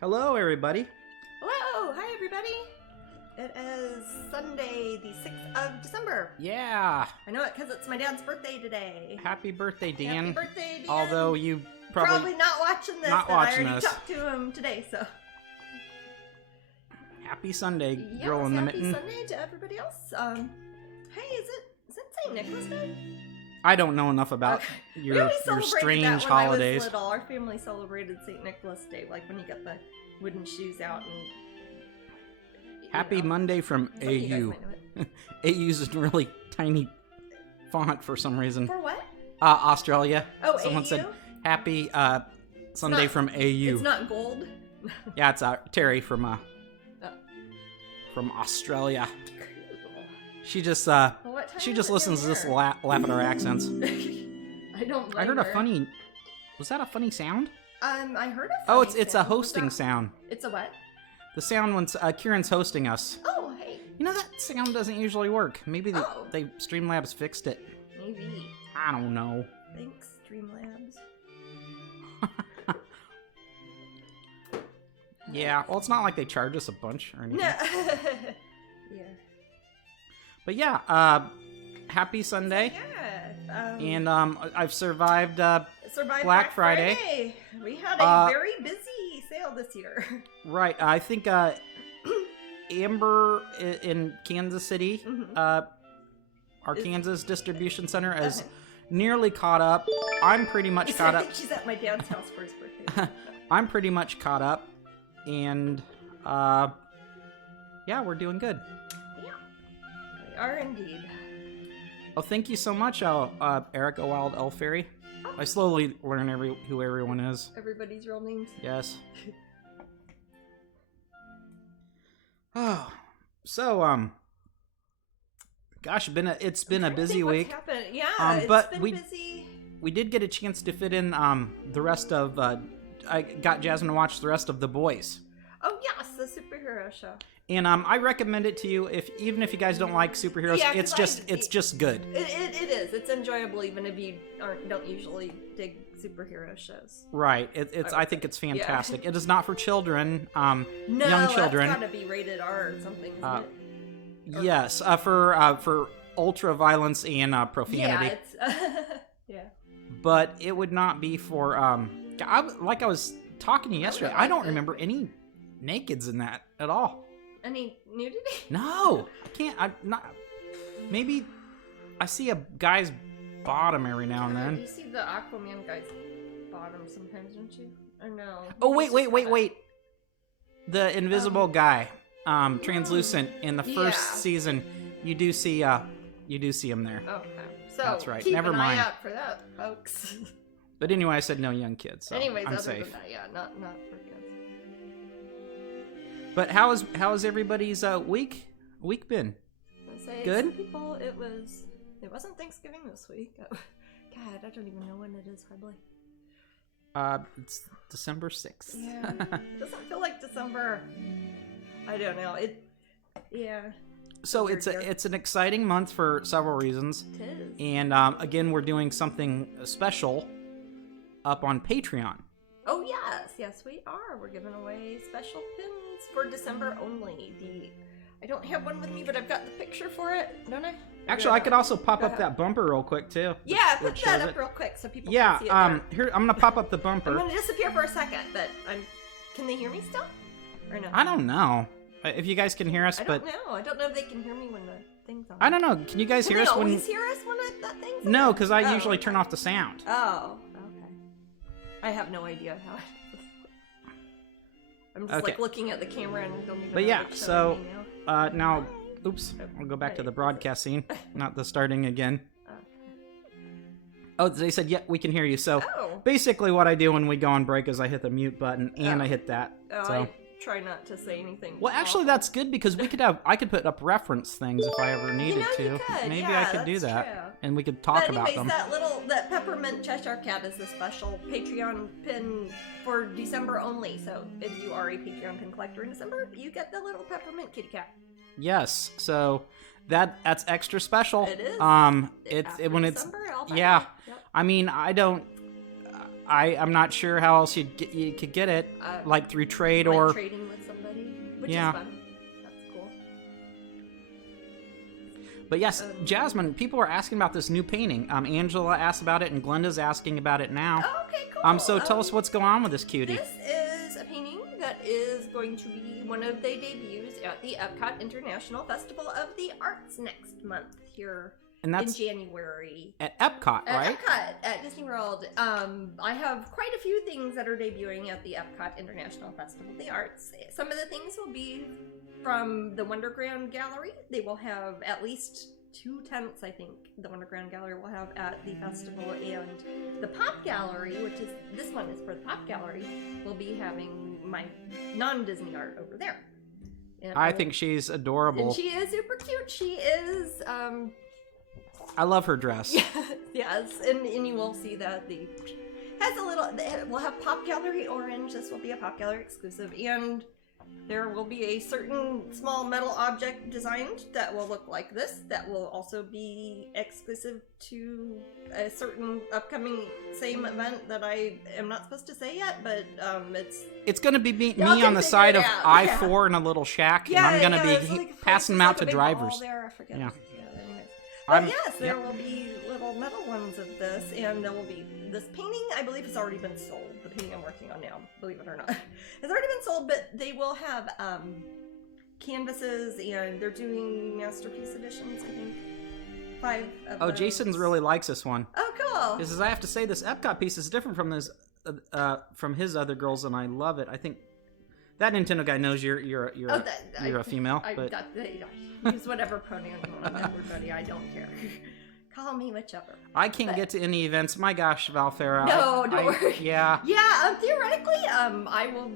Hello, everybody. Hello! Hi, everybody! It is Sunday, the 6th of December. Yeah. I know it because it's my dad's birthday today. Happy birthday, Dan. Happy birthday, Dan! Although you probably not watching this, not and watching I already this. talked to him today, so... Happy Sunday, Yes, girl in the happy mitten. Sunday to everybody else. Hey, is it St. Nicholas Day? I don't know enough about We your always celebrated strange that when holidays. I was little. Our family celebrated St. Nicholas Day, like when you get the wooden shoes out and... Happy Monday from Some of you guys AU. might know it. AU's a really tiny font for some reason. For what? Australia. Oh, Someone AU? said happy Sunday not- from AU. It's not gold? Yeah, it's Terry from Australia. Cool. She just Well, what time she is just it listens to down this there? laugh at our accents. I don't blame I heard a her. funny. Was that a funny sound? I heard a Oh, funny it's a sound. hosting Was that- sound. It's a what? The sound when Kieran's hosting us. Oh, hey. You know, that sound doesn't usually work. Maybe Oh. they Streamlabs fixed it. Maybe. I don't know. Thanks, Streamlabs. Yeah, well, it's not like they charge us a bunch or anything. No. Yeah. But yeah, happy Sunday. Yeah. And I've survived Survived Black Friday. We had a very busy sale this year. right. I think Amber in Kansas City, Mhm. our Kansas distribution center, is Okay. nearly caught up. I'm pretty much caught I up. think she's at my dad's house for his birthday. I'm pretty much caught up, and yeah, we're doing good. Yeah. We are indeed. Oh, thank you so much, Erica Wild Elf Fairy. I slowly learn who everyone is. Everybody's real names. Yes. Oh, so gosh, it's been a busy week. What's happened. Yeah, it's but been we- busy. We did get a chance to fit in the rest of. I got Jasmine to watch the rest of The Boys. Oh yes, the superhero show. And I recommend it to you even if you guys don't like superheroes. Yeah, it's 'cause it's just good. It is. It's enjoyable even if you don't usually dig superhero shows. Right. I think it's fantastic. It is not for children. No, young children. that's gotta be rated R or something, isn't it? Or- Yes, for ultra violence and profanity. Yeah, it's yeah. But it would not be for like I was talking to you yesterday. I don't remember any nakeds in that at all. Any nudity? No, I can't. I'm not. Maybe I see a guy's bottom every now and then. You see the Aquaman guy's bottom sometimes, don't you? Or no? Oh wait. The invisible guy, translucent in the first Yeah. season. You do see him there. Okay. So That's right. keep Never an mind. eye out for that, folks. But anyway, I said no young kids. So Anyways, I'm other safe. than that, yeah, not for kids. But how is everybody's week been? I'll say Good? Some people, it wasn't Thanksgiving this week. Oh, God, I don't even know when it is hardly. It's December 6th. Yeah, it doesn't feel like December. I don't know. Yeah. So Weird it's year. it's an exciting month for several reasons, It is. and again we're doing something special up on Patreon. Oh yes, we are. We're giving away special pins for December only. I don't have one with me, but I've got the picture for it, don't I? Actually, I could also pop Go up ahead. that bumper real quick too. Yeah, put which that shows up it. real quick so people Yeah, can see it. There. here I'm gonna pop up the I'm bumper. gonna disappear for a second, but can they hear me still? Or no? I don't know if you guys can hear us, I but don't know. I don't know if they can hear me when the thing's on. I don't know. Can you guys Can hear they us when? always hear us when that thing's on? No, because I Oh, usually okay. turn off the sound. Oh, okay. I have no idea how. I'm just Okay. like looking at the camera and don't even. But know yeah, what's so showing me now. now, oops, I'll go back to the broadcast scene, not the starting again. Oh, they said, yeah, we can hear you. So Oh. basically what I do when we go on break is I hit the mute button and Oh. I hit that. Oh, So, I try not to say anything. well, actually awful. that's good because I could put up reference things if I ever needed you to. could. Maybe yeah, I could do that's that true. and we could talk But about anyways, them. that peppermint Cheshire Cat is the special Patreon pin for December only. So if you are a Patreon pin collector in December, you get the little peppermint kitty cat. Yes. So that's extra special. It is. It's After when it's December, I'll find yeah. out. Yep. I mean, I don't I'm not sure how else you could get it, like through trade or trading with somebody, which yeah. is fun. That's cool. But yes, Jasmine, people are asking about this new painting. Angela asked about it, and Glenda's asking about it now. Oh, okay, cool. So tell us what's going on with this cutie. This is a painting that is going to be one of the debuts at the Epcot International Festival of the Arts next month here And that's in January. at Epcot, right? At Epcot, at Disney World. I have quite a few things that are debuting at the Epcot International Festival of the Arts. Some of the things will be from the Wonderground Gallery. They will have at least 2 tents, I think, the Wonderground Gallery will have at the festival, and the Pop Gallery, which is, this one is for the Pop Gallery, will be having my non-Disney art over there. And I think she's adorable. And she is super cute. She is, I love her dress. yes, and you will see that we'll have Pop Gallery Orange. This will be a Pop Gallery exclusive, and there will be a certain small metal object designed that will look like this, that will also be exclusive to a certain upcoming same event that I am not supposed to say yet, but it's going to be me on the side of I-4 in a little shack, and I'm going to be passing them out to drivers. There, I forget. Yeah. But yes, there will be little metal ones of this, and there will be this painting. I believe it's already been sold. The painting I'm working on now, believe it or not, it's already been sold. But they will have canvases, and they're doing masterpiece editions. I think 5 of those. Jason's really likes this one. Oh, cool. This is, I have to say, this Epcot piece is different from his other girls, and I love it. I think that Nintendo guy knows you're a female. Use whatever pronoun you want, everybody. I don't care. Call me whichever. I can't get to any events. My gosh, Valfera. No, don't worry. Yeah. Yeah. Theoretically, I will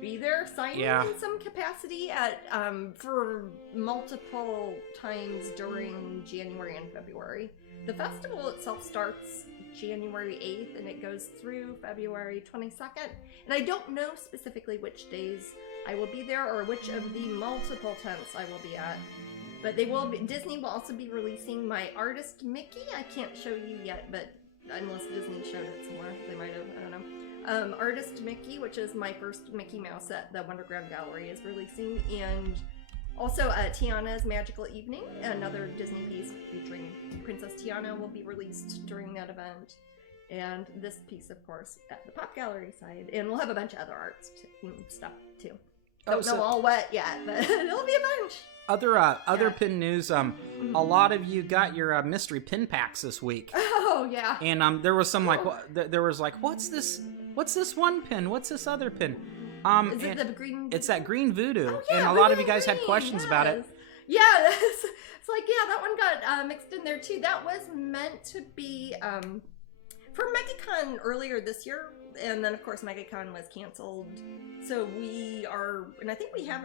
be there signing in some capacity at for multiple times during January and February. The festival itself starts January 8th and it goes through February 22nd. And I don't know specifically which days I will be there or which of the multiple tents I will be at. But Disney will also be releasing my artist Mickey. I can't show you yet, but unless Disney showed it somewhere, they might have, I don't know. Artist Mickey, which is my first Mickey Mouse that the Wonderground Gallery is releasing, and also Tiana's Magical Evening, another Disney piece featuring Princess Tiana, will be released during that event. And this piece, of course, at the Pop Gallery side. And we'll have a bunch of other arts stuff, too. Don't know all what yet, but it'll be a bunch. Other pin news, a lot of you got your mystery pin packs this week. Oh, yeah. And there was some what's this one pin? What's this other pin? Is it the green? It's that green voodoo, oh, yeah, and a lot of you guys had questions about it. Yeah, it's like, that one got mixed in there too. That was meant to be for MegaCon earlier this year, and then of course MegaCon was canceled. So and I think we have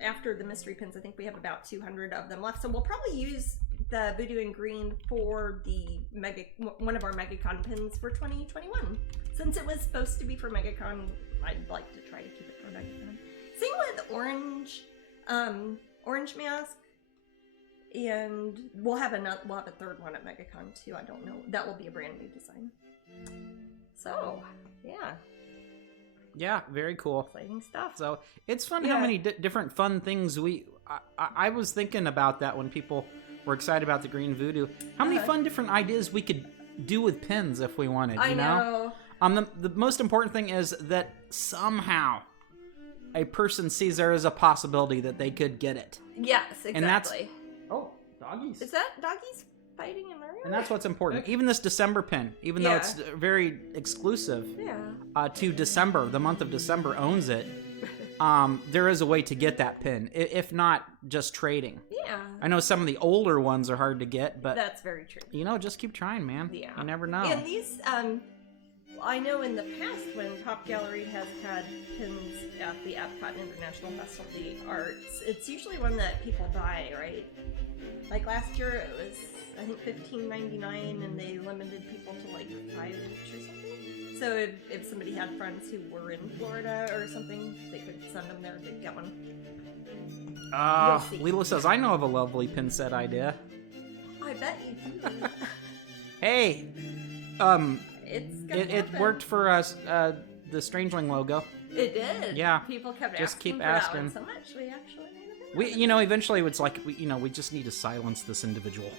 after the mystery pins, I think we have about 200 of them left. So we'll probably use the voodoo and green for one of our MegaCon pins for 2021. Since it was supposed to be for MegaCon, I'd like to try to keep it for MegaCon. Same with Orange Mask, and we'll have a third one at MegaCon too. I don't know. That will be a brand new design. So, yeah. Yeah, very cool. Exciting stuff. So it's fun how many different fun things I was thinking about that when people were excited about the green voodoo. How many fun different ideas we could do with pins if we wanted, you know? The most important thing is that somehow a person sees there is a possibility that they could get it. Yes, exactly. And that's... Oh, doggies. Is that doggies fighting in the room? And that's what's important. Even this December pin, even though it's very exclusive to December, the month of December owns it, there is a way to get that pin, if not just trading. Yeah. I know some of the older ones are hard to get, but... That's very true. You know, just keep trying, man. Yeah. You never know. And these... I know in the past when Pop Gallery has had pins at the Epcot International Festival of the Arts, it's usually one that people buy, right? Like last year it was, I think, $15.99 and they limited people to like 5 each or something. So if somebody had friends who were in Florida or something, they could send them there to get one. Leela says, I know of a lovely pin set idea. I bet you do. Hey, It worked for us. The Strangeling logo. It did. Yeah. People kept just asking keep for asking. that one so much. We actually made We, you know, eventually it's like we just need to silence this individual.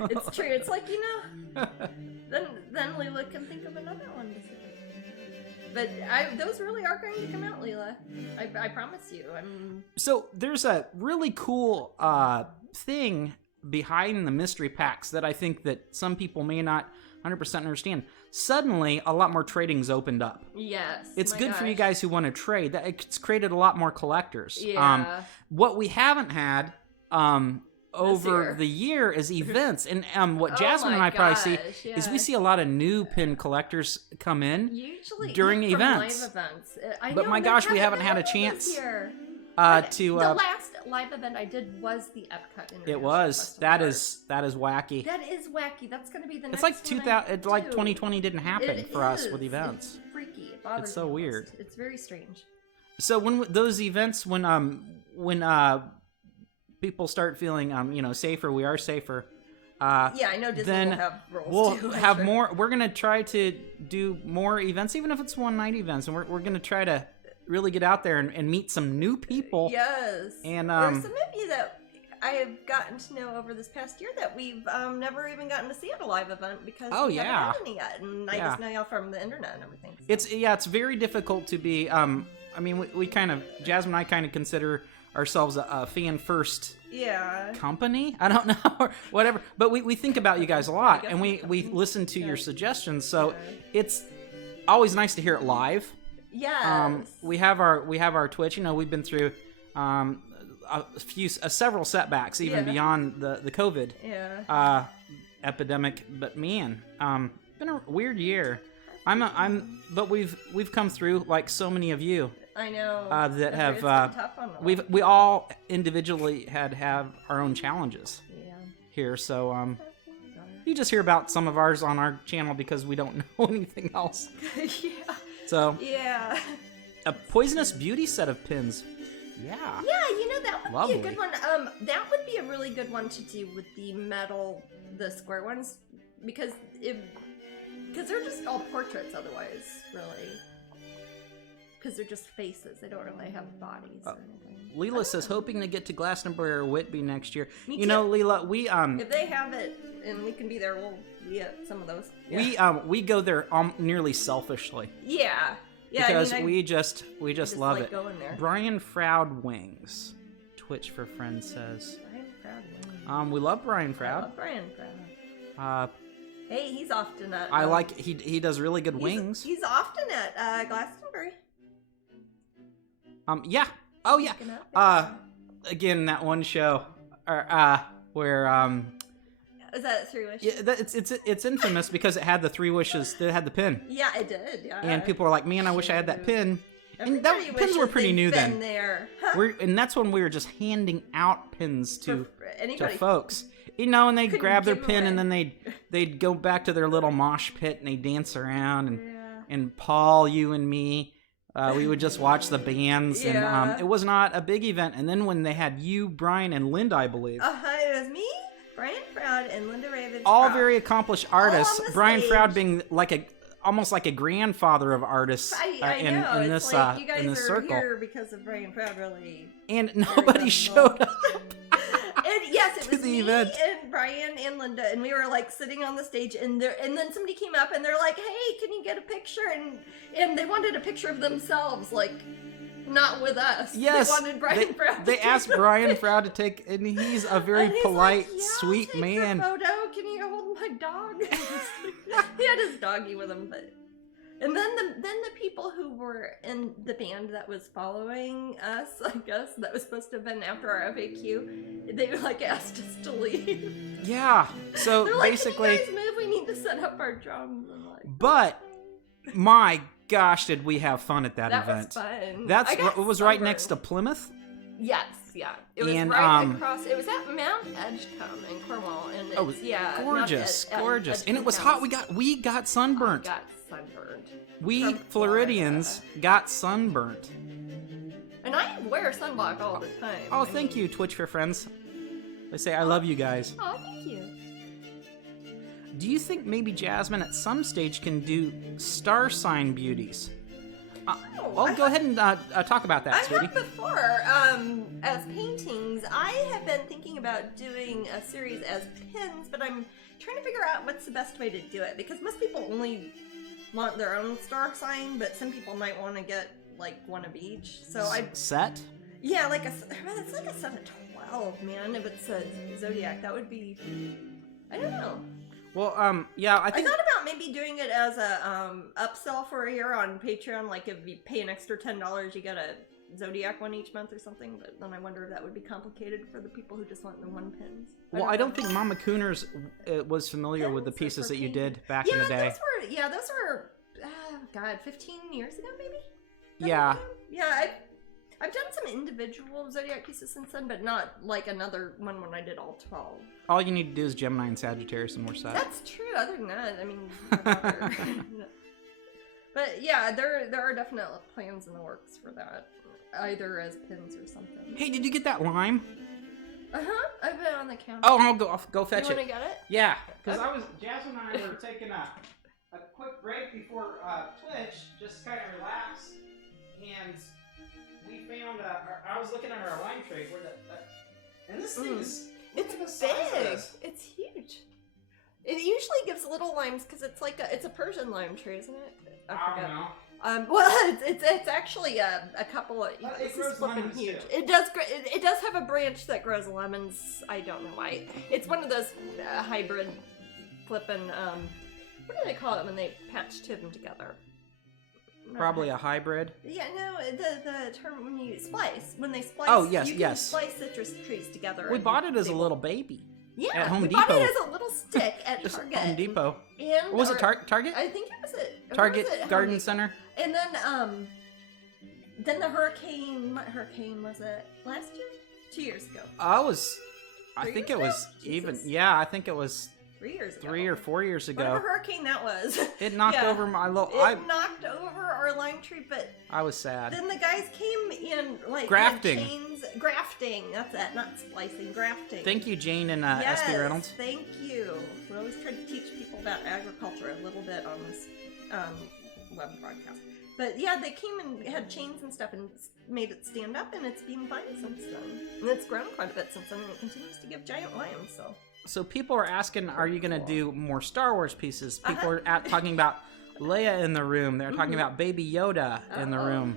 It's true. It's like, you know, then Leela can think of another one to say. But those really are going to come out, Leela. I promise you. So there's a really cool thing behind the mystery packs that I think that some people may not 100% understand. Suddenly, a lot more trading's opened up. Yes. It's good for you guys who want to trade. It's created a lot more collectors. Yeah. What we haven't had over the year is events. And what Jasmine and I probably see is we see a lot of new pin collectors come in during events. Live events. But my gosh, we haven't had a chance to... the last live event I did was the Epcot International It was. Festival. That is wacky. That is wacky. That's going to be the next It's like one. It's like 2020 didn't happen for us with events. It's freaky. It bothers It's so me weird. almost. It's very strange. So when those events, when people start feeling safer, we are safer. Yeah, I know Disney then will have roles we'll too. have more. We're gonna try to do more events, even if it's one night events, and we're gonna try to really get out there and meet some new people. Yes. And there's some of you that I have gotten to know over this past year that we've never even gotten to see at a live event because we haven't had any yet, and I just know y'all from the internet and everything. So. It's very difficult to be. I mean, we kind of Jasmine and I kind of consider ourselves a fan first company. I don't know, or whatever, but we think about you guys a lot, and we listen to your suggestions. So it's always nice to hear it live. Yeah. We have our Twitch. You know, we've been through several setbacks, even beyond the COVID epidemic. But man, been a weird year. But we've come through like so many of you. I know that have we all individually have our own challenges here. So you just hear about some of ours on our channel because we don't know anything else. So a Poisonous Beauty set of pins. Yeah, you know, that would be a good one. That would be a really good one to do with the metal, the square ones, because they're just all portraits otherwise, really. Because they're just faces. They don't really have bodies or anything. Leela says, hoping to get to Glastonbury or Whitby next year. You know, Leela, we if they have it and we can be there, we'll be at some of those. Yeah. We go there nearly selfishly. Yeah. Because we just love like it. Going there. Brian Froud Wings, Twitch for Friends says. Brian Froud Wings. We love Brian Froud. I love Brian Froud. Hey, he's often at. I like he does really good wings. He's often at Glastonbury. Yeah. Oh yeah. Again, that one show, where Is that Three Wishes? Yeah, it's infamous because it had the three wishes. It had the pin. Yeah, it did. Yeah. And people were like, "Man, I wish I had that pin." And pins were pretty new then. There. And that's when we were just handing out pins to folks. You know, and they'd Couldn't grab their give pin away. and then they'd go back to their little mosh pit and they'd dance around and Paul, you and me, we would just watch the bands and it was not a big event. And then when they had you, Brian, and Linda, I believe. It was me, Brian Froud, and Linda Ravens. All very accomplished artists. Brian stage. Froud being almost like a grandfather of artists I know. in this like you guys in this are circle. Here because of Brian Froud, really. And nobody showed up. Yes, it was the me event. and Brian and Linda, and we were like sitting on the stage, and then somebody came up and they're like, "Hey, can you get a picture?" And they wanted a picture of themselves, like not with us. Yes, they wanted Brian Froud. They asked Brian Froud to take, and he's a very polite, sweet I'll take man. Your photo. Can you hold my dog? He had his doggy with him, but. And then the people who were in the band that was following us, I guess, that was supposed to have been after our FAQ, they asked us to leave. Yeah. So They're like, basically, "Can you guys move? We need to set up our drums." I'm like, but my gosh, did we have fun at that event? That was fun. It was right next to Plymouth. Yes, yeah. It was right across. It was at Mount Edgecombe in Cornwall, and it was gorgeous. And it was House. hot. We got sunburnt. I got sunburned. We Floridians got sunburnt. And I wear sunblock all the time. Oh, thank you, Twitch for Friends. They say I love you guys. Oh, thank you. Do you think maybe Jasmine at some stage can do star sign beauties? Go ahead and talk about that, sweetie. I have before, as paintings, I have been thinking about doing a series as pins, but I'm trying to figure out what's the best way to do it, because most people only want their own star sign, but some people might want to get, like, one of each. So Set? Yeah, it's like a set of 12, man. If it's a Zodiac, that would be... I don't know. Well, yeah, I thought about maybe doing it as a upsell for a year on Patreon. Like, if you pay an extra $10, you get a Zodiac one each month or something. But then I wonder if that would be complicated for the people who just want the one pins. I don't think Mama Cooners was familiar with the pieces that you did back in the day. Those were, God, 15 years ago, maybe? Yeah. Yeah, I've done some individual Zodiac pieces since then, but not like another one when I did all 12. All you need to do is Gemini and Sagittarius and we're set. That's true. Other than that, I mean, but yeah, there are definite plans in the works for that, either as pins or something. Hey, did you get that lime? I've been on the counter. Oh, I'll go fetch it. You want to get it? Yeah, because Jasmine and I were taking a quick break before Twitch, just kind of relax, and we found, I was looking at our lime tray, and this thing is, it's big. It's huge. It usually gives little limes because it's a Persian lime tree, isn't it? I don't know. Well, it's actually a couple of. It grows lemons huge. too. It does have a branch that grows lemons. I don't know why. It's one of those hybrid flippin'. What do they call it when they patch two of them together? Probably a hybrid. Yeah, no, the term when you splice, when they splice. Oh yes, you can splice citrus trees together. We bought it as a little baby. Yeah, at Home Depot. Bought it as a little stick at Target. Home Depot. And was it Target? I think it was at Target Garden Center. And then the hurricane. What hurricane was it? Last year? 2 years ago. I think it was even. Yeah, I think it was 3 years ago. 3 or 4 years ago. Whatever hurricane that was. It knocked over my little. It knocked over our lime tree, but I was sad. Then the guys came in like grafting. Grafting. That's it. Not splicing. Grafting. Thank you, Jane and SB Reynolds. Thank you. We always try to teach people about agriculture a little bit on this web broadcast. But yeah, they came and had chains and stuff and made it stand up, and it's been fine since then. And it's grown quite a bit since then, and it continues to give giant limes. So people are asking, are you going to do more Star Wars pieces? People are talking about Leia in the room. They're talking about Baby Yoda in the room.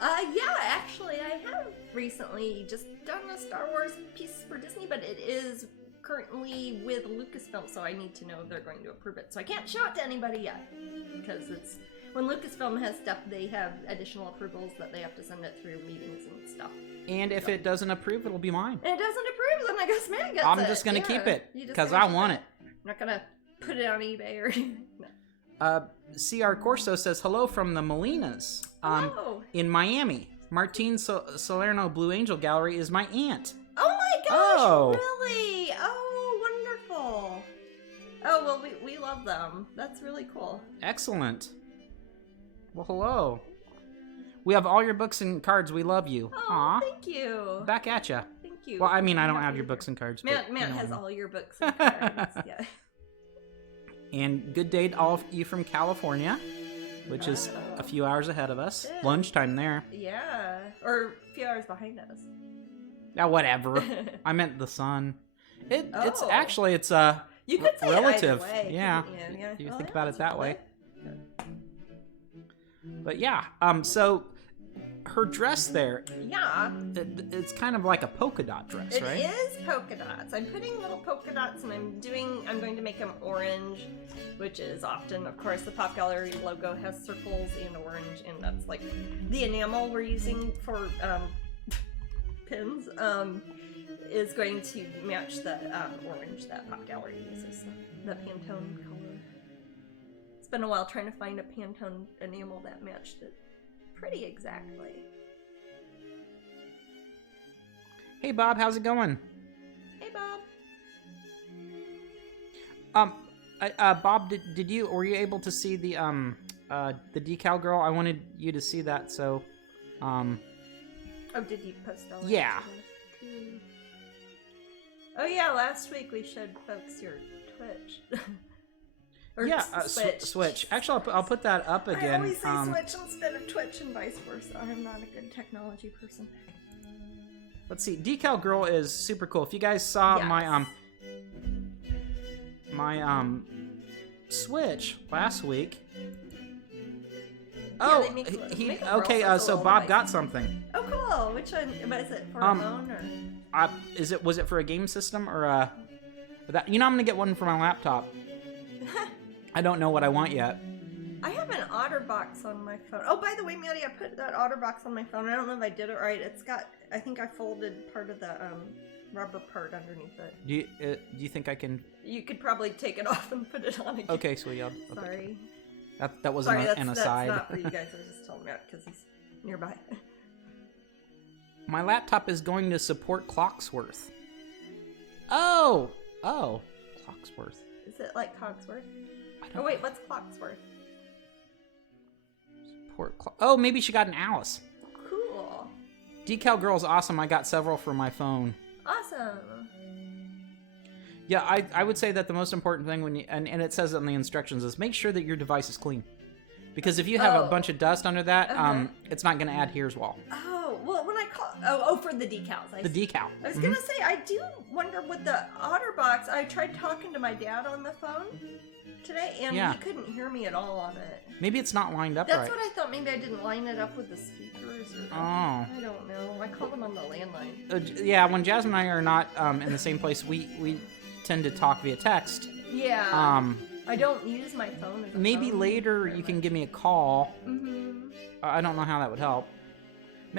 Yeah, actually, I have recently just done a Star Wars piece for Disney, but it is currently with Lucasfilm, so I need to know if they're going to approve it. So I can't show it to anybody yet, because it's when Lucasfilm has stuff, they have additional approvals that they have to send it through meetings and stuff. And if it doesn't approve, it'll be mine. And it doesn't approve, then I guess Matt gets I'm just going to keep it, because I want it. I'm not going to put it on eBay or anything. CR Corso says, hello from the Molinas in Miami. Martine Salerno Blue Angel Gallery is my aunt. Oh my gosh, really? Oh, wonderful. Oh, well, we love them. That's really cool. Excellent. Well, hello. We have all your books and cards. We love you. Oh, Aww. Thank you. Back at ya. Thank you. Well, I mean, I don't have your books and cards. Matt has all your books and cards. Yeah. And good day to all of you from California, which is a few hours ahead of us. Yeah. Lunchtime there. Yeah. Or a few hours behind us. Yeah, whatever. I meant the sun. It's actually, you could say relative. It either way, yeah. You think about it that way. But yeah, so her dress there, it's kind of like a polka dot dress, right? It is polka dots. I'm putting little polka dots, and I'm going to make them orange, which is often, of course, the Pop Gallery logo has circles and orange, and that's like the enamel we're using for pins is going to match the orange that Pop Gallery uses, the Pantone color. It's been a while trying to find a Pantone enamel that matched it pretty exactly. Hey Bob, how's it going? Hey Bob. Bob, were you able to see the decal girl? I wanted you to see that, so Oh, did you post all that? Yeah. Oh yeah, last week we showed folks your Twitch. Or Switch. Actually, I'll put that up again. I always say Switch instead of Twitch and vice versa. I'm not a good technology person. Let's see. Decal Girl is super cool. If you guys saw my Switch last week. So Bob got something. Oh, cool. Which one? Is it for a phone or? Was it for a game system or that? I'm gonna get one for my laptop. I don't know what I want yet. I have an OtterBox on my phone. Oh, by the way, Maddie, I put that OtterBox on my phone. I don't know if I did it right. It's got. I think I folded part of the rubber part underneath it. Do you think I can? You could probably take it off and put it on again. Okay, sweet. Sorry. That wasn't an aside. That's not for you guys. I was just telling Matt because he's nearby. My laptop is going to support Clocksworth. Oh, Clocksworth. Is it like Cogsworth? Wait, what's Clocksworth? Oh, maybe she got an Alice. Cool. Decal Girl's awesome. I got several for my phone. Awesome. Yeah, I would say that the most important thing when you and it says it in the instructions is make sure that your device is clean, because if you have a bunch of dust under that, it's not going to add Here's Wall. Oh well, when I call for the decals, decal. I was gonna say I do wonder with the OtterBox. I tried talking to my dad on the phone today, and he couldn't hear me at all on it. Maybe it's not lined up right. right. That's what I thought. Maybe I didn't line it up with the speakers. Or I don't know. I called him on the landline. Yeah, when Jasmine and I are not in the same place, we tend to talk via text. Yeah. I don't use my phone as a maybe phone. Later you can give me a call. Mm-hmm. I don't know how that would help.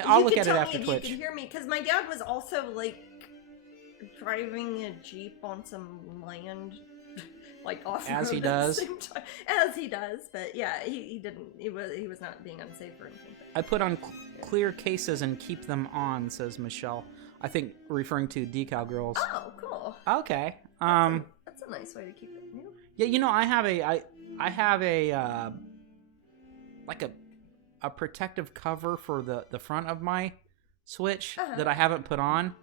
I'll look at it after Twitch. You can hear me, because my dad was also like driving a Jeep on some land, like off as he does. As he does, but yeah, he didn't. He was not being unsafe or anything. I put on clear cases and keep them on, says Michelle. I think referring to Decal Girls. Oh, cool. Okay. That's a nice way to keep it new. Yeah, I have a like a protective cover for the front of my Switch that I haven't put on.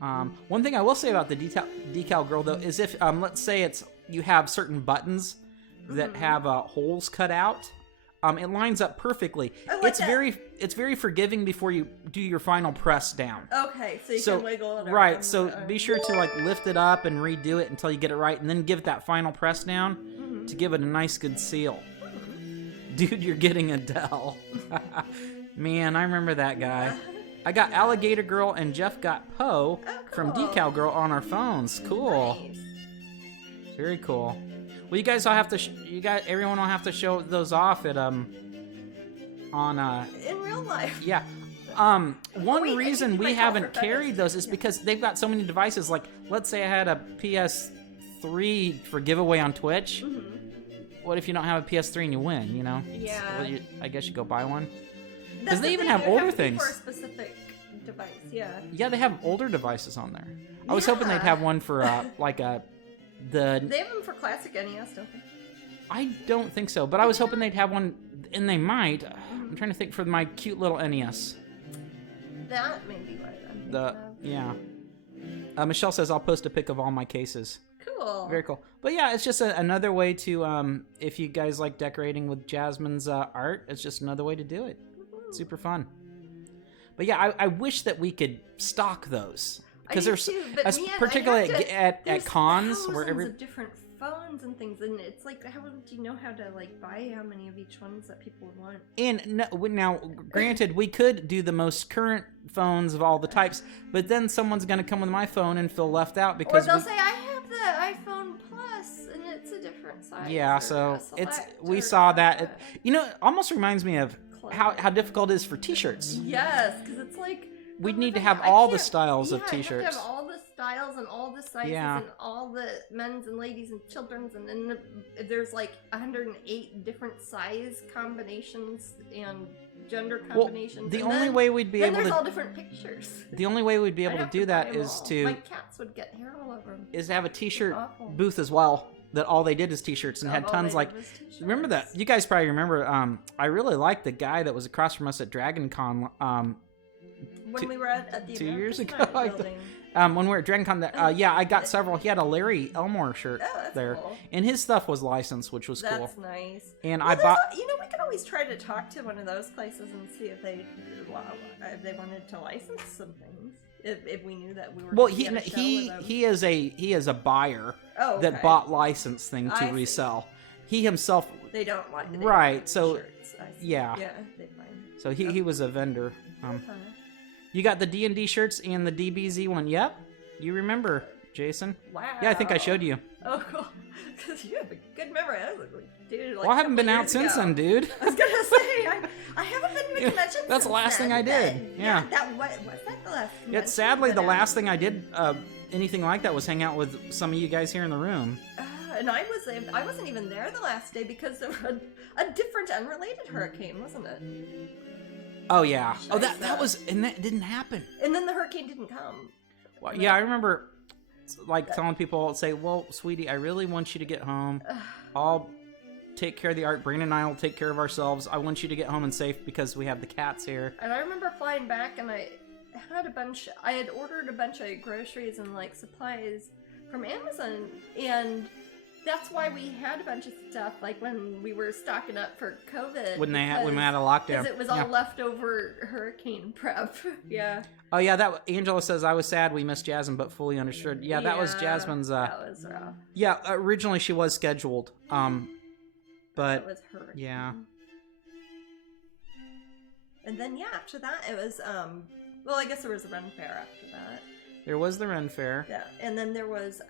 Oh. One thing I will say about the Decal Girl though is if let's say you have certain buttons that have holes cut out. It lines up perfectly. It's very forgiving before you do your final press down. Okay, so you can wiggle it. Right, so be sure to lift it up and redo it until you get it right, and then give it that final press down to give it a nice good seal. Dude, you're getting Adele. Man, I remember that guy. I got Alligator Girl and Jeff got Poe from Decal Girl on our phones. Cool. Nice. Very cool. Well, you guys all have to. Everyone will have to show those off at on. In real life. Yeah. One reason we haven't carried those is because they've got so many devices. Like, let's say I had a PS3 for giveaway on Twitch. Mm-hmm. What if you don't have a PS3 and you win? Yeah. Well, I guess you go buy one. Because they even have older things. For a specific device. Yeah. Yeah, they have older devices on there. I was hoping they'd have one for They have them for classic NES, don't they? I don't think so, but I was hoping they'd have one, and they might. I'm trying to think for my cute little NES. That may be what I'm Michelle says I'll post a pic of all my cases. Cool. Very cool. But yeah, it's just another way to, if you guys like decorating with Jasmine's art, it's just another way to do it. Mm-hmm. Super fun. But yeah, I wish that we could stock those. Because there's, particularly at cons, where of different phones and things, and it's like, how do you know how to buy how many of each ones that people would want? And now, granted, we could do the most current phones of all the types, but then someone's going to come with my phone and feel left out because they'll say I have the iPhone Plus and it's a different size. Yeah, so we saw that. It almost reminds me of how difficult it is for T-shirts. Yes, because it's like. We'd need to have all the styles of T-shirts. You have to have all the styles and all the sizes and all the men's and ladies and children's, and then there's 108 different size combinations and gender combinations. The only way we'd be able to. There's all different pictures. The only way we'd be able to do that is to. My cats would get hair all over them. Is to have a T-shirt booth as well. That all they did is T-shirts and had tons Remember that? You guys probably remember. I really liked the guy that was across from us at Dragon Con. When we were at the 2 years ago, when we were at DragonCon, yeah, I got several. He had a Larry Elmore shirt there, cool. and his stuff was licensed, which was cool. That's nice. And I bought. We could always try to talk to one of those places and see if they wanted to license some things. If we knew that we were. Well, he is a buyer that bought licensed thing to resell. He himself. They don't like right. So shirts, yeah. Yeah, they find. So he was a vendor. You got the D&D shirts and the DBZ one. Yep. You remember, Jason? Wow. Yeah, I think I showed you. Oh, cool. Because you have a good memory. I was like, dude, well, I haven't been out since then, dude. I was going to say, I haven't been to conventions. That's the last thing I did. Yeah. Was that the last convention? Yeah, sadly, the last thing I did, anything like that, was hang out with some of you guys here in the room. And I wasn't even there the last day because of a different unrelated hurricane, wasn't it? Oh, yeah. Oh, that was, and that didn't happen. And then the hurricane didn't come. Well, yeah, I remember, like, telling people, say, well, sweetie, I really want you to get home. I'll take care of the art. Brandon and I will take care of ourselves. I want you to get home and safe because we have the cats here. And I remember flying back, and I had ordered a bunch of groceries and, like, supplies from Amazon, and that's why we had a bunch of stuff, like when we were stocking up for COVID. When we had a lockdown. Because it was all leftover hurricane prep. Yeah. Oh, yeah, Angela says, I was sad we missed Jasmine, but fully understood. Yeah, that was Jasmine's... that was rough. Yeah, originally she was scheduled. But... That was her. Yeah. And then, yeah, after that, it was, well, I guess there was a Ren Fair after that. There was the Ren Fair. Yeah, and then there was,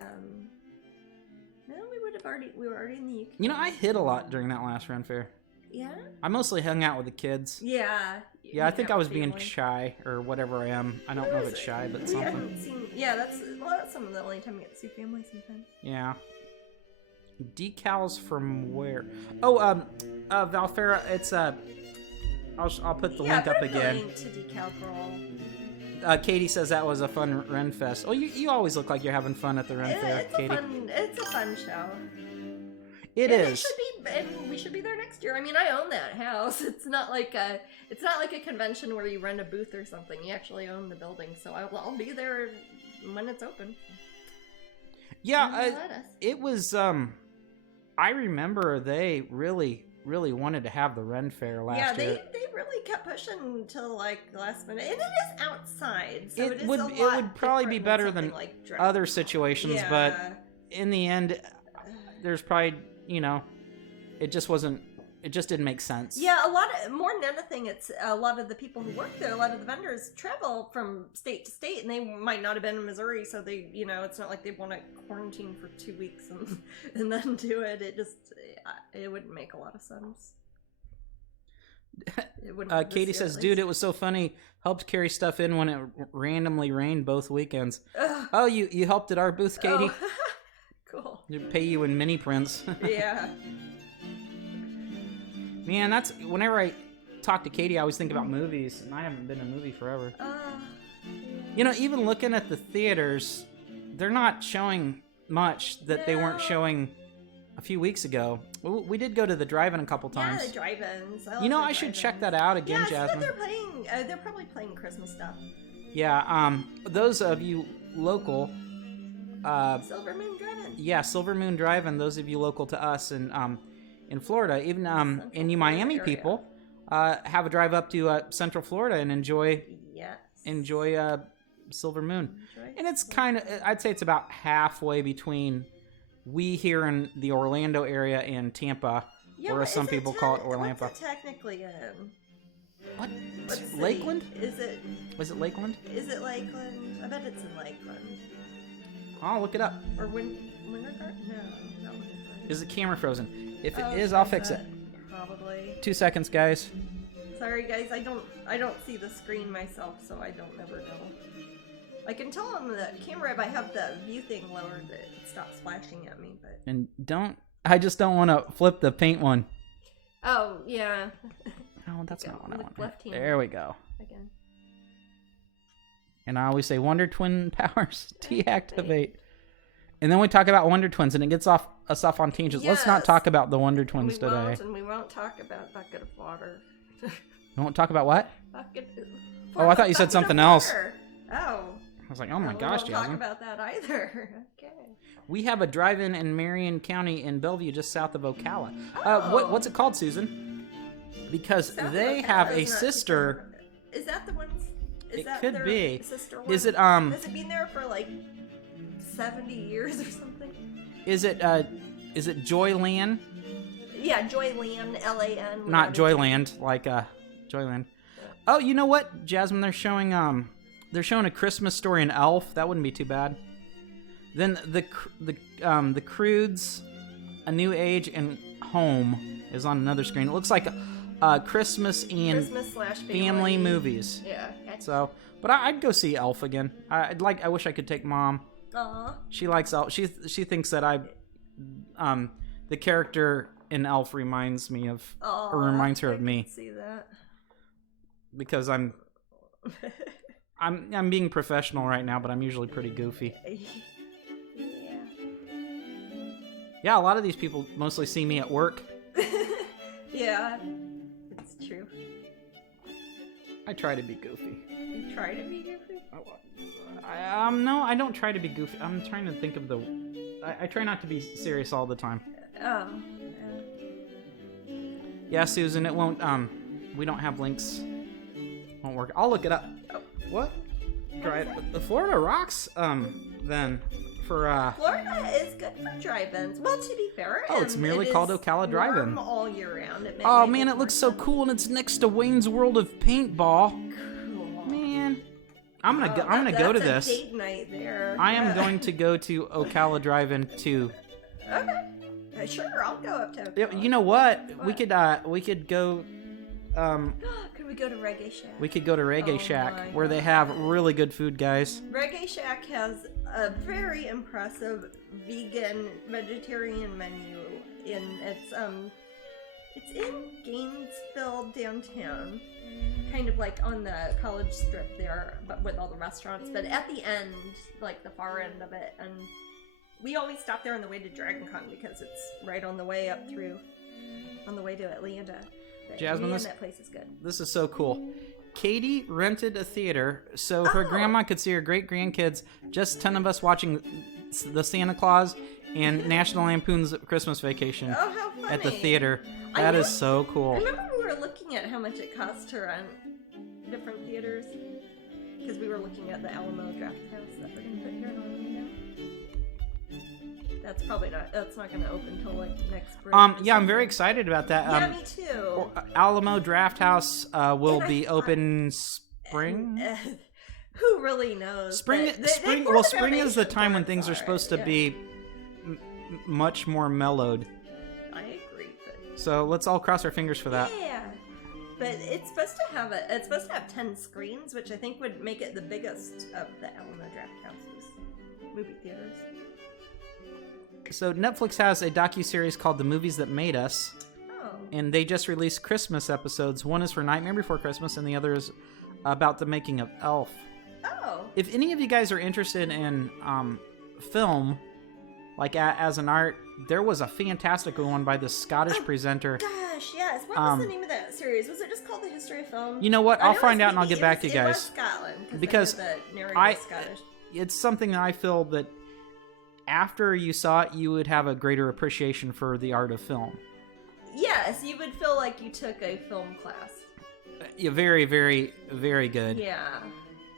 no, we were already in the UK. You know, I hid a lot during that last Ren Fair. Yeah? I mostly hung out with the kids. Yeah. Yeah, I think I was being shy, or whatever I am. I don't know if it's shy, but something. That's some of the only time we get to see family sometimes. Yeah. Decals from where? Oh, Valfera, it's, I'll put the link up again. Link to Decal Girl. Katie says that was a fun Ren Fest. Oh, you always look like you're having fun at the Ren Fair, Katie. It's a fun show. It is. And we should be there next year. I mean, I own that house. It's not like a convention where you rent a booth or something. You actually own the building, so I'll be there when it's open. Yeah, it was. I remember they really wanted to have the Ren Fair last year. Yeah, they really kept pushing until like the last minute, and it is outside, so it would probably be better than like other situations, but in the end, there's probably it just didn't make sense. Yeah, more than anything, it's a lot of the people who work there, a lot of the vendors travel from state to state, and they might not have been in Missouri, so they, it's not like they want to quarantine for 2 weeks and then do it. It wouldn't make a lot of sense. Katie says, dude, it was so funny. Helped carry stuff in when it randomly rained both weekends. Oh, you helped at our booth, Katie? Oh. Cool. They pay you in mini prints. Yeah. Man, that's whenever I talk to Katie, I always think about movies, and I haven't been to a movie forever. Even looking at the theaters, they're not showing much that they weren't showing a few weeks ago. We did go to the drive-in a couple times. Yeah, the drive-ins. I should check that out again, Jasmine. Yeah, they're probably playing Christmas stuff. Yeah, those of you local... Silver Moon Drive-In. Yeah, Silver Moon Drive-In, those of you local to us in Florida, even and you Miami area. People, have a drive up to Central Florida and enjoy Silver Moon. And it's kind of, I'd say it's about halfway between we here in the Orlando area and Tampa, or as some people call it, Orlampa. What's it technically in? What? Lakeland? Was it Lakeland? Is it Lakeland? I bet it's in Lakeland. I'll look it up. Or Winter Garden? No, not Winter Garden. Is the camera frozen? If it is, I'll fix it. Probably. 2 seconds, guys. Sorry, guys. I don't see the screen myself, so I don't ever know. I can tell on the camera if I have the view thing lowered that it stops flashing at me. But I just don't want to flip the paint one. Oh yeah. No, that's not what I want. Left hand. There we go. Again. And I always say Wonder Twin powers deactivate. And then we talk about Wonder Twins, and it gets us off on tangents. Yes. Let's not talk about the Wonder Twins today. We won't talk about Bucket of Water. You won't talk about what? Bucket. I thought you said something else. Oh. I was like, oh my gosh, Jasmine. I don't talk about that either. Okay. We have a drive-in in Marion County in Bellevue, just south of Ocala. What's it called, Susan? Because they have a sister. Is that the ones? It could be. Sister one? Is it Has it been there for like 70 years or something? Is it Joyland? Yeah, Joyland, L-A-N. Not Joyland, like Joyland. Oh, you know what, Jasmine? They're showing A Christmas Story in Elf. That wouldn't be too bad. Then the Croods, A New Age, and Home is on another screen. It looks like Christmas and family movies. Yeah. Okay. So, but I'd go see Elf again. I wish I could take Mom. Aww. She likes Elf. She thinks that the character in Elf reminds me of, or reminds her of me. I can see that. Because I'm being professional right now, but I'm usually pretty goofy. Yeah, a lot of these people mostly see me at work. Yeah, it's true. I try to be goofy. You try to be goofy? No, I don't try to be goofy. I'm trying to think of I try not to be serious all the time. Oh. Yeah, Susan, it won't, we don't have links. Won't work. I'll look it up. Oh. What? The Florida rocks, then, for, Florida is good for drive-ins. Well, to be fair, it's merely called Ocala Drive-In. All year round. Oh, man, it looks so cool, and it's next to Wayne's World of Paintball. Cool. Man. I'm gonna go to this. That's a date night there. I am going to go to Ocala Drive-In too. Okay. Sure, I'll go up to Ocala. You know what? We could go, Could we go to Reggae Shack? We could go to Reggae Shack, where they have really good food, guys. Reggae Shack has a very impressive vegetarian menu. It's in Gainesville downtown, kind of like on the college strip there, but with all the restaurants. But at the end, like the far end of it, and we always stop there on the way to Dragon Con because it's right on the way on the way to Atlanta. Jasmine, that place is good. This is so cool. Katie rented a theater so her grandma could see her great-grandkids, just 10 of us watching the Santa Claus and National Lampoon's Christmas Vacation at the theater. That is so cool. I remember we were looking at how much it cost to rent different theaters, because we were looking at the Alamo Draft House that we're going to put here in Orlando. That's not going to open until like next spring. Yeah, I'm very excited about that. Yeah, me too. Alamo Draft House will be open spring. Who really knows? Spring. Well, spring is the time when things are supposed to be much more mellowed. I agree. So let's all cross our fingers for that. Yeah, but it's supposed to have 10 screens, which I think would make it the biggest of the Alamo Draft House's movie theaters. So Netflix has a docuseries called The Movies That Made Us. Oh. And they just released Christmas episodes. One is for Nightmare Before Christmas, and the other is about the making of Elf. Oh. If any of you guys are interested in film, like as an art, there was a fantastic one by this Scottish presenter. Gosh, yes. What was the name of that series? Was it just called The History of Film? You know what? I'll find out and I'll get back to you guys. It was Scotland. Because Scottish. It's something that I feel that after you saw it, you would have a greater appreciation for the art of film. Yes, you would feel like you took a film class. Yeah, very, very, very good. Yeah.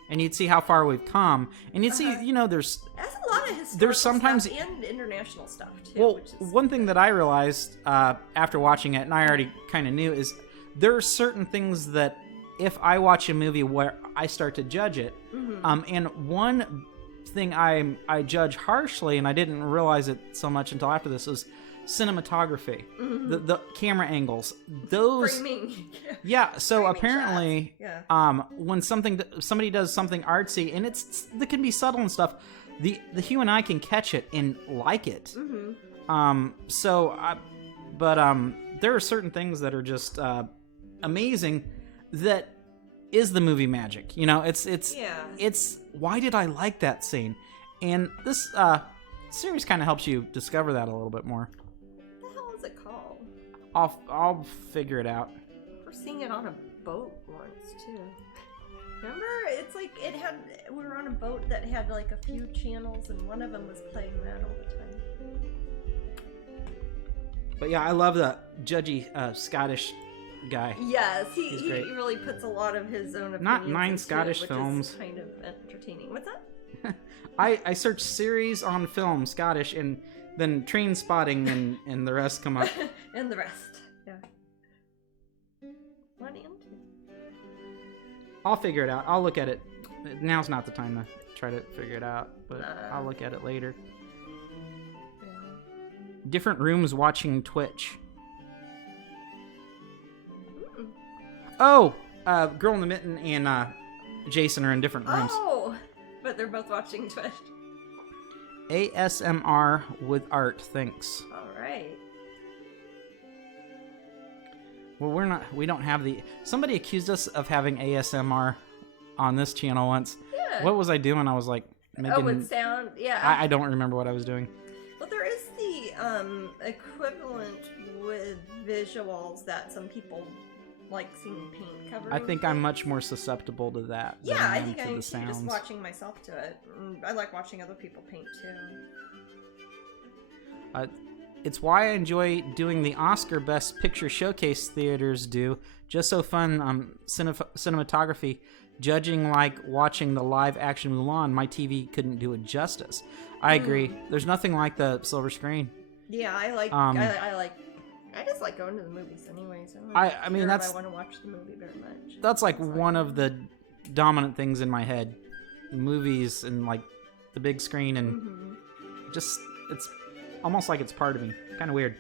And you'd see how far we've come, and you'd see, there's a lot of historical stuff and international stuff too. Well, one thing that I realized after watching it, and I already kind of knew, is there are certain things that if I watch a movie where I start to judge it, and one thing I judge harshly, and I didn't realize it so much until after this, was cinematography, the camera angles, those framing. Yeah, so framing apparently when somebody does something artsy, and that can be subtle and stuff, the human eye can catch it and like it. There are certain things that are just amazing that is the movie magic. It's why did I like that scene? And this series kind of helps you discover that a little bit more. What the hell is it called? I'll figure it out. We're seeing it on a boat once too. Remember, it's like we were on a boat that had like a few channels, and one of them was playing that all the time. But yeah, I love the judgy Scottish guy. Yes, he really puts a lot of his own opinions. Not 9 into Scottish it, films. Is kind of entertaining. What's that? I searched series on film Scottish, and then Train Spotting, and the rest come up. And the rest, yeah. 1 and 2. I'll figure it out. I'll look at it. Now's not the time to try to figure it out, but I'll look at it later. Yeah. Different rooms watching Twitch. Oh, Girl in the Mitten and Jason are in different rooms. Oh, but they're both watching Twitch. ASMR with art, thanks. All right. Well, we don't have somebody accused us of having ASMR on this channel once. Yeah. What was I doing? I was like making... with sound, yeah. I don't remember what I was doing. Well, there is the equivalent with visuals that some people like seeing paint covered. I think I'm much more susceptible to that. Yeah, I think I'm just watching myself to it. I like watching other people paint too. It's why I enjoy doing the Oscar Best Picture Showcase theaters do. Just so fun, cinematography. Judging like watching the live action Mulan, my TV couldn't do it justice. I agree. There's nothing like the silver screen. Yeah, I just like going to the movies anyways. I mean, I want to watch the movie very much. That's like one of the dominant things in my head. Movies and like the big screen and just it's almost like it's part of me. Kind of weird.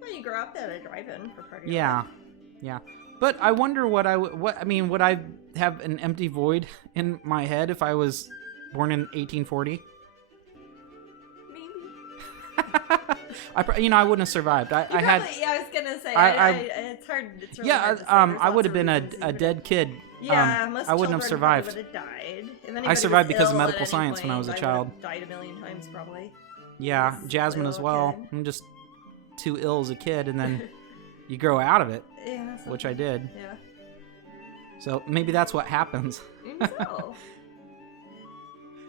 Well, you grow up at a drive-in for part of your life. Yeah. But I wonder would I have an empty void in my head if I was born in 1840? I wouldn't have survived. I was gonna say. It's hard. It's really hard to say. I would have been a dead kid. Yeah, most I wouldn't have survived. Would have died. I survived because of medical science when I was a child. Died a million times probably. Yeah, Jasmine as well. Kid. I'm just too ill as a kid, and then you grow out of it. Yeah, which I did. Yeah. So maybe that's what happens. Maybe so.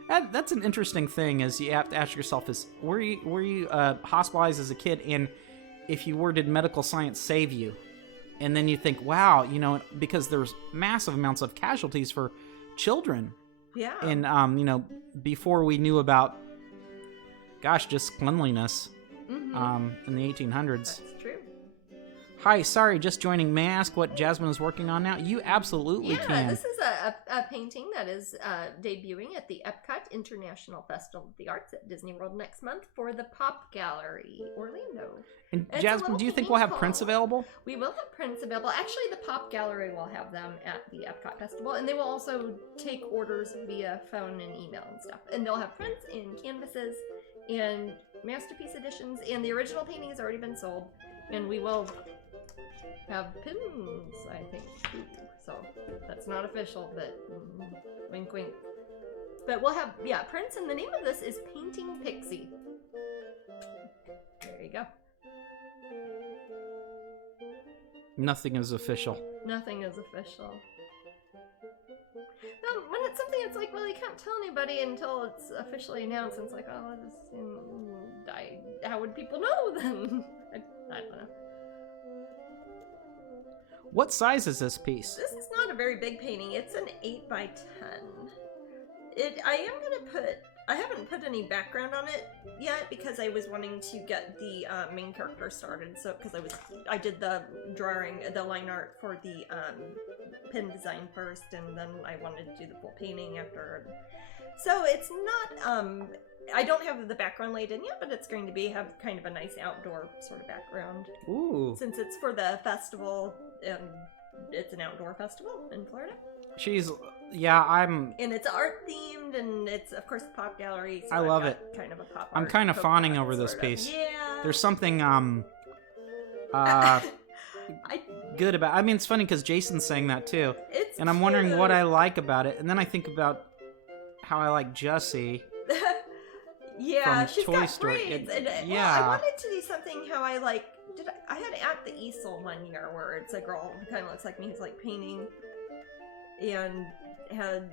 That's an interesting thing. Is you have to ask yourself: were you hospitalized as a kid, and if you were, did medical science save you? And then you think, wow, because there's massive amounts of casualties for children. Yeah. And before we knew about, just cleanliness, in the 1800s. That's true. Hi, sorry, just joining. May I ask what Jasmine is working on now? You absolutely can. Yeah, this is a painting that is debuting at the Epcot International Festival of the Arts at Disney World next month for the Pop Gallery, Orlando. And Jasmine, do you think we'll have prints available? We will have prints available. Actually, the Pop Gallery will have them at the Epcot Festival, and they will also take orders via phone and email and stuff. And they'll have prints and canvases and masterpiece editions, and the original painting has already been sold, and we will have pins, I think, too. So that's not official, but wink wink. But we'll have, prints, and the name of this is Painting Pixie. There you go. Nothing is official. Nothing is official. No, when it's something, it's like, well, you can't tell anybody until it's officially announced. And it's like, oh, this died. How would people know then? I don't know. What size is this piece? This is not a very big painting. It's an 8 by 10. I haven't put any background on it yet because I was wanting to get the main character started. So, because I did the drawing, the line art for the pin design first, and then I wanted to do the full painting after. So it's not, I don't have the background laid in yet, but it's going to have kind of a nice outdoor sort of background. Ooh. Since it's for the festival, it's an outdoor festival in Florida. And it's art themed, and it's of course the Pop Gallery. So I love it. Kind of a pop. I'm kind of fawning over this piece. Yeah. There's something good about. I mean, it's funny because Jason's saying that too, and I'm wondering what I like about it, and then I think about how I like Jussie. Yeah, she's Toy got Story. braids. I wanted to do something how I like. I had At the Easel one year where it's a girl who kind of looks like me who's like painting. and had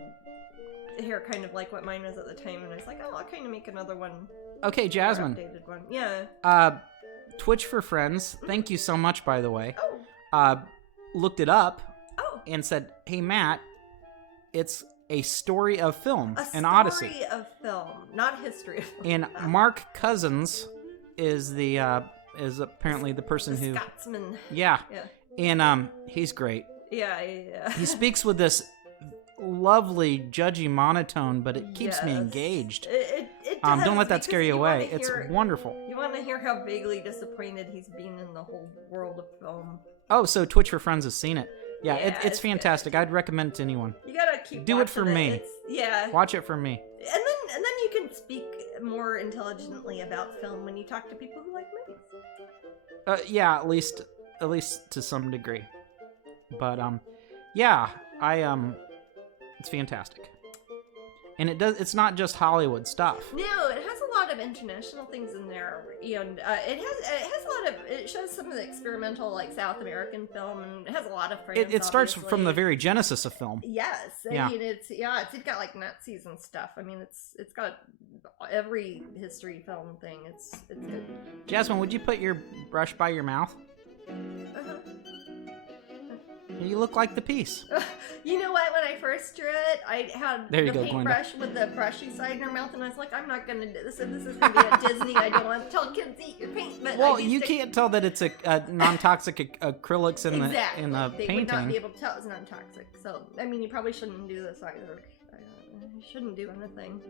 hair kind of like what mine was at the time, and I was like, oh, I'll kind of make another one. Okay, Jasmine. Updated one. Yeah. Twitch for Friends. Thank you so much, by the way. Oh. Looked it up. Oh. And said, "Hey Matt, it's a story of film, an Odyssey. Odyssey of film, not history of film." And Mark Cousins is is apparently the person the who Scotsman. Yeah. And he's great. Yeah. He speaks with this lovely judgy monotone, but it keeps me engaged. It does, don't let that scare you away. It's wonderful. You want to hear how vaguely disappointed he's been in the whole world of film. Oh, so Twitch for Friends has seen it. Yeah, it's fantastic. Good. I'd recommend it to anyone. You gotta keep do it for me. Yeah. Watch it for me. And then you can speak more intelligently about film when you talk to people who like movies. Yeah, at least to some degree. But yeah, it's fantastic. And it's not just Hollywood stuff. No, it has a lot of international things in there, and it shows some of the experimental like South American film, and it has a lot of France. It starts from the very genesis of film. Yes, I mean it's got like Nazis and stuff. I mean it's got every history film thing. It's good. Jasmine, would you put your brush by your mouth? Uh-huh. You look like the piece. You know what? When I first drew it, I had the paintbrush with the brushy side in her mouth, and I was like, I'm not going to do this. If this is going to be at Disney, I don't want to tell kids eat your paint. But well, you can't tell that it's a non-toxic acrylics in the painting. They would not be able to tell it's non-toxic. So, I mean, you probably shouldn't do this either. You shouldn't do anything.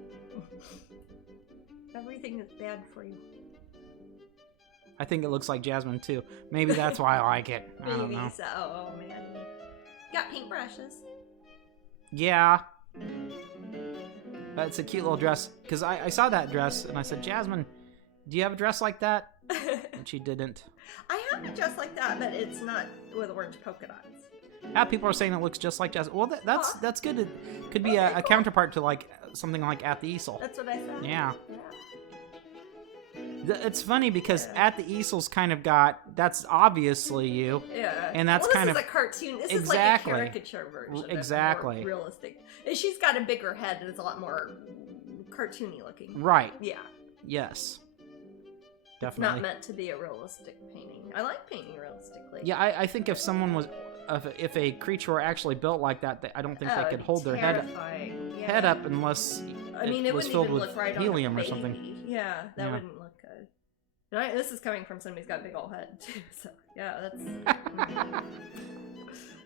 Everything is bad for you. I think it looks like Jasmine too. Maybe that's why I like it. I don't know. So. Oh man, got paintbrushes. Yeah, it's a cute little dress. Because I saw that dress and I said, Jasmine, do you have a dress like that? And she didn't. I have a dress like that, but it's not with orange polka dots. Yeah, people are saying it looks just like Jasmine. Well, that's good. It could be a counterpart to like something like At the Easel. That's what I said. Yeah. It's funny because At the Easel's kind of that's obviously you. Yeah. And that's kind of a cartoon. This exactly. is like a caricature version. Exactly. More realistic. She's got a bigger head and it's a lot more cartoony looking. Right. Yeah. Yes. Definitely. It's not meant to be a realistic painting. I like painting realistically. Yeah, I think if someone was, if a creature were actually built like that, I don't think they could hold their head up unless it was filled with helium or something. Yeah, that wouldn't look good. This is coming from somebody who's got a big old head too. So yeah, that's.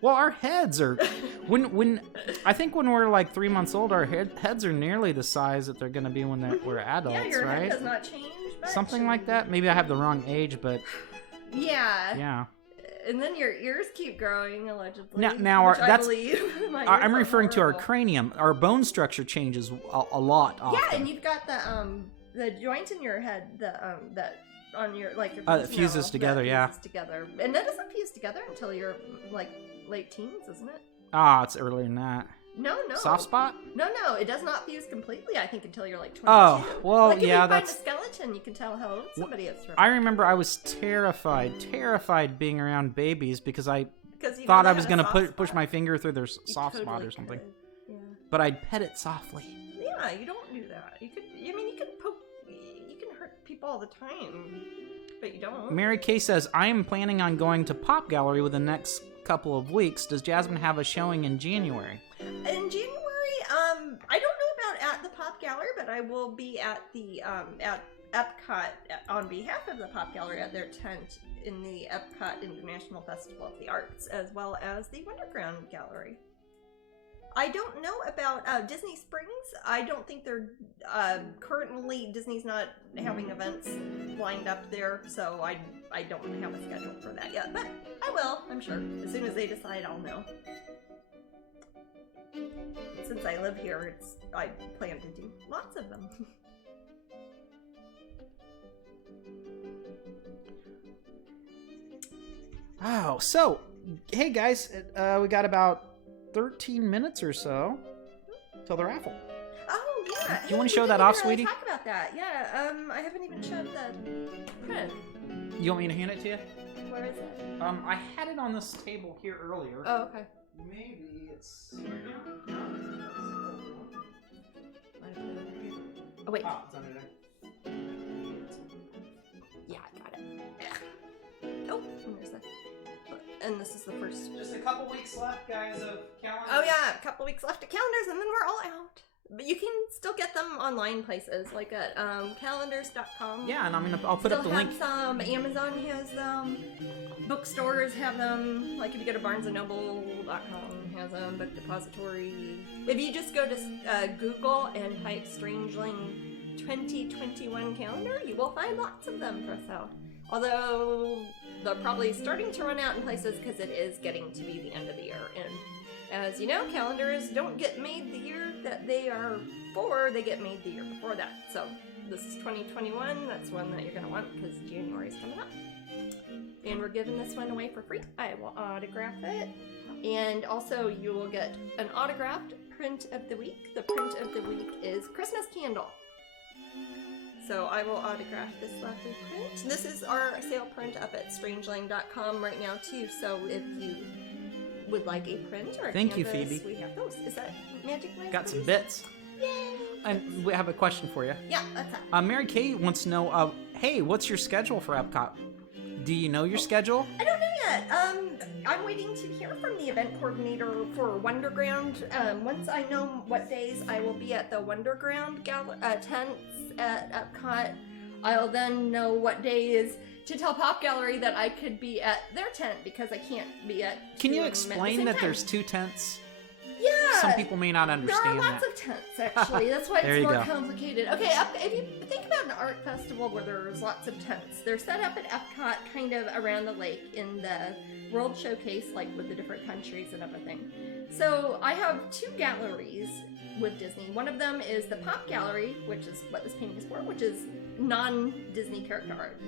Well, our heads are when I think when we're like 3 months old, our heads are nearly the size that they're going to be when we're adults, yeah, your right? head does not change much. Something like that. Maybe I have the wrong age, but yeah. Yeah. And then your ears keep growing, allegedly. Now that's. I'm referring to our cranium. Our bone structure changes a lot. Often. Yeah, and you've got the joint in your head that on your like your it fuses together. Fuses together, and that doesn't fuse together until you're like late teens, isn't it? It's earlier than that. No. Soft spot? No, it does not fuse completely. I think until you're like 22. Oh, well, like, yeah, if you that's. Find a skeleton, you can tell how old somebody is. From I remember I was terrified being around babies because I thought I was going to push my finger through their soft spot or something. Yeah. But I'd pet it softly. Yeah, you don't do that. You can hurt people all the time, but you don't. Mary Kay says, I am planning on going to Pop Gallery within the next couple of weeks. Does Jasmine have a showing in January? In January, I don't know about at the Pop Gallery, but I will be at the at Epcot on behalf of the Pop Gallery at their tent in the Epcot International Festival of the Arts, as well as the Wonderground Gallery. I don't know about Disney Springs. I don't think they're currently Disney's not having events lined up there, so I don't have a schedule for that yet. But I will, I'm sure. As soon as they decide, I'll know. Since I live here, I plan to do lots of them. Oh, so hey guys, we got about 13 minutes or so till the raffle. Oh yeah. Do you want to show that off, sweetie? Talk about that. Yeah. I haven't even showed the print. You want me to hand it to you? Where is it? I had it on this table here earlier. Oh, okay. maybe it's... Oh, wait. Oh, it's under there. Yeah, I got it. Oh, and there's that. And this is the first. Just a couple weeks left, guys, of calendars. Oh, yeah, a couple weeks left of calendars, and then we're all out. But you can still get them online places, like at calendars.com. Yeah, and I'll put up the link. Some. Amazon has them. Bookstores have them. Like if you go to barnesandnoble.com, has them. Book Depository. If you just go to Google and type Strangeling 2021 calendar, you will find lots of them for sale. Although they're probably starting to run out in places because it is getting to be the end of the year. And as you know, calendars don't get made the year that they are for, they get made the year before that. So this is 2021, that's one that you're going to want because January is coming up. And we're giving this one away for free. I will autograph it. And also you will get an autographed print of the week. The print of the week is Christmas Candle. So I will autograph this lovely print. This is our sale print up at strangeling.com right now too. So if you would like a print or a Thank canvas, you, Phoebe. we have those. Is that Magic Mice? Got some bits. Yay! And we have a question for you. Yeah, that's that. Mary Kay wants to know, hey, what's your schedule for Epcot? Do you know your schedule? I don't know yet. I'm waiting to hear from the event coordinator for Wonderground. Once I know what days I will be at the Wonderground tents at Epcot, I'll then know what days to tell Pop Gallery that I could be at their tent because I can't be at. Can you explain that there's two tents? Yeah. Some people may not understand that. There are lots of tents, actually. That's why it's more complicated. Okay, if you think about an art festival where there's lots of tents, they're set up at Epcot kind of around the lake in the World Showcase, like with the different countries and everything. So I have two galleries with Disney. One of them is the Pop Gallery, which is what this painting is for, which is non-Disney character art.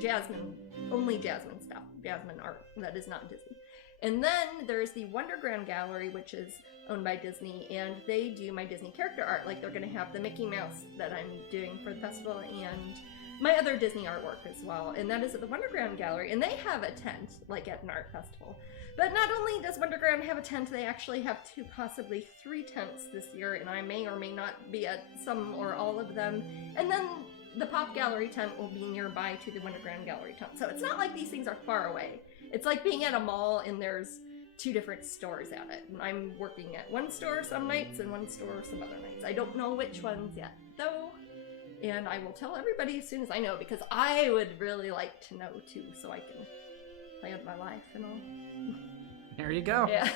Only Jasmine stuff. Jasmine art that is not Disney. And then there's the Wonderground Gallery, which is owned by Disney, and they do my Disney character art. Like they're going to have the Mickey Mouse that I'm doing for the festival and my other Disney artwork as well. And that is at the Wonderground Gallery. And they have a tent, like at an art festival. But not only does Wonderground have a tent, they actually have 2, possibly 3 tents this year, and I may or may not be at some or all of them. And then the Pop Gallery tent will be nearby to the Wonderground Gallery tent. So it's not like these things are far away. It's like being at a mall and there's 2 different stores at it. And I'm working at one store some nights and one store some other nights. I don't know which ones yet, though. And I will tell everybody as soon as I know, because I would really like to know, too, so I can plan my life and all. There you go. Yeah.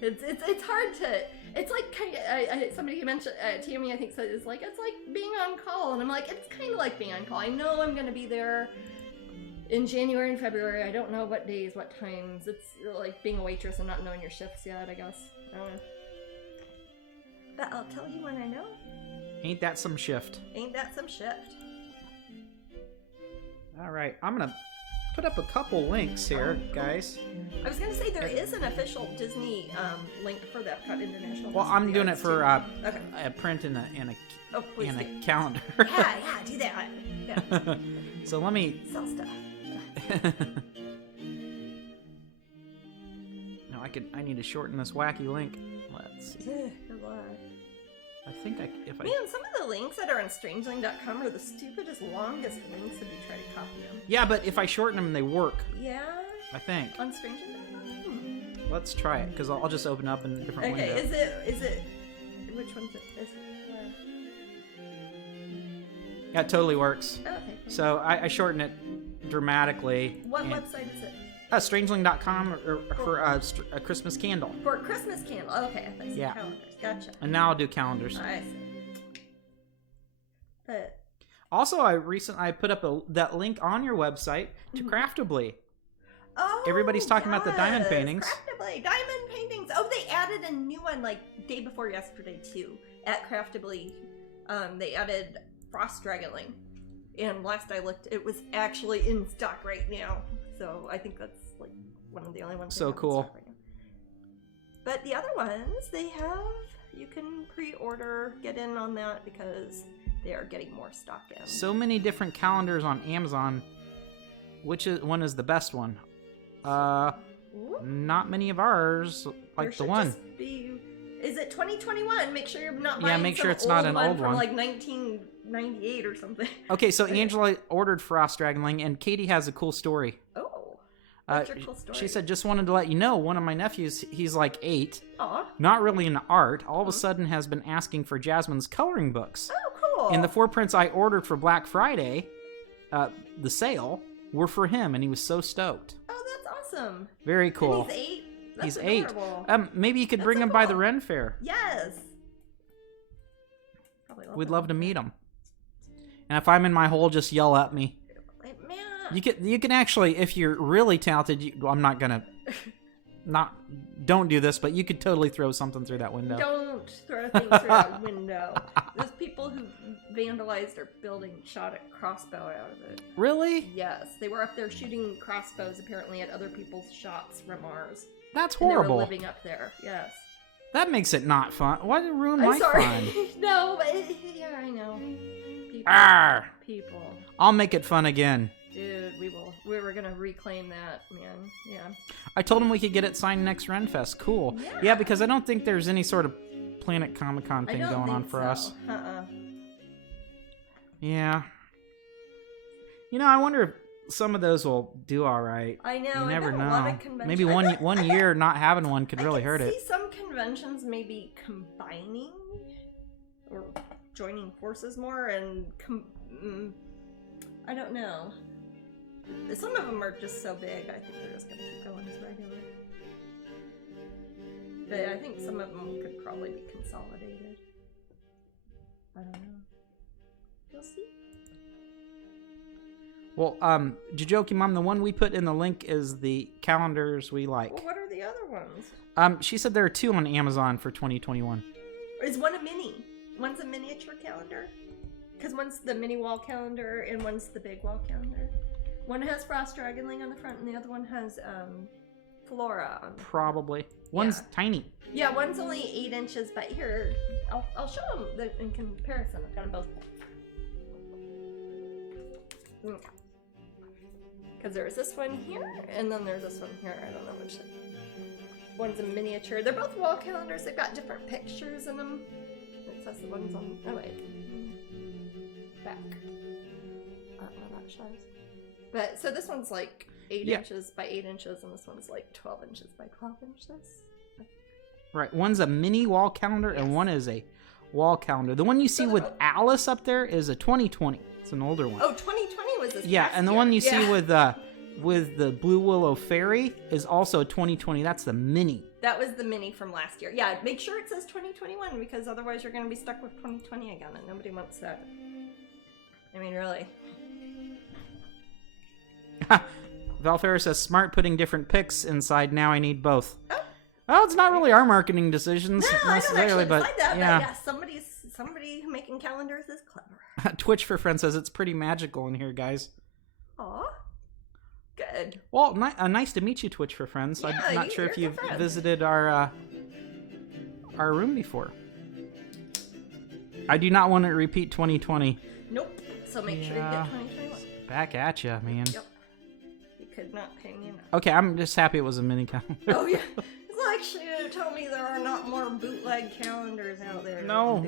It's hard to... It's like kind of... somebody mentioned... Tammy, I think, said it's like being on call. And I'm like, it's kind of like being on call. I know I'm going to be there in January and February. I don't know what days, what times. It's like being a waitress and not knowing your shifts yet, I guess. I don't know. But I'll tell you when I know. Ain't that some shift? Ain't that some shift? All right, I'm gonna put up a couple links here, guys. I was gonna say there is an official Disney link for that Epcot International. Well, I'm doing it for a print and a calendar. Yeah, do that. Yeah. So let me sell stuff. No, I need to shorten this wacky link. Let's see. Good luck. I think Man, some of the links that are on Strangeling.com are the stupidest, longest links if you try to copy them. Yeah, but if I shorten them, they work. Yeah? I think. On Strangeling.com? Let's try it, because I'll just open up in a different window. Okay, is it... Which one's it? Yeah, it totally works. Oh, okay. So I shorten it dramatically. What website is it? Strangeling.com for a Christmas candle. For a Christmas candle. Oh, okay, I thought you said calendars. Gotcha. And now I'll do calendars. I see. But also, I put up that link on your website to Craftably. Oh, everybody's talking about the diamond paintings. Craftably, diamond paintings. Oh, they added a new one like day before yesterday too at Craftably. They added Frost Dragonling, and last I looked, it was actually in stock right now. So I think that's like one of the only ones. So cool. Right now. But the other ones, you can pre-order, get in on that because they are getting more stock in. So many different calendars on Amazon. Which one is the best one? Not many of ours like the one. Is it 2021? Make sure you're not buying make sure it's not an old one from like 1998 or something. Okay, so Angela ordered Frost Dragonling, and Katie has a cool story. Oh, what's your cool story? She said, just wanted to let you know, one of my nephews, he's like 8, Aw. not really into art, all of a sudden has been asking for Jasmine's coloring books. Oh, cool. And the 4 prints I ordered for Black Friday, the sale, were for him, and he was so stoked. Oh, that's awesome. Very cool. And he's 8? He's adorable. 8. Maybe you could bring him by the Ren Fair. Yes. We'd love to meet him. And if I'm in my hole, just yell at me. Man. You can actually, if you're really talented, I'm not gonna, don't do this, but you could totally throw something through that window. Don't throw things through that window. Those people who vandalized our building shot a crossbow out of it. Really? Yes, they were up there shooting crossbows apparently at other people's shots from ours. That's horrible. And they were living up there. Yes. That makes it not fun. Why did it ruin I'm my sorry. fun? No, but yeah, I know. People. I'll make it fun again. Dude, we will. We were gonna reclaim that, man. Yeah. I told him we could get it signed next Renfest. Cool. Yeah, because I don't think there's any sort of Planet Comic-Con thing going on for us. Yeah. You know, I wonder if some of those will do all right. I know. You never know. A lot of conventions. Maybe one year not having one could really hurt it. I see some conventions maybe combining or joining forces more, and I don't know. Some of them are just so big. I think they're just gonna keep going as regular. But I think some of them could probably be consolidated. I don't know. We'll see. Well, Jijoki Mom, the one we put in the link is the calendars we like. Well, what are the other ones? She said there are 2 on Amazon for 2021. Is one a mini? One's a miniature calendar? Because one's the mini wall calendar and one's the big wall calendar. One has Frost Dragonling on the front and the other one has Flora on the Probably. One's tiny. Yeah, one's only 8 inches, but here, I'll show them in comparison. I've got them both. Because there's this one here, and then there's this one here. I don't know which. One's a miniature. They're both wall calendars. They've got different pictures in them. It says the one's on. Oh wait, back. I don't know how that shows. But so this one's like 8 inches by 8 inches, and this one's like 12 inches by 12 inches. Right. One's a mini wall calendar, and one is a wall calendar. The one you see with Alice up there is a 2020. It's an older one. Oh, 2020 was this. Yeah, and the one you see with the Blue Willow Fairy is also a 2020. That's the mini. That was the mini from last year. Yeah, make sure it says 2021 because otherwise you're going to be stuck with 2020 again, and nobody wants that. I mean, really. Valfera says, smart putting different pics inside. Now I need both. Oh. Well, it's not really our marketing decisions necessarily, but yeah. But yeah, somebody making calendars is clever. Twitch for Friends says it's pretty magical in here, guys. Aw, good. Well, nice to meet you, Twitch for Friends. Yeah, I'm not sure if you've visited our room before. I do not want to repeat 2020. Nope. So make sure you get 2021. Back at you, man. Yep. You could not pay me enough. Okay, I'm just happy it was a mini calendar. Oh yeah. Actually, tell me there are not more bootleg calendars out there. No,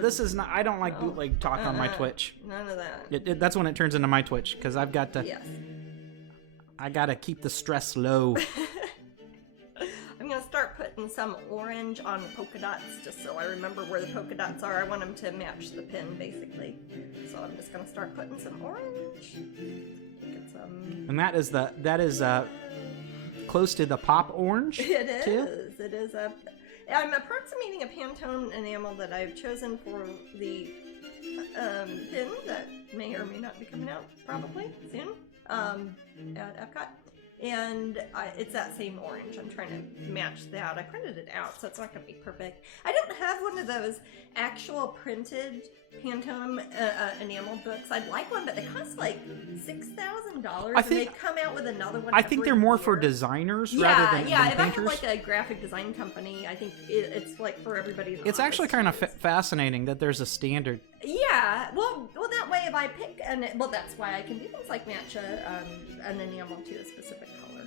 this is not. I don't like bootleg talk on my Twitch. None of that. That's when it turns into my Twitch because I've got to. Yes. I gotta keep the stress low. I'm gonna start putting some orange on polka dots just so I remember where the polka dots are. I want them to match the pin basically. So I'm just gonna start putting some orange. Get some. And that is close to the pop orange. It is. Too? It is a. I'm approximating a Pantone enamel that I've chosen for the pin that may or may not be coming out probably soon at Epcot. And it's that same orange. I'm trying to match that. I printed it out, so it's not going to be perfect. I don't have one of those actual printed Pantone enamel books. I'd like one, but they cost like $6,000. And they come out with another one. I think they're more for designers rather than painters. Yeah, if I have like a graphic design company, I think it's like for everybody. It's actually kind of fascinating that there's a standard. Yeah, well, that way if I pick, that's why I can do things like match an enamel to a specific color.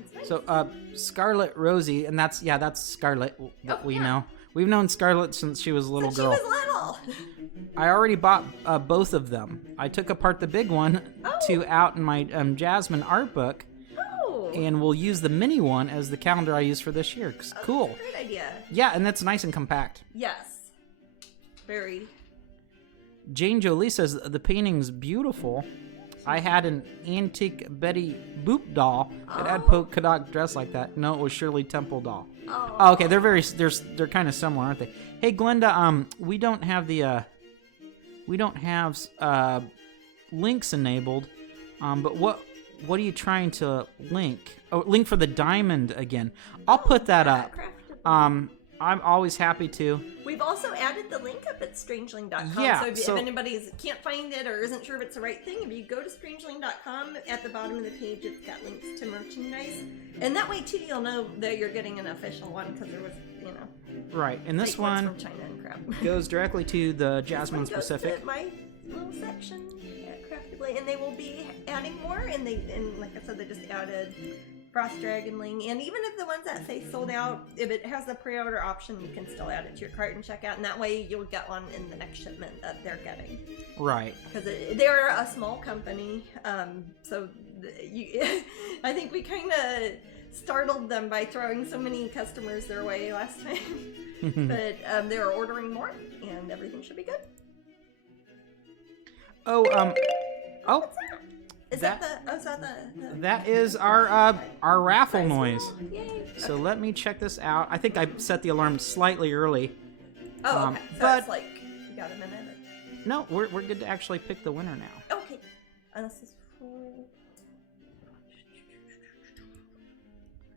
It's nice. So, Scarlet Rosie, and that's Scarlet that we know. We've known Scarlet since she was a little girl. She was little. I already bought both of them. I took apart the big one to out in my Jasmine art book. Oh. And we'll use the mini one as the calendar I use for this year. Cool. That's a great idea. Yeah, and that's nice and compact. Yes. Very. Jane Jolie says the painting's beautiful. I had an antique Betty Boop doll that had polka dot dress like that. No, it was Shirley Temple doll. Oh, okay, they're kind of similar, aren't they? Hey, Glenda, we don't have links enabled. But what are you trying to link? Oh, link for the diamond again. I'll put that up. I'm always happy to. We've also added the link up at strangeling.com. Yeah, so if anybody can't find it or isn't sure if it's the right thing, if you go to strangeling.com, at the bottom of the page, it's got links to merchandise. And that way, too, you'll know that you're getting an official one because there was, Right, and this one from China and crap. goes directly to the Jasmine Specific. To my little section at Craftably, and they will be adding more. And like I said, they just added Frost Dragonling, and even if the ones that say sold out, if it has the pre-order option, you can still add it to your cart and check out, and that way you'll get one in the next shipment that they're getting. Right. Because they're a small company, so I think we kind of startled them by throwing so many customers their way last time. But they're ordering more, and everything should be good. What's that? Is that the That is our raffle noise. Yay. So let me check this out. I think I set the alarm slightly early. Oh, okay. So but it's like you got a minute. No, we're good to actually pick the winner now. Okay. And this is for.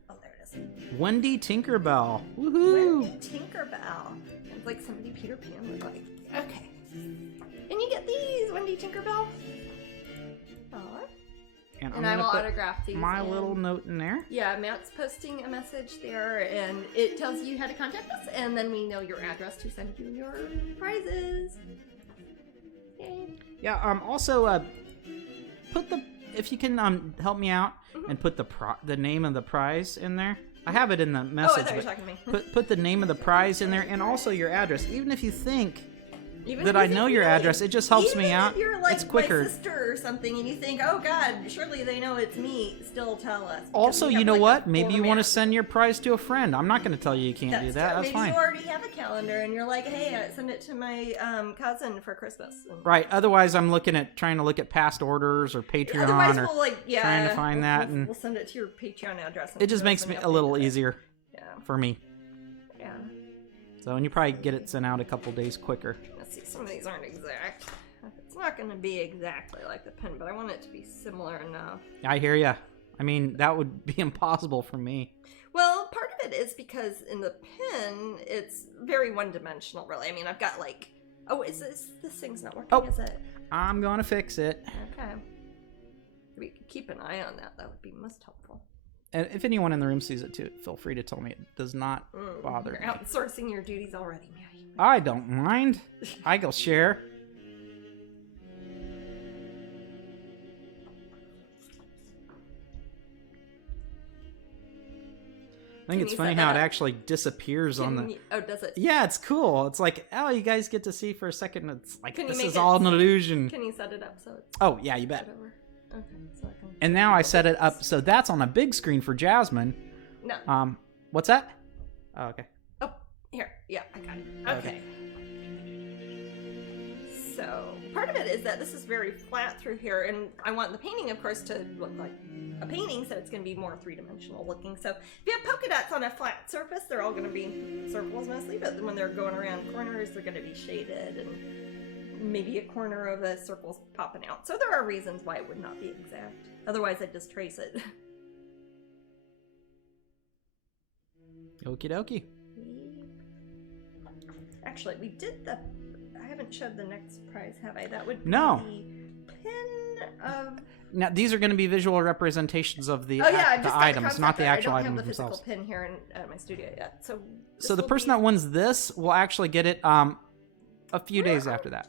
Oh, there it is. Wendy Tinkerbell. Woohoo! Wendy Tinkerbell. It's like somebody Peter Pan would like. Okay. And you get these, Wendy Tinkerbell. And I will autograph these. My little note in there. Yeah, Matt's posting a message there, and it tells you how to contact us, and then we know your address to send you your prizes. Yay. Yeah. Also, if you can help me out and put the name of the prize in there. I have it in the message. Oh, I thought you were talking to me. Put the name of the prize in there, and also your address, even if you think. Even that I know your address, it just helps me out. If you're like it's quicker. My sister or something, and you think, "Oh God, surely they know it's me." Still tell us. Also, you know what? Maybe you want to send your prize to a friend. I'm not going to tell you can't do that. That's maybe fine. Maybe you already have a calendar, and you're like, "Hey, send it to my cousin for Christmas." Right. Otherwise, I'm trying to look at past orders or Patreon Otherwise, or trying to find that, and we'll send it to your Patreon address. It just makes me a little easier. Yeah. For me. Yeah. So, and you probably get it sent out a couple days quicker. Let's see, some of these aren't exact. It's not going to be exactly like the pen, but I want it to be similar enough. I hear ya. I mean, that would be impossible for me. Well, part of it is because in the pen, it's very one-dimensional, really. I mean, I've got like... Oh, is this thing's not working, is it? I'm going to fix it. Okay. If we could keep an eye on that, that would be most helpful. And if anyone in the room sees it too, feel free to tell me. It does not bother me. You're outsourcing your duties already, Mary. I don't mind. I go share. I think it's funny how it actually disappears on the... Oh, does it? Yeah, it's cool. It's like, oh, you guys get to see for a second. It's like, this is all an illusion. Can you set it up so it's... Oh, yeah, you bet. Whatever. Okay, so I can... And now I set it up so that's on a big screen for Jasmine. No. What's that? Oh, okay. Oh, here. Yeah, I got it. Okay. So, part of it is that this is very flat through here, and I want the painting, of course, to look like a painting, so it's going to be more three-dimensional looking. So, if you have polka dots on a flat surface, they're all going to be circles mostly, but when they're going around corners, they're going to be shaded, and maybe a corner of a circle's popping out. So, there are reasons why it would not be exact. Otherwise, I'd just trace it. Okie dokie. Actually, we did the... I haven't showed the next prize, have I? That would be the pin of... Now, these are going to be visual representations of the, the items, not the actual items themselves. I don't have the physical pin here in my studio yet. So the person that wins this will actually get it a few days after that.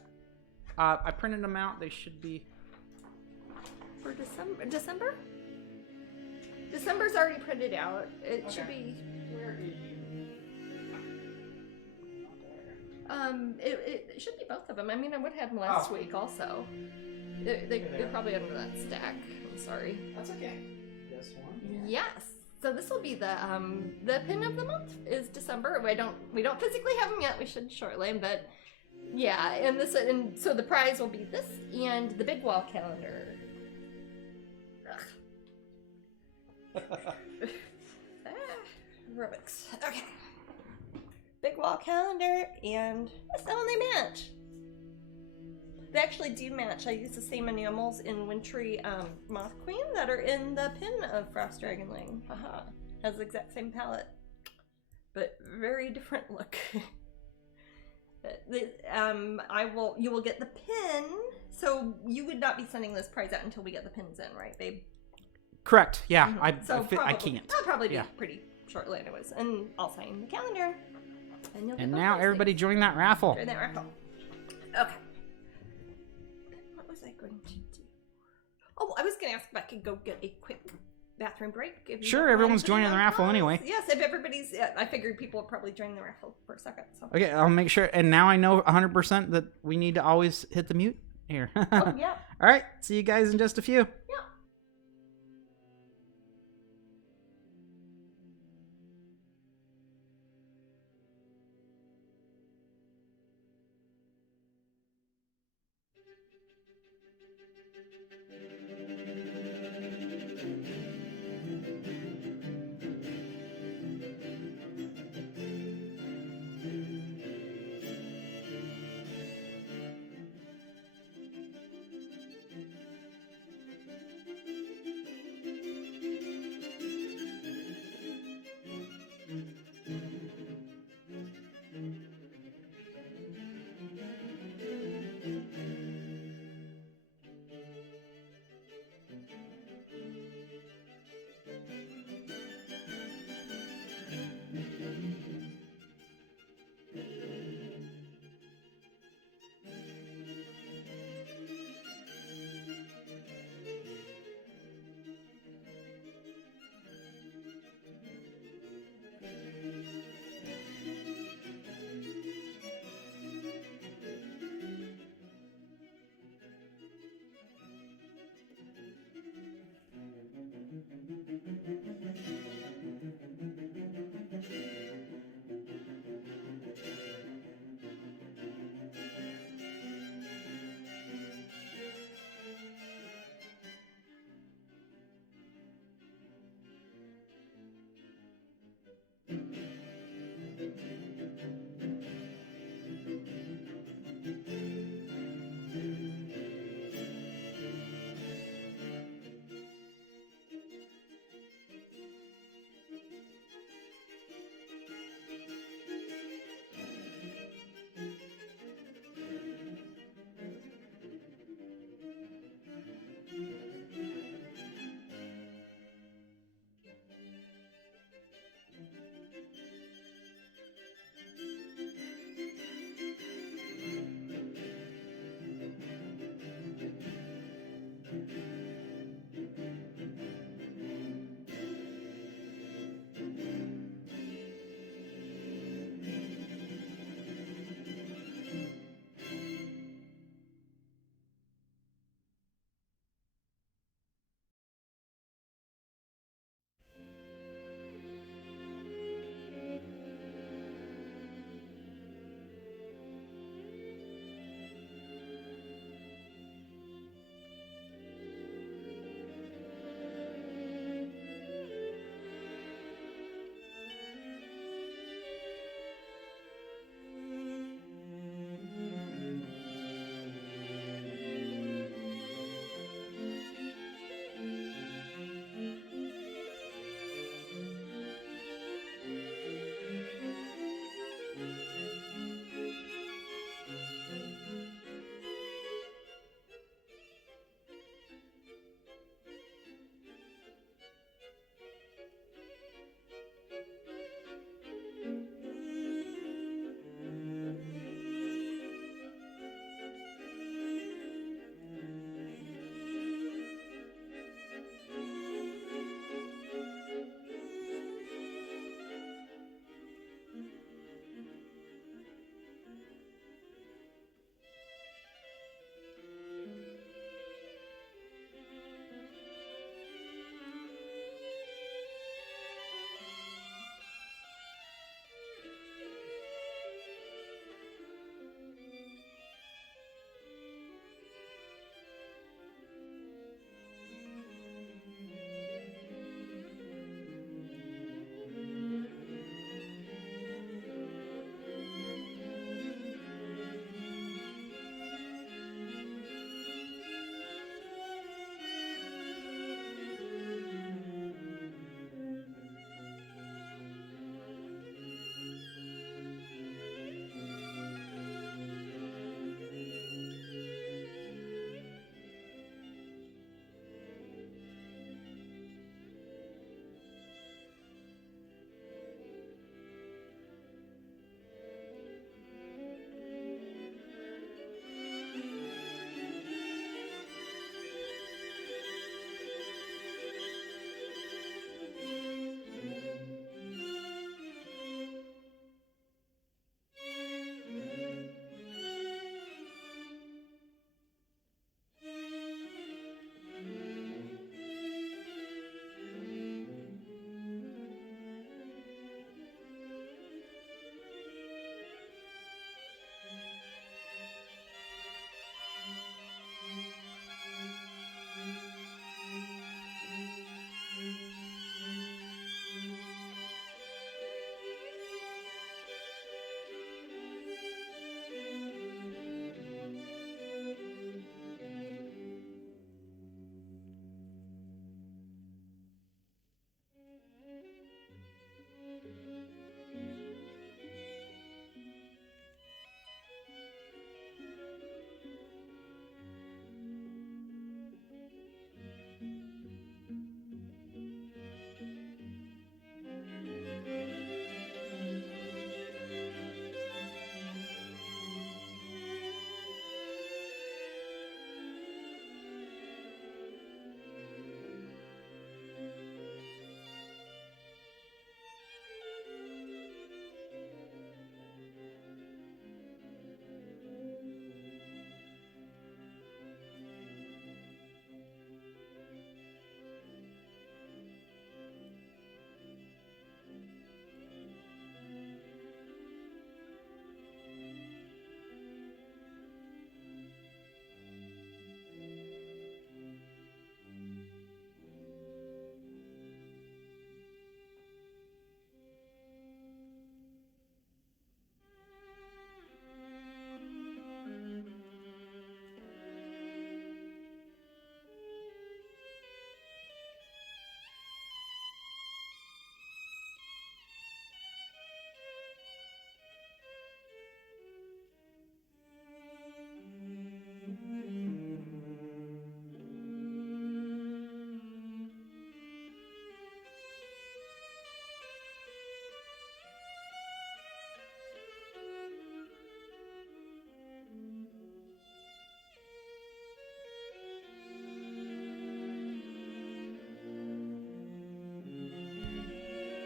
I printed them out. They should be... For December? December's already printed out. It should be. Where is you? It should be both of them. I mean, I would have had them last week also. They're probably under that stack. I'm sorry. That's okay. This one. Yes. So this will be the pin of the month is December. We don't physically have them yet. We should shortly, but yeah. And so the prize will be this and the big wall calendar. Rubik's. Okay. Big wall calendar and this. Oh, and they match. They actually do match. I use the same enamels in Wintry Moth Queen that are in the pin of Frost Dragonling. Haha. Has the exact same palette, but very different look. You will get the pin. So you would not be sending this prize out until we get the pins in, right, babe? Correct. Yeah. Mm-hmm. I can't. That'll probably be pretty shortly, anyways. And I'll sign the calendar. And now everybody join that raffle. Join that raffle. Okay. What was I going to do? Oh, I was going to ask if I could go get a quick bathroom break. Sure, everyone's joining the raffle anyway. Yes, if everybody's... I figured people would probably join the raffle for a second. So. Okay, I'll make sure. And now I know 100% that we need to always hit the mute here. Oh, yeah. All right, see you guys in just a few. Yeah.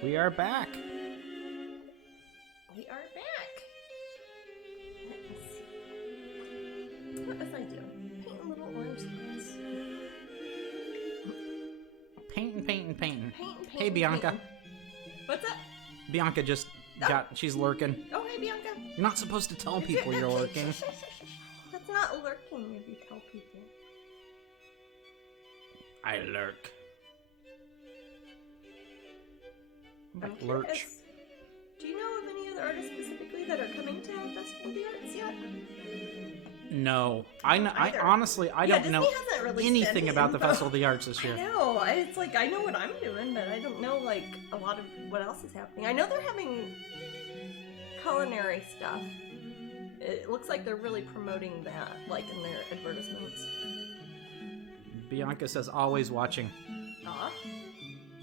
We are back. We are back. What was I doing? Painting little orange spots. Painting. Hey, Bianca. Painting. What's up? Bianca just she's lurking. Oh, hey, Bianca. You're not supposed to tell people you're lurking. That's not lurking if you tell people. I lurk. I'm Lurch. curious. Do you know of any other artists specifically that are coming to Festival of the Arts yet? No, I honestly don't Disney know hasn't released anything any about the info. Festival of the Arts this year. I know. It's like I know what I'm doing, but I don't know like a lot of what else is happening. I know they're having culinary stuff. It looks like they're really promoting that, like in their advertisements. Bianca says, always watching. Aw.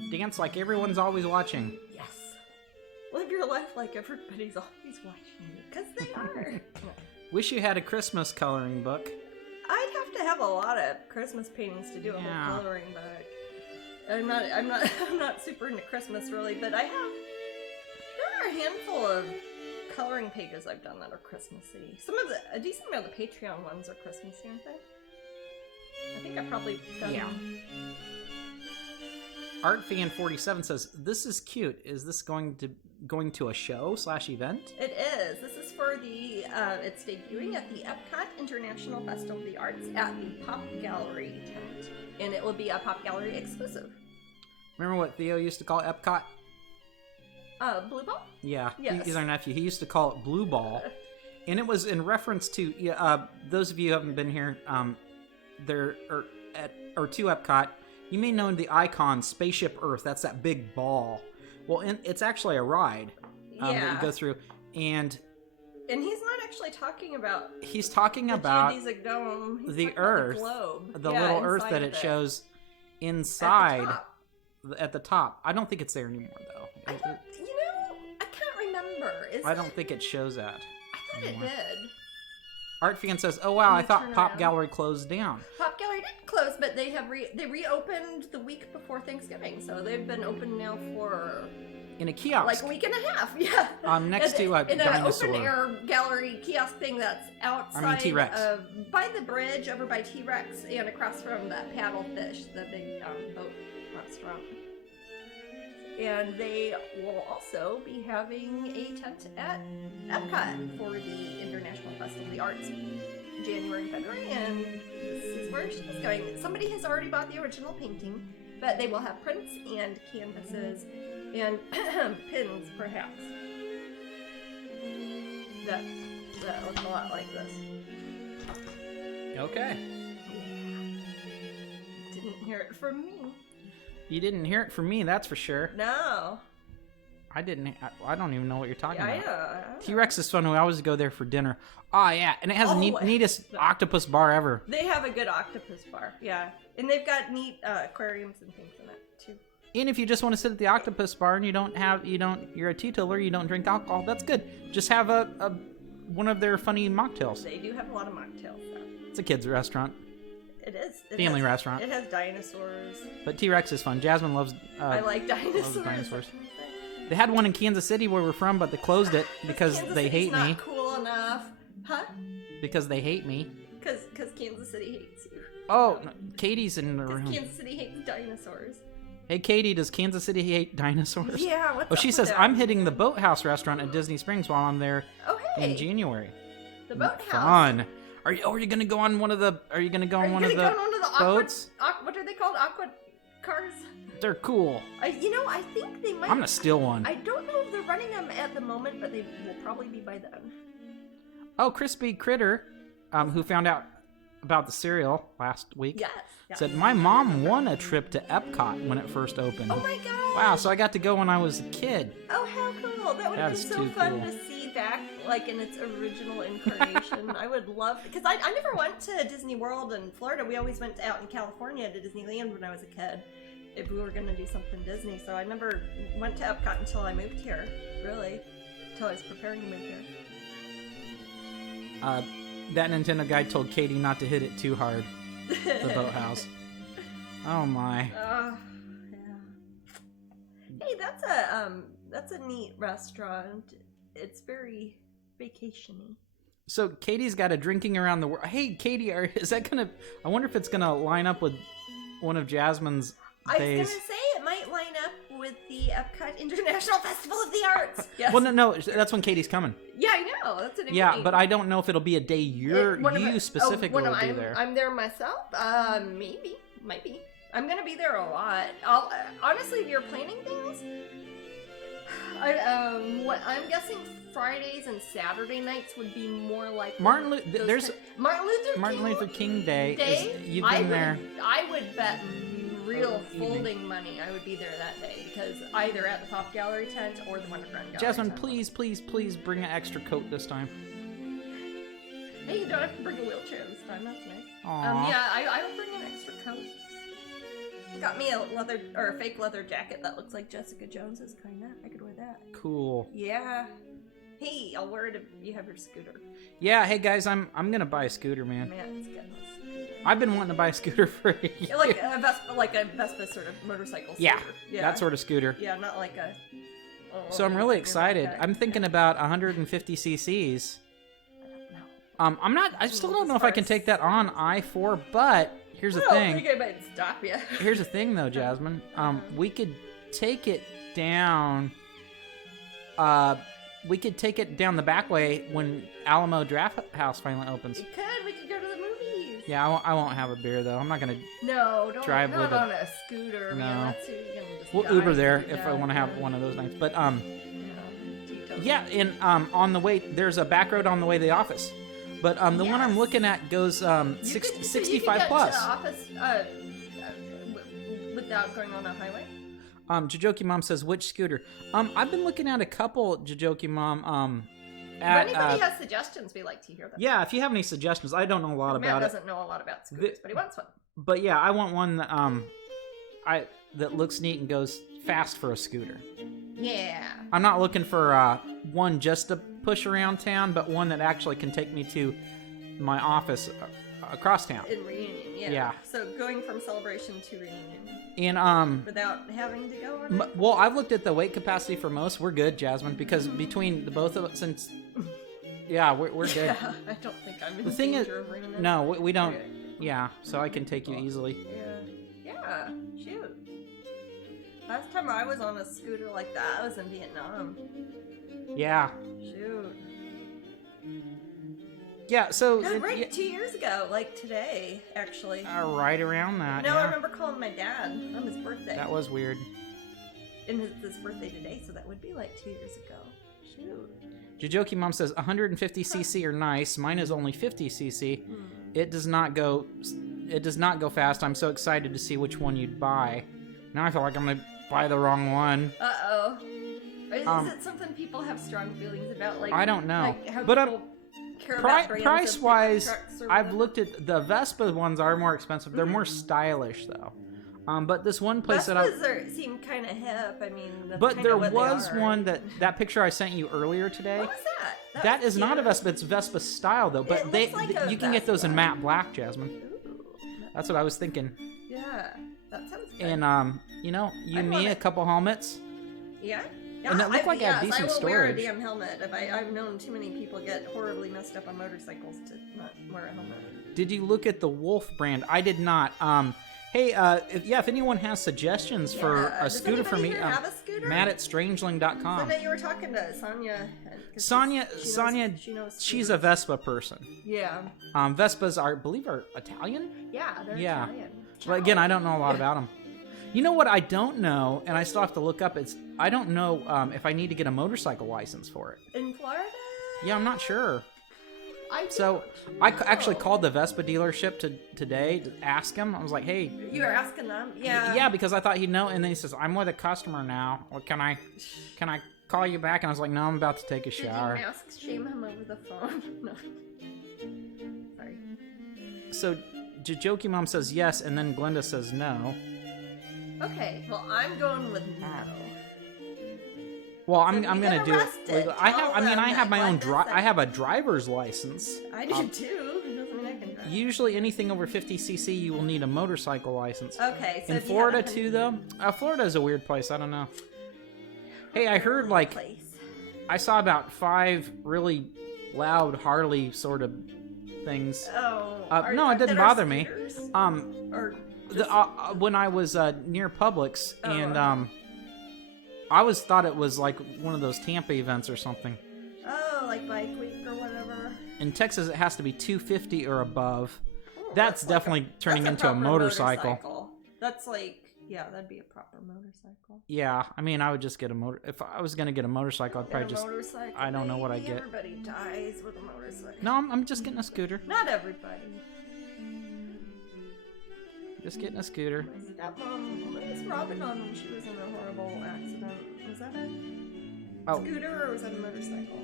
Dance like everyone's always watching. Yes. Live your life like everybody's always watching you, because they are. Wish you had a Christmas coloring book. I'd have to have a lot of Christmas paintings to do a whole coloring book. I'm not super into Christmas really, but there are a handful of coloring pages I've done that are Christmassy. A decent amount of the Patreon ones are Christmassy, aren't they? I think I've probably done. Yeah. ArtFan47 says, "This is cute. Is this going to a show/event?" It is. This is for the it's debuting at the Epcot International Festival of the Arts at the Pop Gallery tent, and it will be a Pop Gallery exclusive. Remember what Theo used to call Epcot? Blue Ball? Yeah, yes. He's our nephew. He used to call it Blue Ball, and it was in reference to those of you who haven't been here. There or to Epcot. You may know the icon Spaceship Earth. That's that big ball. Well, it's actually a ride that you go through, and he's not actually talking about. He's talking about geodesic dome. He's the Earth, the globe, the little Earth that it shows inside at the top. I don't think it's there anymore, though. I can't remember. I don't think it shows that. I thought it did. Art fan says, "Oh wow, I thought Pop Gallery closed down." Pop Gallery didn't close, but they have they reopened the week before Thanksgiving, so they've been open now for in a kiosk, like a week and a half. Yeah, next to a in dinosaur. an open air gallery kiosk thing that's outside T-Rex. By the bridge over by T-Rex and across from that Paddlefish, the big boat restaurant. And they will also be having a tent at Epcot for the International Festival of the Arts January and February, and this is where she's going. Somebody has already bought the original painting, but they will have prints and canvases and pins, perhaps. That look a lot like this. Okay. Didn't hear it from me. You didn't hear it from me, that's for sure. No. I didn't. I don't even know what you're talking about. I know. T-Rex is fun. We always go there for dinner. Oh yeah, and it has the neatest octopus bar ever. They have a good octopus bar, yeah, and they've got neat aquariums and things in it too. And if you just want to sit at the octopus bar and you're a teetotaler, you don't drink alcohol, that's good. Just have one of their funny mocktails. They do have a lot of mocktails. So. It's a kids' restaurant. It is. Family restaurant. It has dinosaurs. But T-Rex is fun. Jasmine loves. I like dinosaurs. Loves dinosaurs. They had one in Kansas City where we're from, but they closed it because they hate me. Not cool enough, huh? Because they hate me. Because Kansas City hates you. Oh, no, Katie's in the room. Kansas City hates dinosaurs. Hey Katie, does Kansas City hate dinosaurs? Yeah. What's Oh, she says I'm hitting the Boathouse restaurant at Disney Springs while I'm there. Oh, hey. In January. The Boathouse. Fun. Are you gonna go on one of the? Are you gonna go on one of the boats? What are they called? Aqua cars. They're cool. I think they might. I'm gonna steal one. I don't know if they're running them at the moment, but they will probably be by then. Oh, Crispy Critter, who found out about the cereal last week, said my mom won a trip to Epcot when it first opened. Oh my god! Wow, so I got to go when I was a kid. Oh, how cool! That would have been so fun to see back, like in its original incarnation. I would love, because I never went to Disney World in Florida. We always went out in California to Disneyland when I was a kid. If we were going to do something Disney, so I never went to Epcot until I moved here. Really, until I was preparing to move here. That Nintendo guy told Katie not to hit it too hard. The boathouse. Oh my. Hey, that's a neat restaurant. It's very vacationy. So Katie's got a drinking around the world. Hey, Katie, is that gonna? I wonder if it's gonna line up with one of Jasmine's days. I was gonna say it might line up with the Epcot International Festival of the Arts. Yes. Well, no, that's when Katie's coming. Yeah, I know. That's an Yeah, but I don't know if it'll be a day you specifically will be there. I'm there myself. Maybe, might be. I'm gonna be there a lot. Honestly, if you're planning things, I'm guessing Fridays and Saturday nights would be more like Martin Luther King Day. You've been there. I would bet real folding money I would be there that day, because either at the Pop Gallery tent or the Wonderfront Gallery Jasmine, tent. please bring an extra coat this time. Hey, you don't have to bring a wheelchair this time. That's nice. Aww. Yeah, I'll bring an extra coat. Got me a fake leather jacket that looks like Jessica Jones's, kinda. I could wear that. Cool. Yeah. Hey, I'll wear it if you have your scooter. Yeah. Hey guys, I'm gonna buy a scooter, man. Man's getting a scooter. I've been wanting to buy a scooter for a year. Yeah, like a Vespa sort of motorcycle scooter. Yeah, that sort of scooter. Yeah, not like a. So I'm really excited. I'm thinking about 150 cc's. I still don't know if I can take that on I-4, but here's the thing. I think I might stop you. Here's the thing, though, Jasmine. We could take it down. We could take it down the back way when Alamo Draft House finally opens. We could go to the movies. Yeah, I won't have a beer though. I'm not gonna. Don't drive not with on a scooter. No. Man, that's you're gonna just We'll die Uber there to if I want to have one of those nights. But Yeah, and on the way there's a back road on the way to the office. But the one I'm looking at goes 65 plus. To the office without going on a highway. Jajoki Mom says, which scooter? I've been looking at a couple, Jajoki Mom. If anybody has suggestions, we like to hear them. Yeah, if you have any suggestions, I don't know a lot about it. Matt doesn't know a lot about scooters, but he wants one. But yeah, I want one that that looks neat and goes fast for a scooter. Yeah. I'm not looking for one just to push around town, but one that actually can take me to my office across town. In Reunion, yeah. So going from Celebration to Reunion. And without having to go on it? Well, I've looked at the weight capacity for most. We're good, Jasmine, because between the both of us, since we're good. Yeah, I don't think I'm in the thing danger of bringing it. No, we don't. Yeah, so I can take you easily. Yeah. Shoot. Last time I was on a scooter like that, I was in Vietnam. Yeah. Shoot. Yeah, so... right 2 years ago, like today, actually. Right around that, I remember calling my dad on his birthday. That was weird. And his birthday today, so that would be like 2 years ago. Shoot. Jajoki Mom says, 150cc are nice. Mine is only 50cc. It does not go fast. I'm so excited to see which one you'd buy. Now I feel like I'm going to buy the wrong one. Uh-oh. Is it something people have strong feelings about? Like I don't know. Like how but people care about price-wise, I've looked at the Vespa ones are more expensive. They're more stylish, though. But this one place Vespas seem kind of hip. I mean, but there was one that picture I sent you earlier today. What was that? That is not a Vespa. It's Vespa style though. But you can get those in matte black, Jasmine. Ooh, that's what I was thinking. Yeah, that sounds good. And a couple helmets. Yeah. And it looked like I had decent storage. I will wear a damn helmet. I've known too many people get horribly messed up on motorcycles to not wear a helmet. Did you look at the Wolf brand? I did not. Hey, if anyone has suggestions for a scooter for me, have a scooter? Matt at Strangeling.com. So that you were talking to Sonia. Sonia, she's a Vespa person. Yeah. Vespas I believe are Italian. Yeah, they're Italian. But again, I don't know a lot about them. You know what I don't know, and I still have to look up, I don't know if I need to get a motorcycle license for it. In Florida? Yeah, I'm not sure. I actually called the Vespa dealership today to ask him. I was like, hey. You were asking them? Yeah. Yeah, because I thought he'd know, and then he says, I'm with a customer now. Well, can I call you back? And I was like, no, I'm about to take a shower. Did you shame him over the phone? No. Sorry. So, Jajoki Mom says yes, and then Glenda says no. Okay, well, I'm going with no. Well, I'm gonna do it. I have my own I have a driver's license. I do too. It doesn't mean I can drive. Usually, anything over 50cc, you will need a motorcycle license. Okay. So in Florida too, though. Florida is a weird place. I don't know. Hey, I heard like place. I saw about 5 really loud Harley sort of things. Oh, no, it didn't bother me. Or just... When I was near Publix, and I always thought it was like one of those Tampa events or something. Oh, like Bike Week or whatever. In Texas, it has to be 250 or above. That's definitely turning into a motorcycle. That's like, yeah, that'd be a proper motorcycle. Yeah, I mean, I would just get a motor. If I was gonna get a motorcycle, I'd probably just. Motorcycle, I don't know what I get. Everybody dies with a motorcycle. No, I'm just getting a scooter. Not everybody. Just getting a scooter. My stepmom, what was Robin on when she was in a horrible accident? Was that a scooter or was that a motorcycle?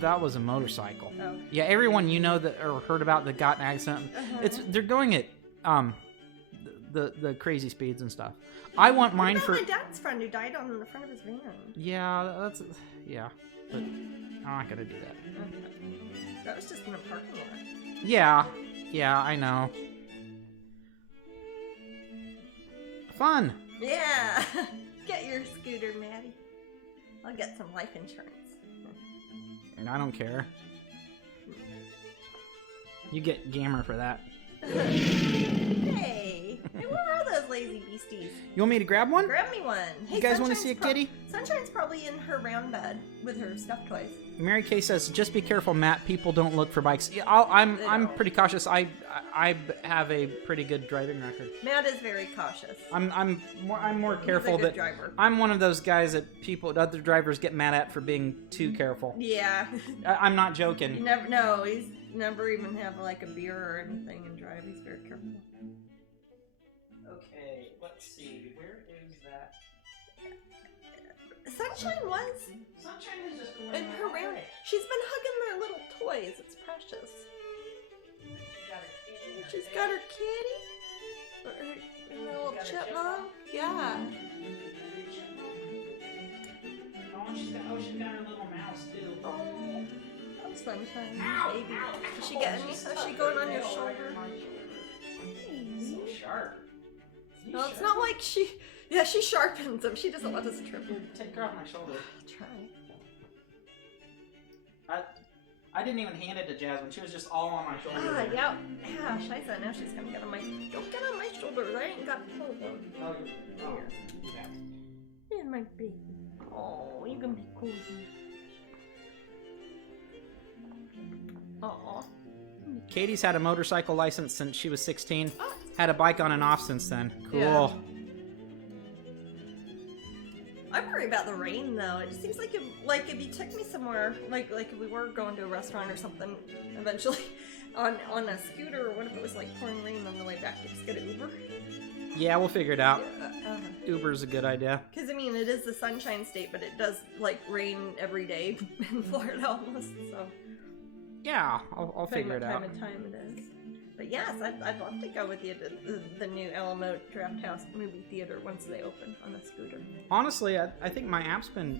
That was a motorcycle. Oh. Yeah, everyone you know that or heard about that got in an accident, they're going at the crazy speeds and stuff. I want mine for my dad's friend who died on the front of his van. Yeah, but I'm not gonna do that. Okay. That was just in a parking lot. Yeah, I know. Fun. Yeah, get your scooter, Maddie. I'll get some life insurance. I don't care. You get Gamer for that. Hey, where are those lazy beasties? You want me to grab one? Grab me one. Hey, you guys want to see a kitty? Sunshine's probably in her round bed with her stuffed toys. Mary Kay says, "Just be careful, Matt. People don't look for bikes." Yeah, I'm pretty cautious. I have a pretty good driving record. Matt is very cautious. I'm more careful. He's a good driver. I'm one of those guys that other drivers get mad at for being too careful. Yeah. I'm not joking. He's never even have like a beer or anything and drive. He's very careful. Okay, let's see. Where is that? Sunshine is just going in her round. She's been hugging their little toys. It's precious. She's got her kitty. Her little chipmunk. Yeah. She's got her little mouse too. Oh, Sunshine, baby. Is she getting me? Is she going on your shoulder? So sharp. No, it's not like she. Yeah, she sharpens them. She doesn't let us trip. Take her off my shoulder. I'll try. I didn't even hand it to Jasmine. She was just all on my shoulder. Yeah. Yeah, Shiza, now she's gonna get on my... Don't get on my shoulders. I ain't got to hold them. Oh, yeah. Yeah, my baby. Oh, you can be cozy. Aw. Katie's had a motorcycle license since she was 16. Had a bike on and off since then. Cool. Yeah. I worry about the rain though. It just seems like if you took me somewhere, like if we were going to a restaurant or something, eventually, on a scooter, or what if it was like pouring rain on the way back? You just get an Uber. Yeah, we'll figure it out. Uber's a good idea. Because I mean, it is the Sunshine State, but it does like rain every day in Florida almost. So yeah, I'll figure it out. What time it is. But yes, I'd love to go with you to the new Alamo Draft House movie theater once they open on a scooter. Honestly, I think my app's been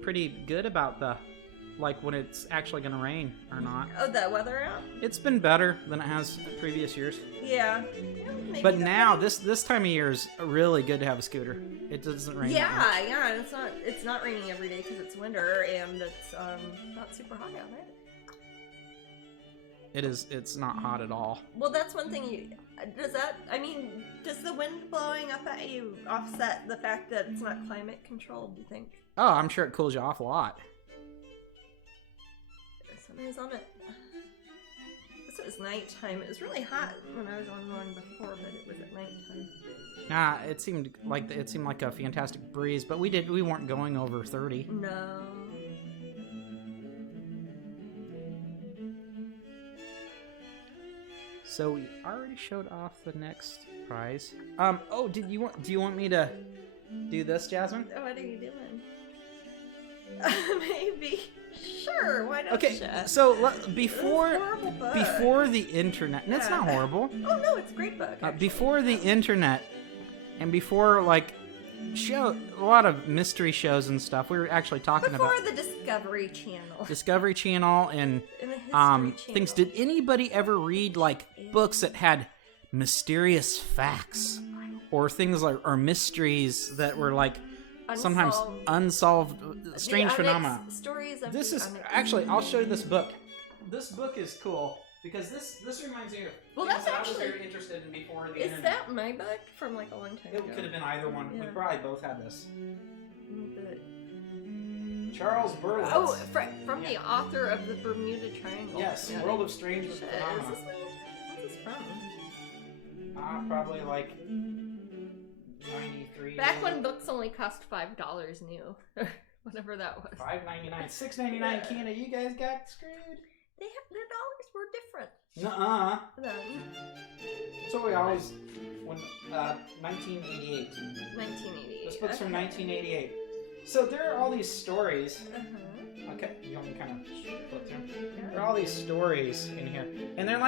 pretty good about like when it's actually going to rain or not. Oh, the weather app? It's been better than it has in previous years. Yeah. But now, this time of year is really good to have a scooter. It doesn't rain that much. Yeah. It's not raining every day because it's winter and it's not super hot out, right? It's not hot at all. Well, that's one thing does the wind blowing up at you offset the fact that it's not climate controlled, do you think? Oh, I'm sure it cools you off a lot. Somebody's on it. This was nighttime. It was really hot when I was on one before, but it was at nighttime. Nah, it seemed like a fantastic breeze, but we weren't going over 30. No. So we already showed off the next prize. Do you want me to do this, Jasmine? What are you doing? Maybe. Sure, why not? Okay, so before the internet, and it's not horrible. Oh no, it's a great book. Before the internet, and before a lot of mystery shows and stuff, we were actually talking about the Discovery Channel. Discovery Channel and things. Did anybody ever read books that had mysterious facts or things or mysteries that were sometimes unsolved strange phenomena. Stories of this is actually, I'll show you this book. This book is cool because this reminds me of things I was very interested in before the internet. Is that my book from like a long time ago? It could have been either one. Yeah. We probably both had this. Charles Berlitz. Oh, from the author of the Bermuda Triangle. Yes, World of Strange Phenomena. What's this from? Probably like 93. Back when books only cost $5 new, or whatever that was. $5.99, $6.99 Canada. You guys got screwed. Their dollars were different. Nuh-uh. Then. So we always 1988. 1988. This book's from 1988. So there are all these stories. Uh-huh. Okay, you want me to kind of flip through? There are all these stories in here, and they're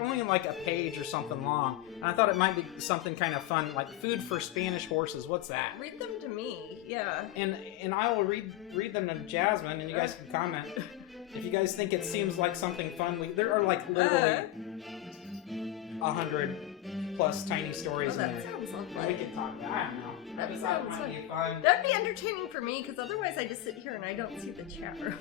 only like a page or something long. And I thought it might be something kind of fun, like food for Spanish horses. What's that? Read them to me, yeah. And I will read them to Jasmine, and you guys can comment if you guys think it seems like something fun. There are like literally 100+ tiny stories in there. That sounds lovely. We could talk. I don't know. That sounds fun. That'd be entertaining for me, because otherwise I just sit here and I don't see the chat room.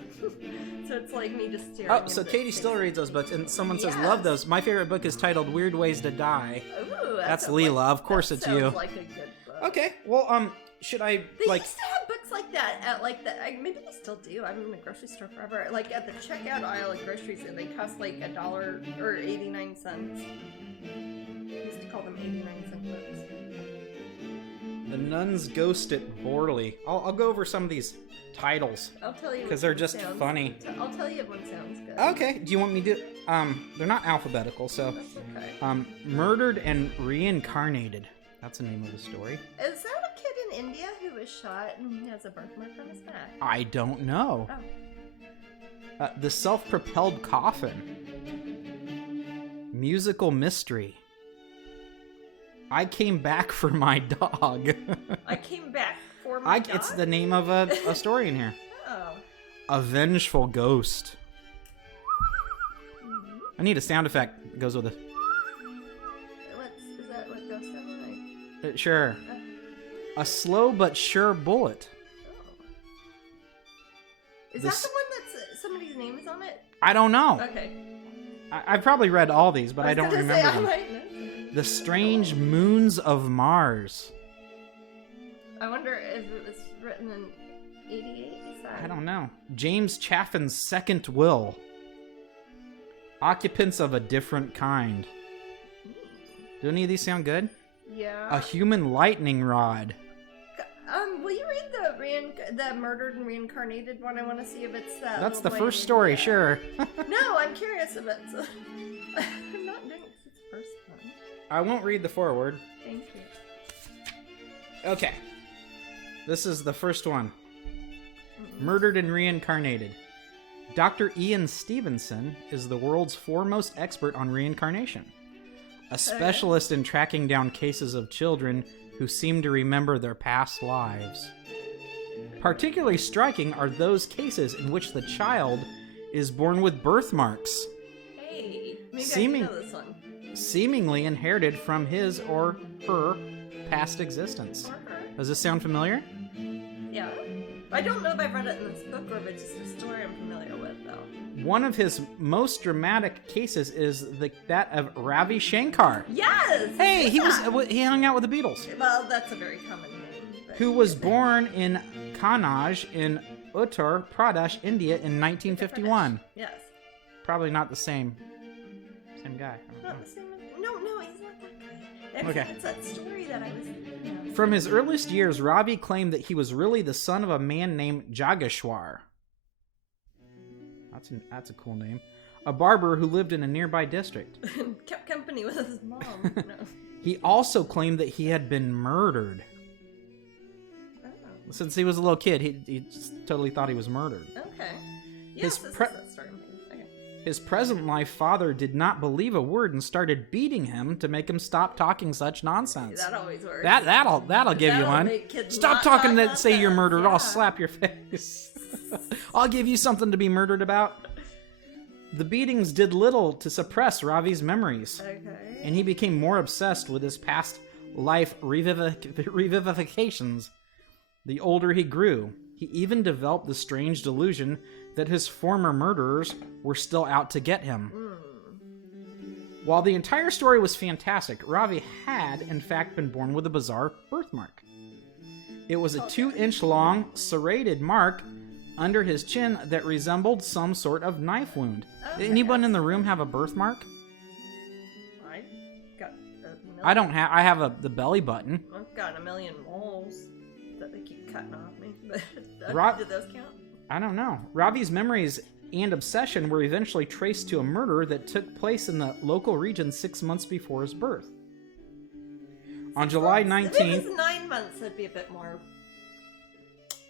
So it's like me just staring. Oh, so Katie still reads those books, and someone says, love those. My favorite book is titled Weird Ways to Die. Ooh, that's Leela. Of course it's you. Like a good book. Okay, well, should I, They used to have books like that at, like, maybe they still do. I'm in the grocery store forever. Like, at the checkout aisle at groceries, and they cost, like, $1 or 89 cents. I used to call them 89-cent books. The Nun's Ghost at Borley. I'll go over some of these titles. I'll tell you. Because they're just funny. I'll tell you if one sounds good. Okay, do you want me to, they're not alphabetical, so. That's okay. Murdered and Reincarnated. That's the name of the story. Is that a kid in India who was shot and he has a birthmark on his back? I don't know. Oh. The Self-Propelled Coffin. Musical Mystery. I Came Back for My Dog. I Came Back for My Dog? It's the name of a story in here. Oh. A Vengeful Ghost. I need a sound effect that goes with it. Is that what ghosts sound like? Sure. A Slow But Sure Bullet. Oh. Is that the one that's somebody's name is on it? I don't know. Okay. I've probably read all these, but I don't remember them. The Strange Moons of Mars. I wonder if it was written in 88? I don't know. James Chaffin's Second Will. Occupants of a Different Kind. Do any of these sound good? Yeah. A Human Lightning Rod. Will you read the Murdered and Reincarnated one? I want to see if it's that. That's the first story, sure. No, I'm curious if it's. I'm not doing it because it's the first one. I won't read the foreword. Thank you. Okay. This is the first one. Murdered and Reincarnated. Dr. Ian Stevenson is the world's foremost expert on reincarnation. A specialist in tracking down cases of children who seem to remember their past lives. Particularly striking are those cases in which the child is born with birthmarks. Hey, maybe I know this one. Seemingly inherited from his or her past existence. Does this sound familiar? Yeah. I don't know if I've read it in this book or if it's just a story I'm familiar with, though. One of his most dramatic cases is that of Ravi Shankar. Yes! Hey, he hung out with the Beatles. Well, that's a very common name. Who was born in Kannauj in Uttar Pradesh, India in 1951. Yes. Probably not the same guy. Not the same. No, he's not that guy. Okay. It's that story that I was. From his earliest years, Ravi claimed that he was really the son of a man named Jageshwar. That's a cool name. A barber who lived in a nearby district. Kept company with his mom. No. He also claimed that he had been murdered. Oh. Since he was a little kid, he just totally thought he was murdered. Okay. Yes, this is that story. Okay. His present life father did not believe a word and started beating him to make him stop talking such nonsense. That always works. That'll give you one. Stop talking that say you're murdered. Yeah. I'll slap your face. I'll give you something to be murdered about. The beatings did little to suppress Ravi's memories. Okay. And he became more obsessed with his past life revivifications. The older he grew, he even developed the strange delusion that his former murderers were still out to get him. While the entire story was fantastic, Ravi had, in fact, been born with a bizarre birthmark. It was a 2-inch long, serrated mark under his chin that resembled some sort of knife wound. Did anyone in the room have a birthmark? I got I don't have. I have the belly button. I've got a million moles that they keep cutting off me. But did those count? I don't know. Ravi's memories and obsession were eventually traced to a murder that took place in the local region 6 months before his birth. On July 19th... If it was 9 months, that'd be a bit more...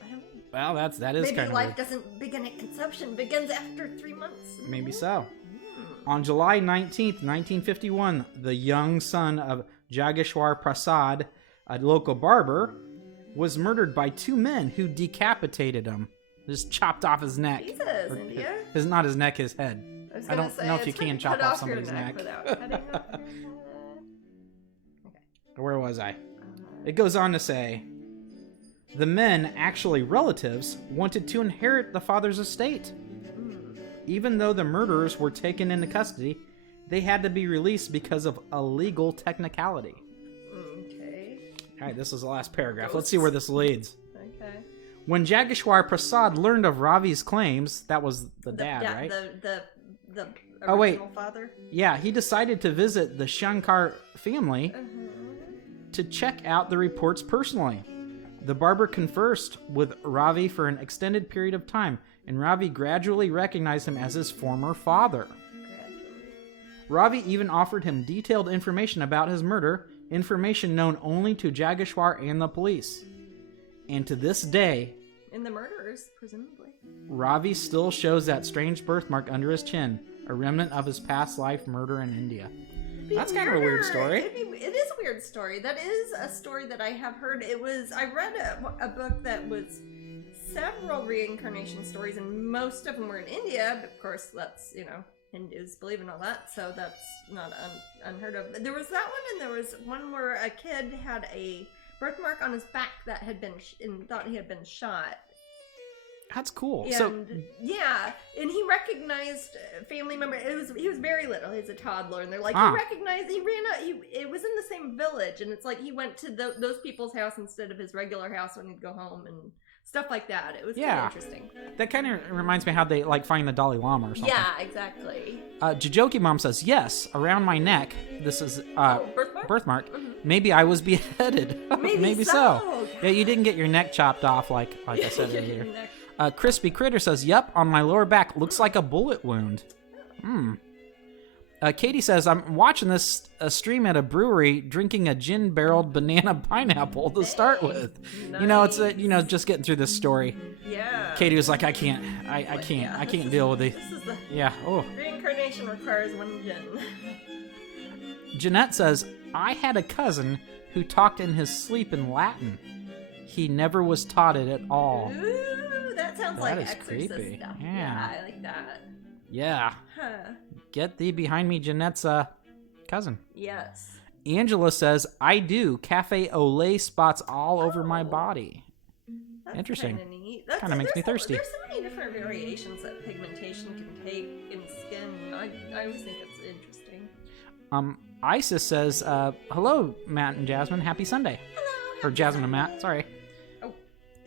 I don't know. Well, that is kind of Maybe life weird. doesn't begin at conception, begins after 3 months. Maybe so. On July 19th, 1951, the young son of Jageshwar Prasad, a local barber, was murdered by 2 men who decapitated him. Just chopped off his neck. Jesus, India. Not his neck, his head. I don't know if you can chop off somebody's neck. Where was I? It goes on to say, the men, actually relatives, wanted to inherit the father's estate. Even though the murderers were taken into custody, they had to be released because of a legal technicality. Okay. All right, this is the last paragraph. Let's see where this leads. Okay. When Jageshwar Prasad learned of Ravi's claims, that was the dad, right? The original father? Yeah, he decided to visit the Shankar family to check out the reports personally. The barber conversed with Ravi for an extended period of time, and Ravi gradually recognized him as his former father. Ravi even offered him detailed information about his murder, information known only to Jageshwar and the police. And to this day... And the murderers, presumably. Ravi still shows that strange birthmark under his chin, a remnant of his past life murder in India. That's kind of a weird story. It is a weird story. That is a story that I have heard. I read a book that was several reincarnation stories, and most of them were in India. But of course, that's, Hindus believe in all that, so that's not unheard of. There was that one, and there was one where a kid had a birthmark on his back that had been thought he had been shot. That's cool. And and he recognized a family member. He was very little. He's a toddler, and they're like, he recognized. He ran out. It was in the same village, and it's like he went to those people's house instead of his regular house when he'd go home and stuff like that. It was kind of interesting. That kind of reminds me how they find the Dalai Lama or something. Yeah, exactly. Jajoki Mom says, yes, around my neck. This is birthmark. Mm-hmm. Maybe I was beheaded. Maybe so. Yeah, you didn't get your neck chopped off like I said earlier. Crispy Critter says, yep, on my lower back. Looks like a bullet wound. Katie says, I'm watching this stream at a brewery, drinking a gin-barreled banana pineapple to start with. Nice. It's just getting through this story. Yeah. Katie was like, I can't deal with it. Reincarnation requires one gin. Jeanette says, I had a cousin who talked in his sleep in Latin. He never was taught it at all. Ooh, that sounds like exorcist creepy. stuff. Yeah, I like that. Yeah. Huh. Get thee behind me, Jeanette's cousin. Yes. Angela says, I do. Cafe au lait spots all over my body. That's Interesting. Kind of neat. Kind of makes me thirsty. There's so many different variations that pigmentation can take in skin. I always think it's interesting. Isis says, hello, Matt and Jasmine. Happy Sunday. Hello. Or Jasmine and Matt. Sorry. Oh,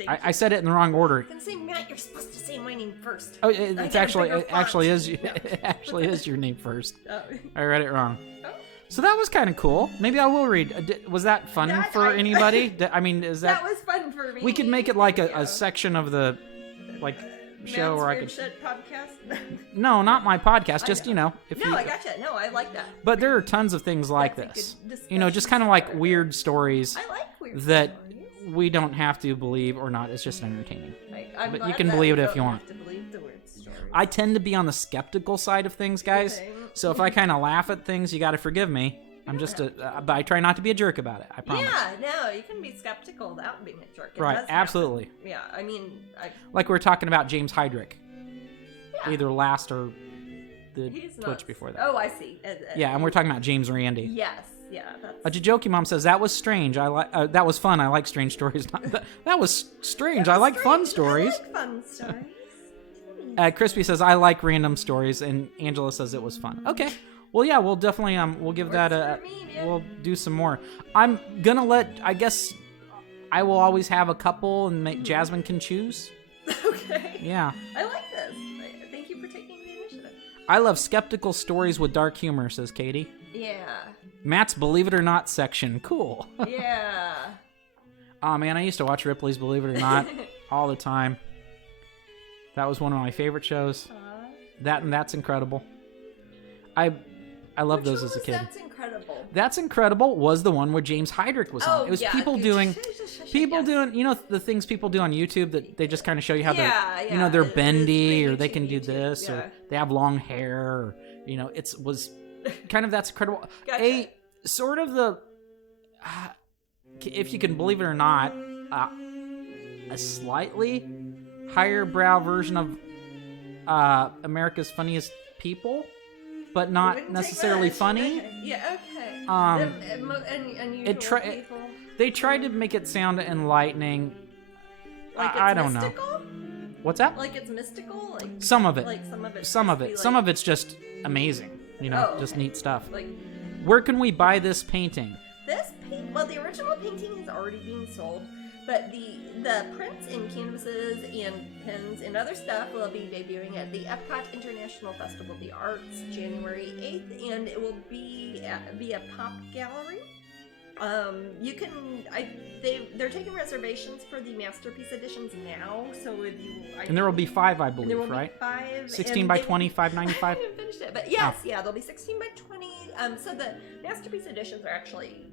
I said it in the wrong order. You can say Matt. You're supposed to say my name first. Oh, it actually is your name first. Oh. I read it wrong. Oh. So that was kind of cool. Maybe I will read. Was that fun for anybody? I mean, is that... That was fun for me. We could make it like a section of the, show where I could... Shit podcast? No, not my podcast. Just, I I gotcha. No, I like that. But there are tons of things like this. Just kind of like weird stories I like weird that stories. we don't have to believe or not. It's just entertaining. But you can believe it if you want. To believe the weird stories. I tend to be on the skeptical side of things, guys. Okay. So if I kind of laugh at things, you got to forgive me. I'm just but I try not to be a jerk about it. I promise. Yeah, no, you can be skeptical without being a jerk. Right, absolutely. Happen. Yeah, I mean, like we were talking about James Heydrich. Yeah. Either last or the He's Twitch before that. Oh, I see. Yeah, and we're talking about James Randi. Yes. yeah, that's... Jajoki Mom says, that was strange. That was fun. I like strange stories. That was strange. That was I like strange. fun stories. I like fun stories. Crispy says, I like random stories, and Angela says it was fun. Okay. Well, yeah, we'll definitely, we'll give that a, we'll do some more. I'm gonna I guess I will always have a couple, and Jasmine can choose. Okay. Yeah. I like this. Thank you for taking the initiative. I love skeptical stories with dark humor, says Katie. Yeah. Matt's Believe It or Not section. Cool. Yeah. Oh, man, I used to watch Ripley's Believe It or Not all the time. That was one of my favorite shows. That's Incredible. I loved those as a kid. That's Incredible. That's Incredible was the one where James Heydrich was on. It was people doing, you know, the things people do on YouTube that they just kind of show you how they're, you know, they're bendy or they can do this or they have long hair or, you know, was kind of That's Incredible. Gotcha. A sort of the, if you can believe it or not, a slightly higher brow version of America's Funniest People, but not necessarily funny. Okay. Yeah, okay. They tried to make it sound enlightening. Like it's I don't mystical? know. What's that? Like it's mystical? Like some of it. Like some of it. Some of it's just amazing. You know, just neat stuff. Like, where can we buy this painting? Well, the original painting is already being sold, but the prints and canvases and pins and other stuff will be debuting at the Epcot International Festival of the Arts January 8th, and it will be via Pop Gallery. You can they're taking reservations for the masterpiece editions now, so and there will be 5, I believe, there will right? Be 5 16 by 20, $5.95. I haven't finished it, but yes, there'll be 16 by 20. So the masterpiece editions are actually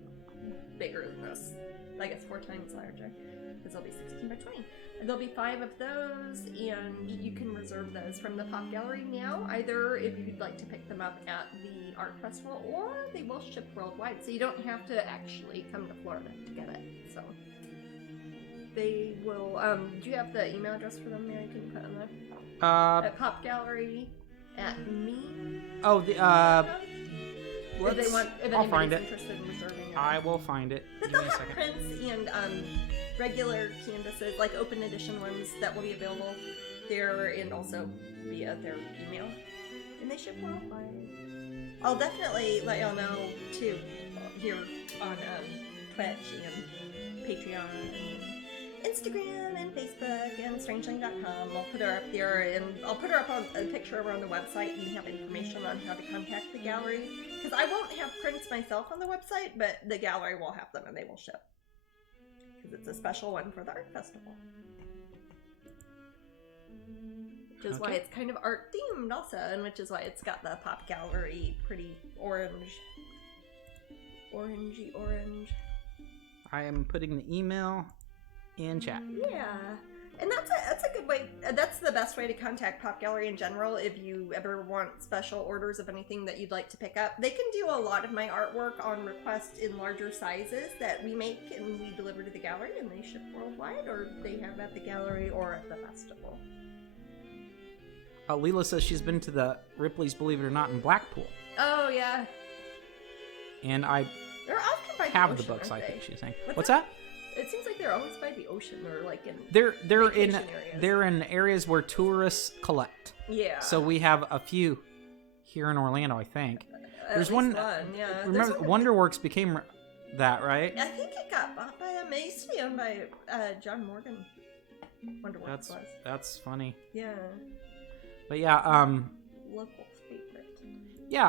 bigger than this. I guess 4 times larger, because they'll be 16 by 20. And there'll be 5 of those, and you can reserve those from the Pop Gallery now, either if you'd like to pick them up at the art festival, or they will ship worldwide, so you don't have to actually come to Florida to get it. So they will. Do you have the email address for them, Mary? Can you put it on there? At Pop Gallery at me. Oh, If I'll find anybody's it. interested in reserving it. I will find it. But Give they'll me a have second. prints and regular canvases, like open edition ones that will be available there, and also via their email. And they ship worldwide. I'll definitely let y'all know too here on Twitch and Patreon and Instagram and Facebook and Strangeling.com. I'll put her up there, and I'll put her up on a picture over on the website, and have information on how to contact the gallery. Because I won't have prints myself on the website, but the gallery will have them and they will ship. Because it's a special one for the art festival. Which is why it's kind of art themed also, and which is why it's got the Pop Gallery pretty orangey orange. I am putting the email in chat. Yeah. And that's a good way. That's the best way to contact Pop Gallery in general. If you ever want special orders of anything that you'd like to pick up, they can do a lot of my artwork on request in larger sizes that we make and we deliver to the gallery, and they ship worldwide, or they have at the gallery or at the festival. Leela says she's been to the Ripley's Believe It or Not in Blackpool. Oh yeah. And I They're often by have the the ocean, books. I aren't think they? she's saying. What's What's that? It seems like they're always by the ocean, or like in They're in vacation areas. they're in areas where tourists collect. Yeah. So we have a few here in Orlando, I think. There's one. one. Yeah. Remember, Wonderworks became that, right? I think it got bought by them. It used to be owned by John Morgan. Wonderworks was. That's funny. Yeah. But yeah, Local favorite. yeah,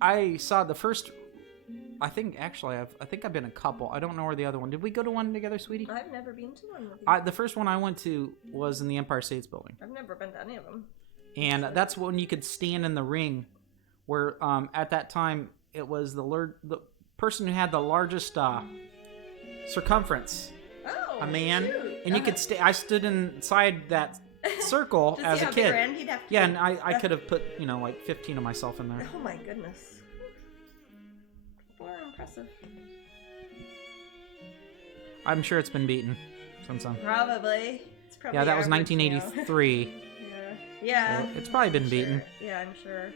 I saw the first. I think I've been a couple. I don't know where the other one. Did we go to one together, sweetie? I've never been to one with you. The first one I went to was in the Empire State Building. I've never been to any of them. And that's when you could stand in the ring, where at that time it was the person who had the largest circumference, Oh, a man, shoot. and you could stay. I stood inside that circle Just as see a how big kid. around you'd have to Yeah, be. and I could have put like 15 of myself in there. Oh my goodness. People are impressive. I'm sure it's been beaten since then. Probably. It's probably Yeah, that was average now. 1983. Yeah. So it's probably been I'm beaten. sure. Yeah, I'm sure.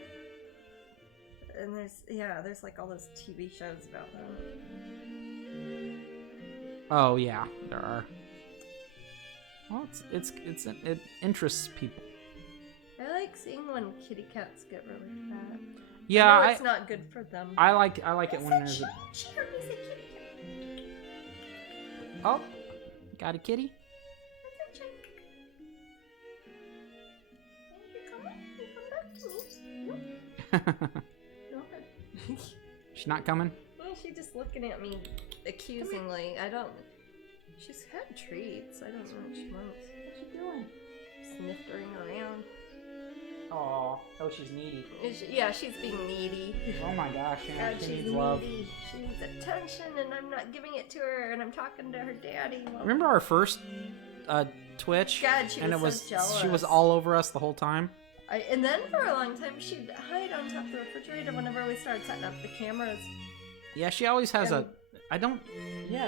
and there's like all those TV shows about them. Oh yeah, there are. Well, it interests people. I like seeing when kitty cats get really fat. Yeah, I know it's not good for them. I like it when there's a... She heard me say kitty cat. Oh, got a kitty? That's a chick. You come back to me. Nope. She's not coming? Well, she's just looking at me accusingly. She's had treats. I don't know what she wants. What's she doing? Sniffing around. Oh, she's needy. She's being needy. Oh my gosh, yeah, God, she she's needs love. needy. She needs attention, and I'm not giving it to her, and I'm talking to her daddy. Remember our first Twitch? God, she was so jealous. She was all over us the whole time. And then for a long time, she'd hide on top of the refrigerator whenever we started setting up the cameras. Yeah, she always has Yeah,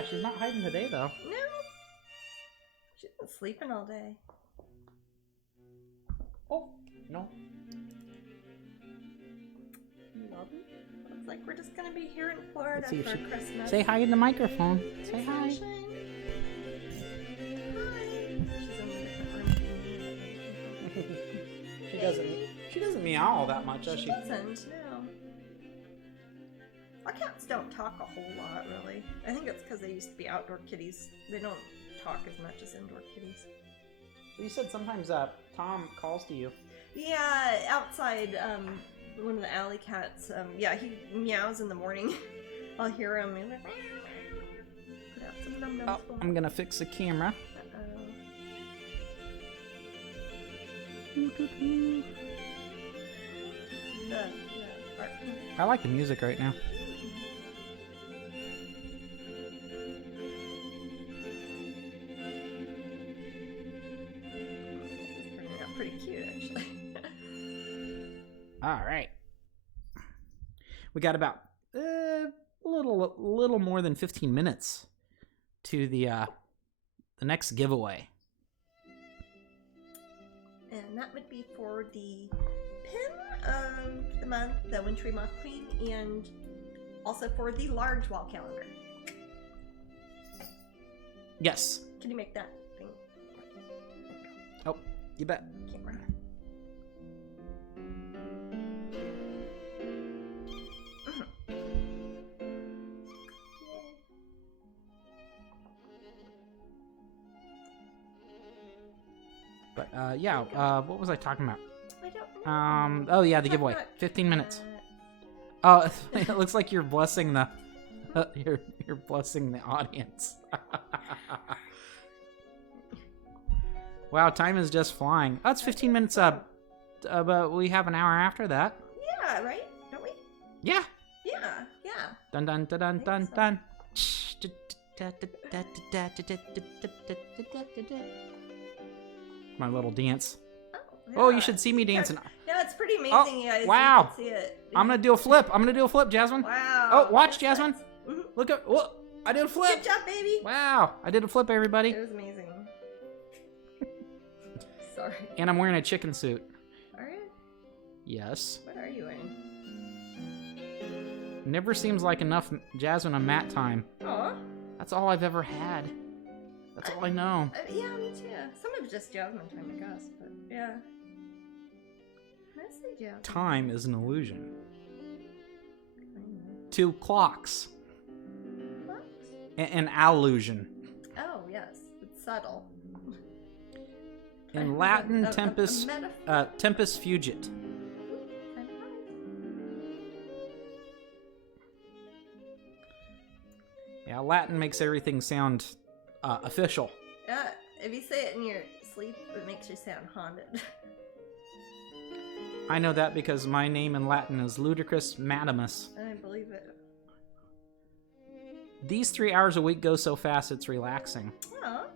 she's not hiding today, though. No. She's been sleeping all day. Oh, no. Looks like we're just gonna be here in Florida for Christmas. Say hi in the microphone. Say hi. Hi. She's in the different room. She doesn't meow all that much, does she? She doesn't, no. Our cats don't talk a whole lot, really. I think it's because they used to be outdoor kitties. They don't talk as much as indoor kitties. You said sometimes Tom calls to you. Yeah, outside, one of the alley cats, he meows in the morning. I'll hear him. He's like, put out some num-nums for him. I'm gonna fix the camera. I like the music right now. Pretty cute, actually. All right, we got about a little more than 15 minutes to the next giveaway, and that would be for the pin of the month, the Wintry Moth Queen, and also for the large wall calendar. Yes. Can you make that thing? Oh, you bet. Camera. But what was I talking about? I don't know. Oh yeah, the giveaway. 15 minutes. Oh, it looks like you're blessing the you're blessing the audience. Wow, time is just flying. Oh, it's 15 minutes up, but we have an hour after that. Yeah, right? Don't we? Yeah. Yeah. Dun dun dun dun dun dun. My little dance. Oh, you should see me dancing. Yeah, it's pretty amazing, you guys. Wow. You can see it. I'm gonna do a flip. Jasmine. Wow. Oh, watch, Jasmine. Mm-hmm. Look at. Whoa, I did a flip. Good job, baby. Wow, I did a flip, everybody. It was amazing. Sorry. And I'm wearing a chicken suit. Are you? Yes. What are you wearing? Never seems like enough Jasmine and Matt time. Aw. That's all I've ever had. That's all I know. Yeah, me too. Some of it's just Jasmine time, I guess, but yeah. Mostly Jasmine. Time is an illusion. Two clocks. Clocks? An allusion. Oh, yes. It's subtle. In Latin, tempus fugit. Yeah, Latin makes everything sound official. If you say it in your sleep, it makes you sound haunted. I know that because my name in Latin is Ludicrous Madamus. I believe it. These 3 hours a week go so fast it's relaxing. Oh.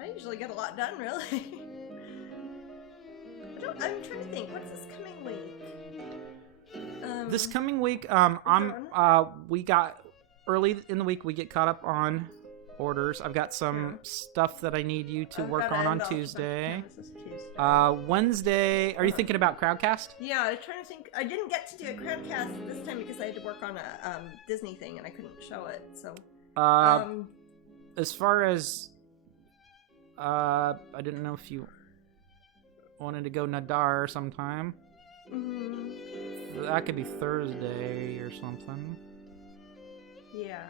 I usually get a lot done, really. I'm trying to think. What's this coming week? This coming week, we got early in the week. We get caught up on orders. I've got some stuff that I need you to work on Tuesday. Tuesday. Wednesday, are you thinking about Crowdcast? Yeah, I'm trying to think. I didn't get to do a Crowdcast this time because I had to work on a Disney thing and I couldn't show it. So, as far as I didn't know if you wanted to go Nadar sometime. Mm-hmm. That could be Thursday or something. Yeah.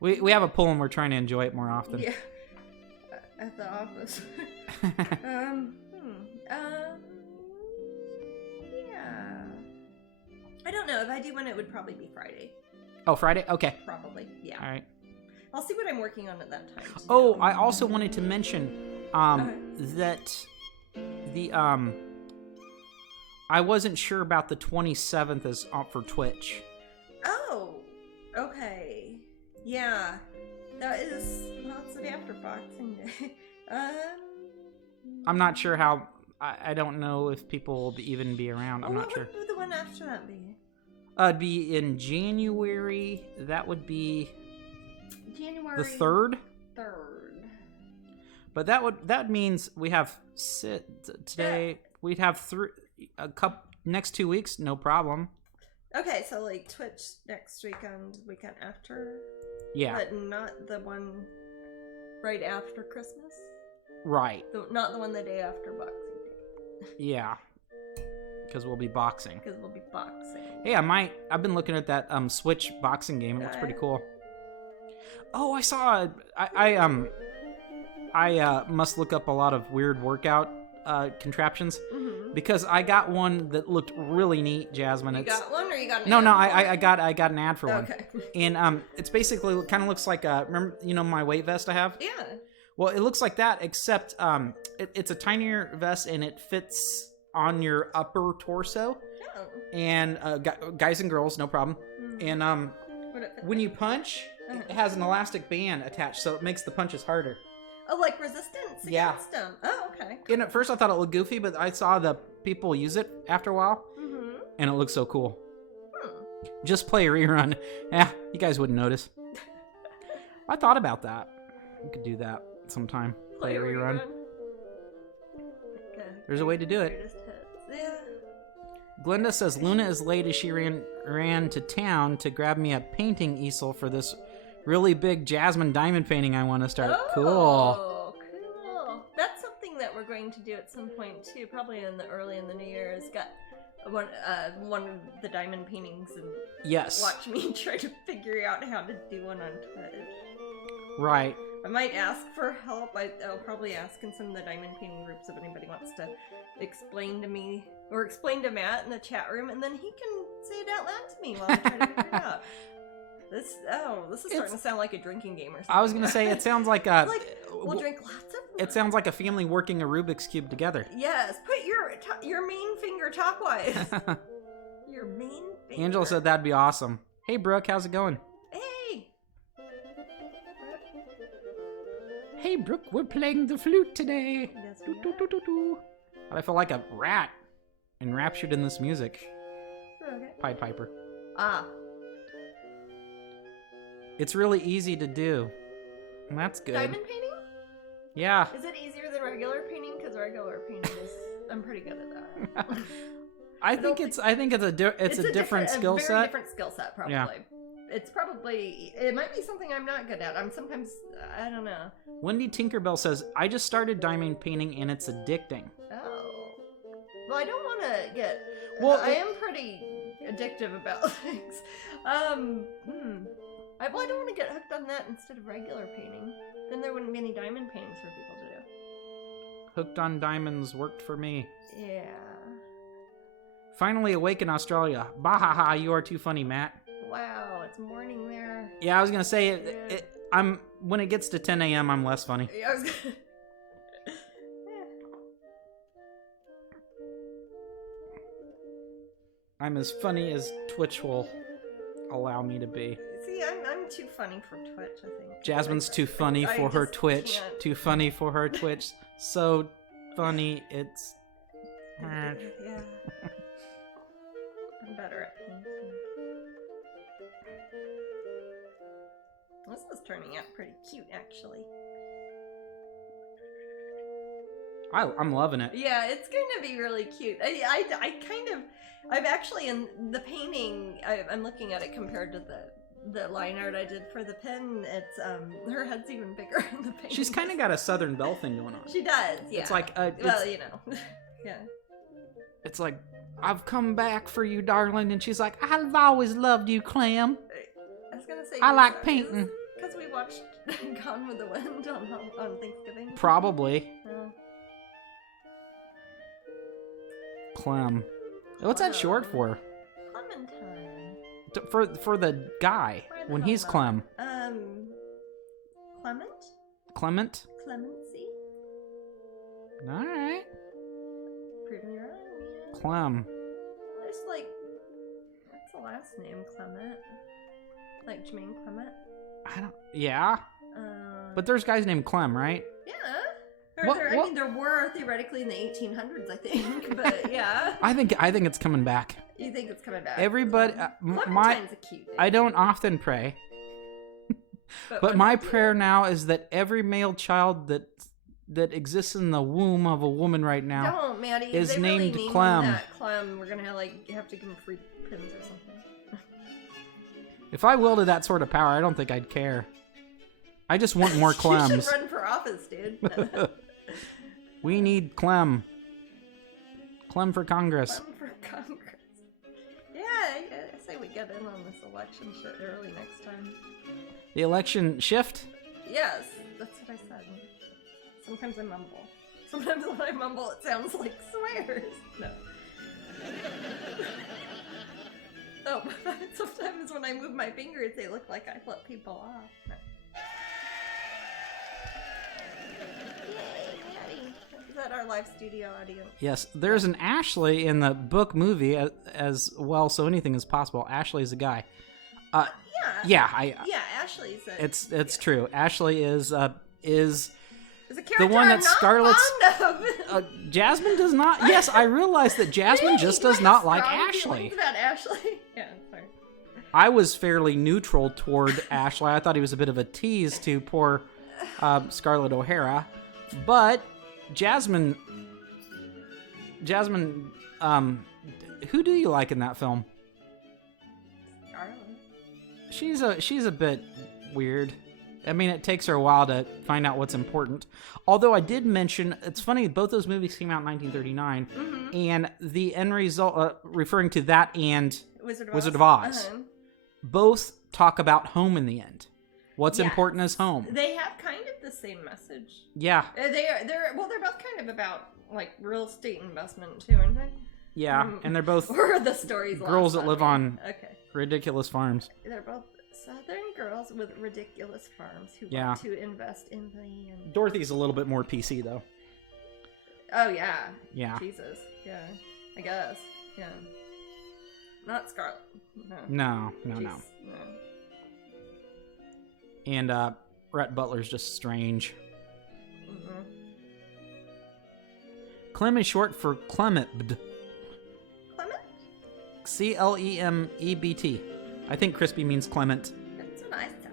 We have a pool and we're trying to enjoy it more often. Yeah. At the office. Yeah. I don't know. If I do one, it would probably be Friday. Oh, Friday? Okay. Probably, yeah. All right. I'll see what I'm working on at that time. Too. Oh, I also wanted to mention that the I wasn't sure about the 27th as for Twitch. Oh, okay. Yeah. That is lots of after Boxing Day. I'm not sure how. I don't know if people will even be around. I'm not sure. What would the one after that be? It'd be in January. That would be January the 3rd. 3rd. But that means we have today. Yeah. We'd have next 2 weeks, no problem. Okay, so like Twitch next weekend after. Yeah. But not the one right after Christmas? Right. Not the one the day after Boxing Day. Yeah. Because we'll be boxing. Hey, I've been looking at that Switch boxing game. It looks pretty cool. Oh, I saw I must look up a lot of weird workout contraptions because I got one that looked really neat, Jasmine. You got one, or you got an ad? No, I got an ad for one. Okay. And it's basically kind of looks like remember my weight vest I have? Yeah. Well, it looks like that, except it's a tinier vest and it fits on your upper torso. Oh. And guys and girls, no problem. And when you punch, it has an elastic band attached, so it makes the punches harder. Oh, like resistance against them. Oh, okay. And at first I thought it looked goofy, but I saw the people use it after a while, and it looks so cool. Just play a rerun. You guys wouldn't notice. I thought about that. We could do that sometime. Play a rerun. Okay. There's a way to do it. Yeah. Glenda says Luna is late as she ran to town to grab me a painting easel for this really big Jasmine diamond painting I want to start. Oh, cool. That's something that we're going to do at some point too, probably early in the new year. Is got one of the diamond paintings and watch me try to figure out how to do one on Twitch. Right. I might ask for help. I'll probably ask in some of the diamond painting groups if anybody wants to explain to me or explain to Matt in the chat room, and then he can say it out loud to me while I try to figure it out. This is starting to sound like a drinking game or something. I was gonna say it sounds like a. We'll drink lots of wine. It sounds like a family working a Rubik's Cube together. Yes, put your main finger topwise. Your main finger. Angela said that'd be awesome. Hey Brooke, how's it going? Hey. Hey Brooke, we're playing the flute today. Yes, I feel like a rat enraptured in this music. Okay. Pied Piper. Ah. It's really easy to do. And that's good. Diamond painting? Yeah. Is it easier than regular painting? Because regular painting is, I'm pretty good at that. I think it's a different skill set. A very different skill set, probably. Yeah. It might be something I'm not good at. I don't know. Wendy Tinkerbell says, I just started diamond painting and it's addicting. Oh. Well, I don't want to get... Well, I am pretty addictive about things. I don't want to get hooked on that instead of regular painting. Then there wouldn't be any diamond paintings for people to do. Hooked on diamonds worked for me. Yeah. Finally awake in Australia. Bahaha, you are too funny, Matt. Wow, it's morning there. Yeah, I was gonna say when it gets to 10 a.m. I'm less funny. Yeah, I was gonna... I'm as funny as Twitch will allow me to be. See, I'm too funny for Twitch, I think. Jasmine's too funny for her Twitch. Can't. Too funny for her Twitch. So funny, it's... Yeah. I'm better at painting. This is turning out pretty cute, actually. I'm loving it. Yeah, it's going to be really cute. I've actually, in the painting, I'm looking at it compared to the line art I did for the pen. It's, her head's even bigger in the painting. She's kind of got a Southern Belle thing going on. She does, yeah. It's like, well, you know, yeah. It's like, I've come back for you, darling. And she's like, I've always loved you, Clem. I was going to say, I like painting. Because we watched Gone with the Wind on Thanksgiving. Probably. Clem. What's that short for? Clementine. For the guy when he's Clem. Clement? Clement? Clemency? Alright. Prove me wrong, yeah. Clem. There's like, what's the last name? Clement? Like Jermaine Clement? Yeah. But there's guys named Clem, right? Yeah. I mean, there were theoretically in the 1800s, I think, but yeah. I think it's coming back. You think it's coming back? Everybody, Clementine's a cute name. I don't often pray, but my prayer now is that every male child that exists in the womb of a woman right now don't, Maddie, is they named really Clem. That Clem. We're gonna have to give him free pins or something. If I wielded that sort of power, I don't think I'd care. I just want more Clems. You should run for office, dude. We need Clem. Clem for Congress. Clem for Congress. Yeah, I say we get in on this election shit early next time. The election shift? Yes, that's what I said. Sometimes I mumble. Sometimes when I mumble, it sounds like swears. No. Oh, sometimes when I move my fingers, they look like I flip people off. No. Is that our live studio audience? Yes, there's an Ashley in the book movie as well, so anything is possible. Ashley is a guy. Yeah, Ashley's it's true. Ashley is a the one that Scarlett's fond of. Jasmine does not. Yes, I realize that Jasmine just does not like Ashley. About Ashley. Yeah, sorry. I was fairly neutral toward Ashley. I thought he was a bit of a tease to poor Scarlett O'Hara, but Jasmine, who do you like in that film? Scarlett. She's a bit weird. I mean, it takes her a while to find out what's important. Although I did mention, it's funny, both those movies came out in 1939, and the end result, referring to that and Wizard of Oz, both talk about home in the end. What's important is home. They have kind of the same message. Yeah. They're both kind of about like real estate investment too, aren't they? Yeah, and they're both or the stories girls that live on okay. ridiculous farms. They're both Southern girls with ridiculous farms who want to invest in land. Dorothy's a little bit more PC though. Oh yeah. Yeah. Jesus. Yeah. I guess. Yeah. Not Scarlett. No. And Rhett Butler's just strange. Clem is short for Clemebt. Clement? Clemebt. I think crispy means Clement. That's what I thought.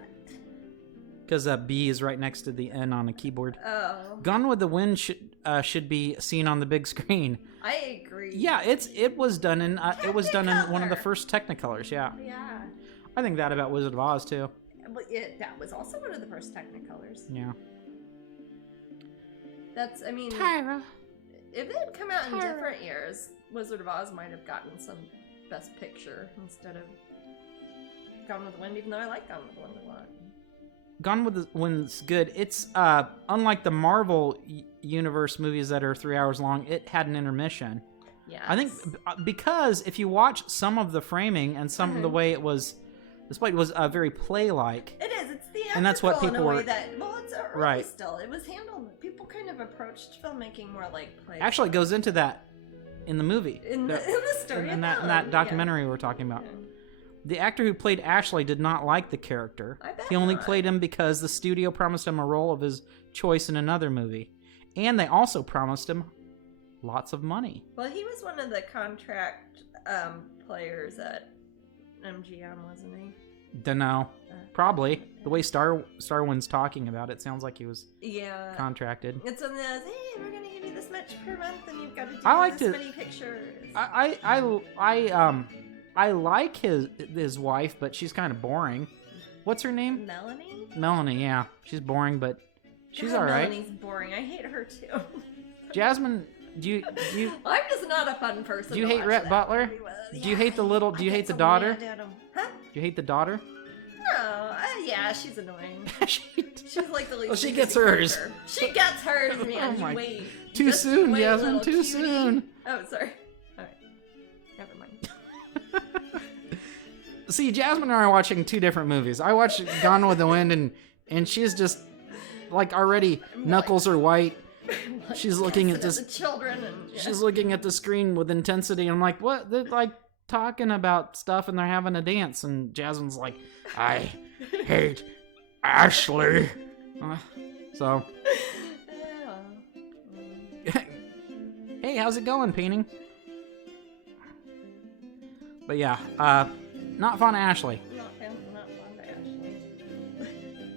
Because B is right next to the N on a keyboard. Oh. Gone with the Wind should be seen on the big screen. I agree. Yeah, it was done in one of the first Technicolors. Yeah. Yeah. I think that about Wizard of Oz too. But that was also one of the first Technicolors. Yeah. That's, I mean... Tyra. If it had come out in different years, Wizard of Oz might have gotten some Best Picture instead of Gone with the Wind, even though I like Gone with the Wind a lot. Gone with the Wind's good. It's, unlike the Marvel Universe movies that are 3 hours long, it had an intermission. Yeah. I think because if you watch some of the framing and some of the way it was displayed was very play-like. It is. It's theatrical and that's what people in a way were. That, well, it's early right. Still, it was handled. People kind of approached filmmaking more like play. Actually, it goes into that in the movie. In the story. In that documentary we're talking about. Yeah. The actor who played Ashley did not like the character. I bet he only not. played him because the studio promised him a role of his choice in another movie, and they also promised him lots of money. Well, he was one of the contract players at MGM, wasn't he? Dunno. Probably. The way Starwin's talking about it sounds like he was contracted. It's on this, hey, we're gonna give you this much per month and you've got to do many pictures. I like his wife, but she's kind of boring. What's her name? Melanie? Melanie, yeah. She's boring, but she's alright. Melanie's boring. I hate her too. Jasmine, do you I'm just not a fun person. Do you hate Rhett Butler? Do you hate the daughter? Huh? Do you hate the daughter? No, yeah, she's annoying. She's like the least. Well, she gets hers. Character. She gets hers, man. Oh my. Wait. Too soon, wait, Jasmine. Too cutie. soon. Oh, sorry. All right. Never mind. See, Jasmine and I are watching two different movies. I watched Gone with the Wind, and she's just like already knuckles are white. She's looking at this. The children and she's looking at the screen with intensity. I'm like, what? They're like talking about stuff and they're having a dance, and Jasmine's like, I hate Ashley. So, hey, how's it going, painting? But yeah, not fun, Ashley. Not fun to Ashley.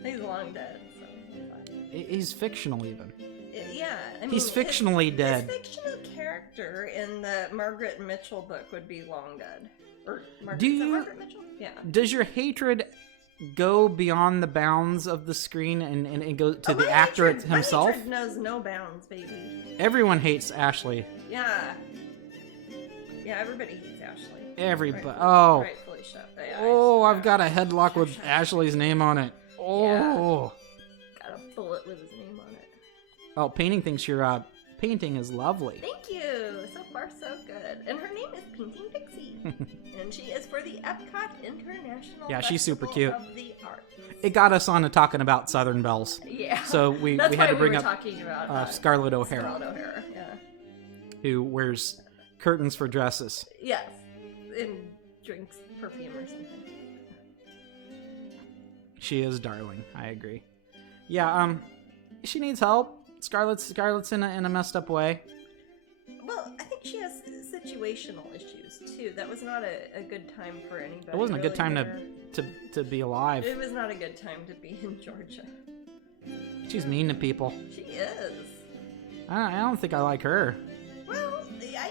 He's long dead, so it's fine. He's fictional, even. Yeah, I mean, he's fictionally dead. His fictional character in the Margaret Mitchell book would be long dead. Or Margaret Mitchell? Yeah. Does your hatred go beyond the bounds of the screen and go to the actor himself? My hatred knows no bounds, baby. Everyone hates Ashley. Yeah. Yeah, everybody hates Ashley. Everybody. Rightfully so. Yeah, I've got a headlock with Ashley's name on it. Oh. Yeah. Got a bullet with his name on it. Oh, painting thinks your painting is lovely. Thank you. So far, so good. And her name is Painting Pixie. And she is for the Epcot International she's super cute. of the Arts. It got us on to talking about Southern Belles. Yeah. So we had to bring up talking about, Scarlett O'Hara. Scarlett O'Hara, yeah. Who wears curtains for dresses. Yes. And drinks perfume or something. She is darling. I agree. Yeah, she needs help. Scarlett's in a messed up way. Well, I think she has situational issues too. That was not a good time for anybody. It wasn't a good time to be alive. It was not a good time to be in Georgia. She's mean to people. She is. I don't think I like her. Well, yeah,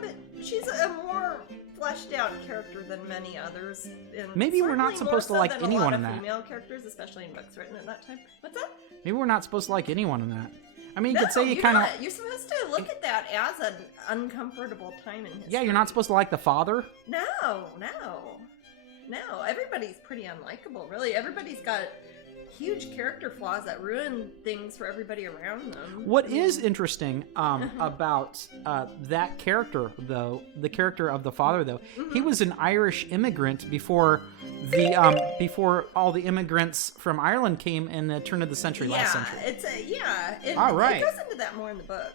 but she's a more fleshed out character than many others. Maybe we're not supposed to like anyone in that. Female characters, especially in books written at that time. What's that? Maybe we're not supposed to like anyone in that. I mean, you could say you kind of. You're supposed to look at that as an uncomfortable time in history. Yeah, you're not supposed to like the father. No. Everybody's pretty unlikable, really. Everybody's got huge character flaws that ruin things for everybody around them. What is interesting about that character, though, the character of the father, though, he was an Irish immigrant before before all the immigrants from Ireland came in the turn of the century, last century. All right. It goes into that more in the book.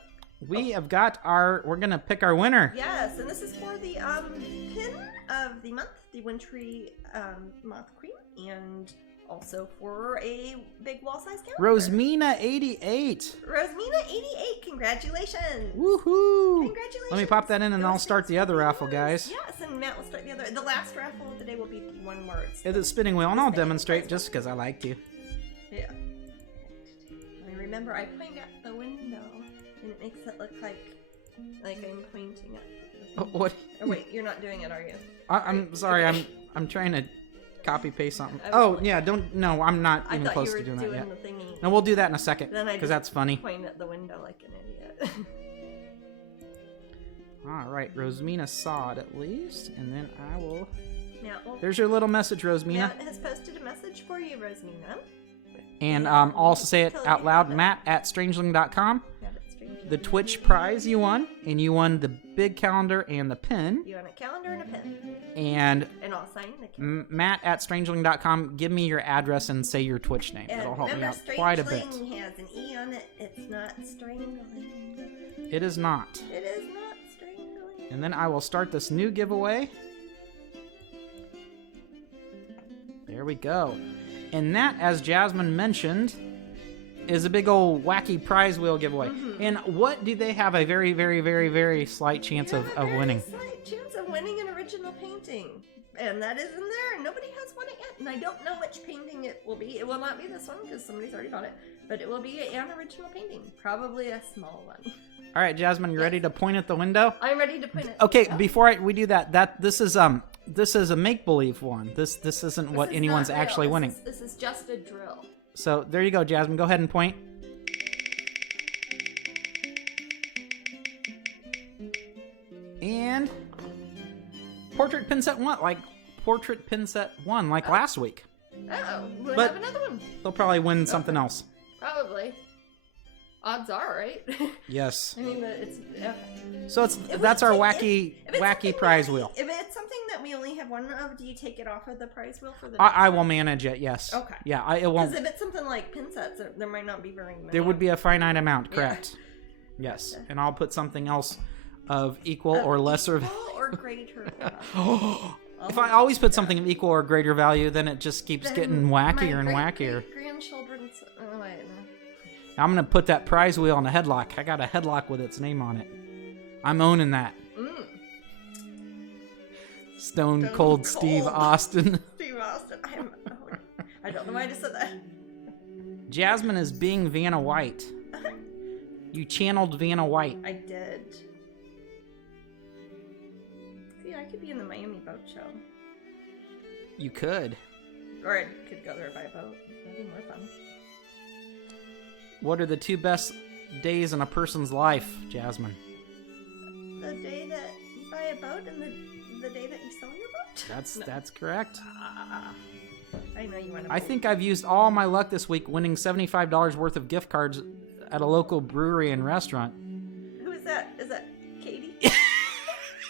We have got we're going to pick our winner. Yes, and this is for the pin of the month, the Wintry Moth Queen, and also for a big wall-size calendar. Rosemina88. Rosemina88, congratulations. Woohoo. Congratulations. Let me pop that in and I'll start the other raffle, guys. Yes, and Matt will start the other. The last raffle of the day will be one word. It's a spinning wheel, and I'll demonstrate just because I like to. Yeah. I remember I point at the window, and it makes it look like I'm pointing at. What? Oh wait, you're not doing it, are you? I'm sorry. Okay. I'm trying to copy paste something. Oh yeah, no, I'm not even close to doing that yet. No, we'll do that in a second because that's funny. Point at the window like an idiot. All right, Rosemina saw it at least, and then I will. Now, there's your little message, Rosemina. Matt has posted a message for you, Rosemina. And I'll also say it out loud. Matt@strangeling.com. The Twitch prize you won, and you won the big calendar and the pin. You won a calendar and a pin. And I'll sign the calendar. Matt@strangeling.com. Give me your address and say your Twitch name. It'll help me out quite a bit. Strangeling has an E on it. It's not strangling. It is not. It is not strangling. And then I will start this new giveaway. There we go. And that, as Jasmine mentioned, is a big old wacky prize wheel giveaway. And what do they have a very, very, very, very slight chance of winning? Slight chance of winning an original painting. and that is in there, and nobody has won it yet. And I don't know which painting it will be. It will not be this one because somebody's already got it, but it will be an original painting, probably a small one. All right, Jasmine, you ready to point at the window? I'm ready to point it. Okay, before we do that, this is a make-believe one. This isn't what anyone's actually winning. This is just a drill. So there you go, Jasmine. Go ahead and point. And portrait pin set one, like last week. Uh-oh, we'll have another one. They'll probably win something else. Probably. Odds are, right? Yes. I mean, it's... So that's our wacky prize wheel. If it's something that we only have one of, do you take it off of the prize wheel for the... I will manage it, yes. Okay. Yeah, it won't... Because if it's something like pin sets, there might not be very many. There would be a finite amount, correct. Yeah. Yes, and I'll put something else of equal or lesser... Equal or greater. If I always put something of equal or greater value, then it just keeps getting wackier and wackier. Grandchildren's... Oh, wait, no. I'm going to put that prize wheel in a headlock. I got a headlock with its name on it. I'm owning that. Stone Cold Steve Austin. Steve Austin. I don't know why I just said that. Jasmine is being Vanna White. You channeled Vanna White. I did. See, I could be in the Miami boat show. You could. Or I could go there by boat. That'd be more fun. What are the two best days in a person's life, Jasmine? The day that you buy a boat and the day that you sell your boat? That's correct. I know you want to. I think I've used all my luck this week winning $75 worth of gift cards at a local brewery and restaurant. Who is that? Is that Katie?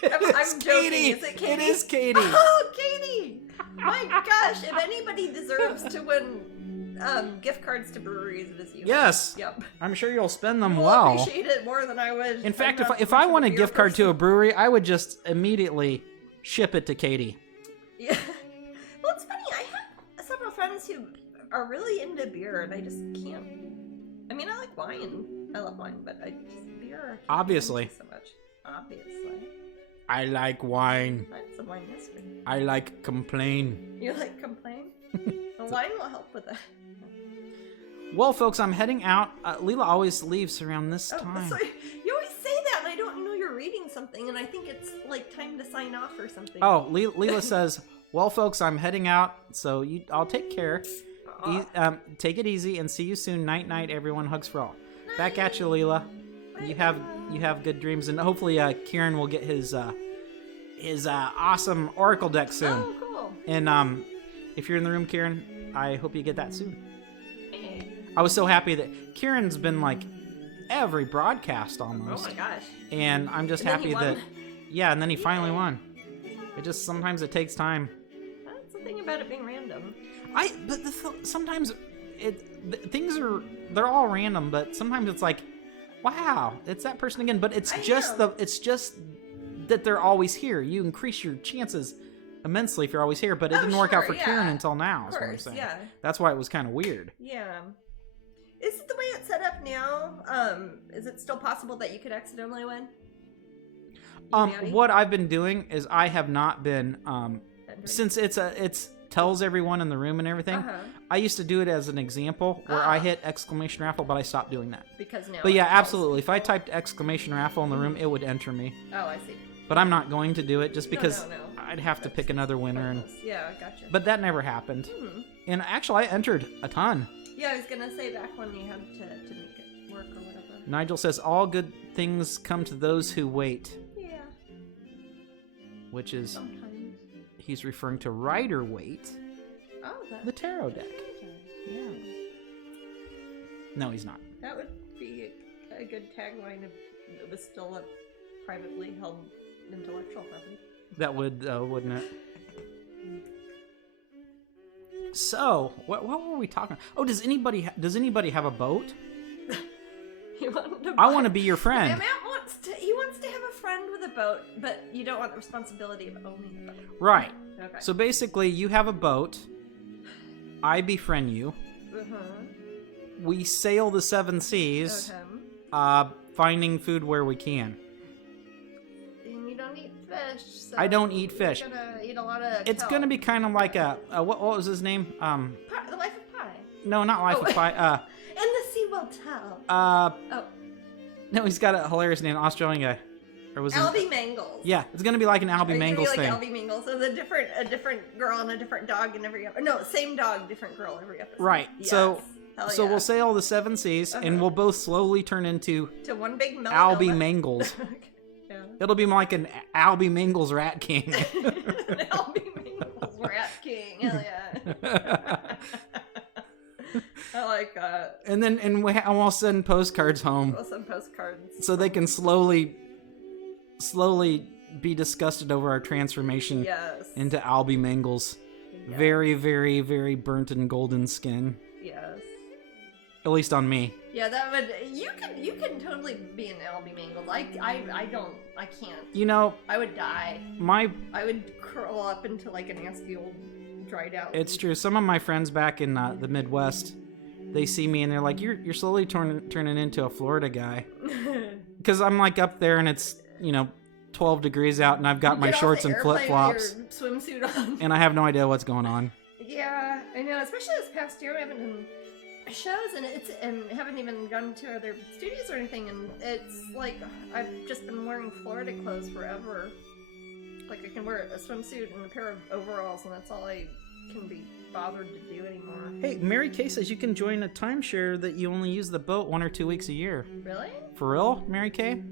I'm joking. Katie. Is it Katie? It is Katie. Oh, Katie! My gosh, if anybody deserves to win gift cards to breweries, it is you. Yes. Yep. I'm sure you'll spend them You'll well. appreciate it more than I would. In fact, if I won a gift card to a brewery, I would just immediately ship it to Katie. Yeah. Well, it's funny. I have several friends who are really into beer, and I just can't. I mean, I like wine. I love wine, but beer. Obviously. So much. Obviously. I like wine. I had some wine yesterday. I like complain. You like complain? The wine will help with that. Well, folks, I'm heading out. Leela always leaves around this time. Sorry. You always say that, and I don't know you're reading something, and I think it's like time to sign off or something. Oh, Leela says, well, folks, I'm heading out, so I'll take care. Take it easy, and see you soon. Night, night, everyone. Hugs for all. Night. Back at you, Leela. You have good dreams, and hopefully Kieran will get his awesome Oracle deck soon. Oh, cool. And if you're in the room, Kieran, I hope you get that soon. Hey. I was so happy that Kieran's been like every broadcast almost. Oh my gosh. And I'm just happy that and then he finally won. It just sometimes it takes time. That's the thing about it being random. Sometimes they're all random, but sometimes it's like, wow, it's that person again. But it's just that they're always here. You increase your chances immensely if you're always here, but it didn't work out for Kieran until now. Is what I'm saying. Yeah. That's why it was kind of weird. Yeah. Is it the way it's set up now? Is it still possible that you could accidentally win? What I've been doing is I have not been since it's tells everyone in the room and everything. I used to do it as an example where I hit exclamation raffle, but I stopped doing that. Because now. But yeah, absolutely. If I typed exclamation raffle in the room, it would enter me. Oh, I see. But I'm not going to do it just because No. I'd have to pick another winner. And yeah, gotcha. But that never happened. And actually, I entered a ton. Yeah, I was gonna say back when you had to make it work or whatever. Nigel says, all good things come to those who wait. Yeah. Which is... Sometimes. He's referring to Rider-Waite. Oh, the tarot deck. Yeah. No, he's not. That would be a good tagline if it was still a privately held intellectual property. That would, wouldn't it? So, what were we talking about? Oh, does anybody have a boat? I want to be your friend. Matt wants to have a friend with a boat, but you don't want the responsibility of owning a boat. Right. Okay. So basically, you have a boat. I befriend you. We sail the 7 seas, finding food where we can. And you don't eat fish. So I don't eat fish. ate a lot of It's kelp. going to be kind of like what was his name? The Life of Pi. No, not Life of Pi. And the Sea Will Tell. No, he's got a hilarious name, Australian guy. Or was Albie Mangles. Yeah, it's going to be like an Albie Mangles like thing. Albie Mangles. So a different girl and a different dog in every episode. No, same dog, different girl every episode. Right. Yes. So yeah. we'll say all the 7 C's, and we'll both slowly turn into one big Albie Mangles. Yeah. It'll be like an Albie Mangles Rat King. An Albie Mangles Rat King. Hell yeah. I like that. And we'll send postcards home. We'll send postcards. So they can slowly be disgusted over our transformation into Albie Mangles. Yeah. Very, very, very burnt and golden skin. Yes. At least on me. Yeah, that would. You can totally be an Albie Mangles. I can't. You know, I would die. I would curl up into like a nasty old dried out. It's true. Some of my friends back in the Midwest, they see me and they're like, "You're slowly turning into a Florida guy," because I'm like up there and it's 12 degrees out and I've got my shorts and flip flops, swimsuit on, and I have no idea what's going on. Yeah, I know. Especially this past year, we haven't done shows and haven't even gone to other studios or anything, and it's like I've just been wearing Florida clothes forever. Like I can wear a swimsuit and a pair of overalls, and that's all I can be bothered to do anymore. Hey, Mary Kay says you can join a timeshare that you only use the boat 1 or 2 weeks a year. Really? For real, Mary Kay?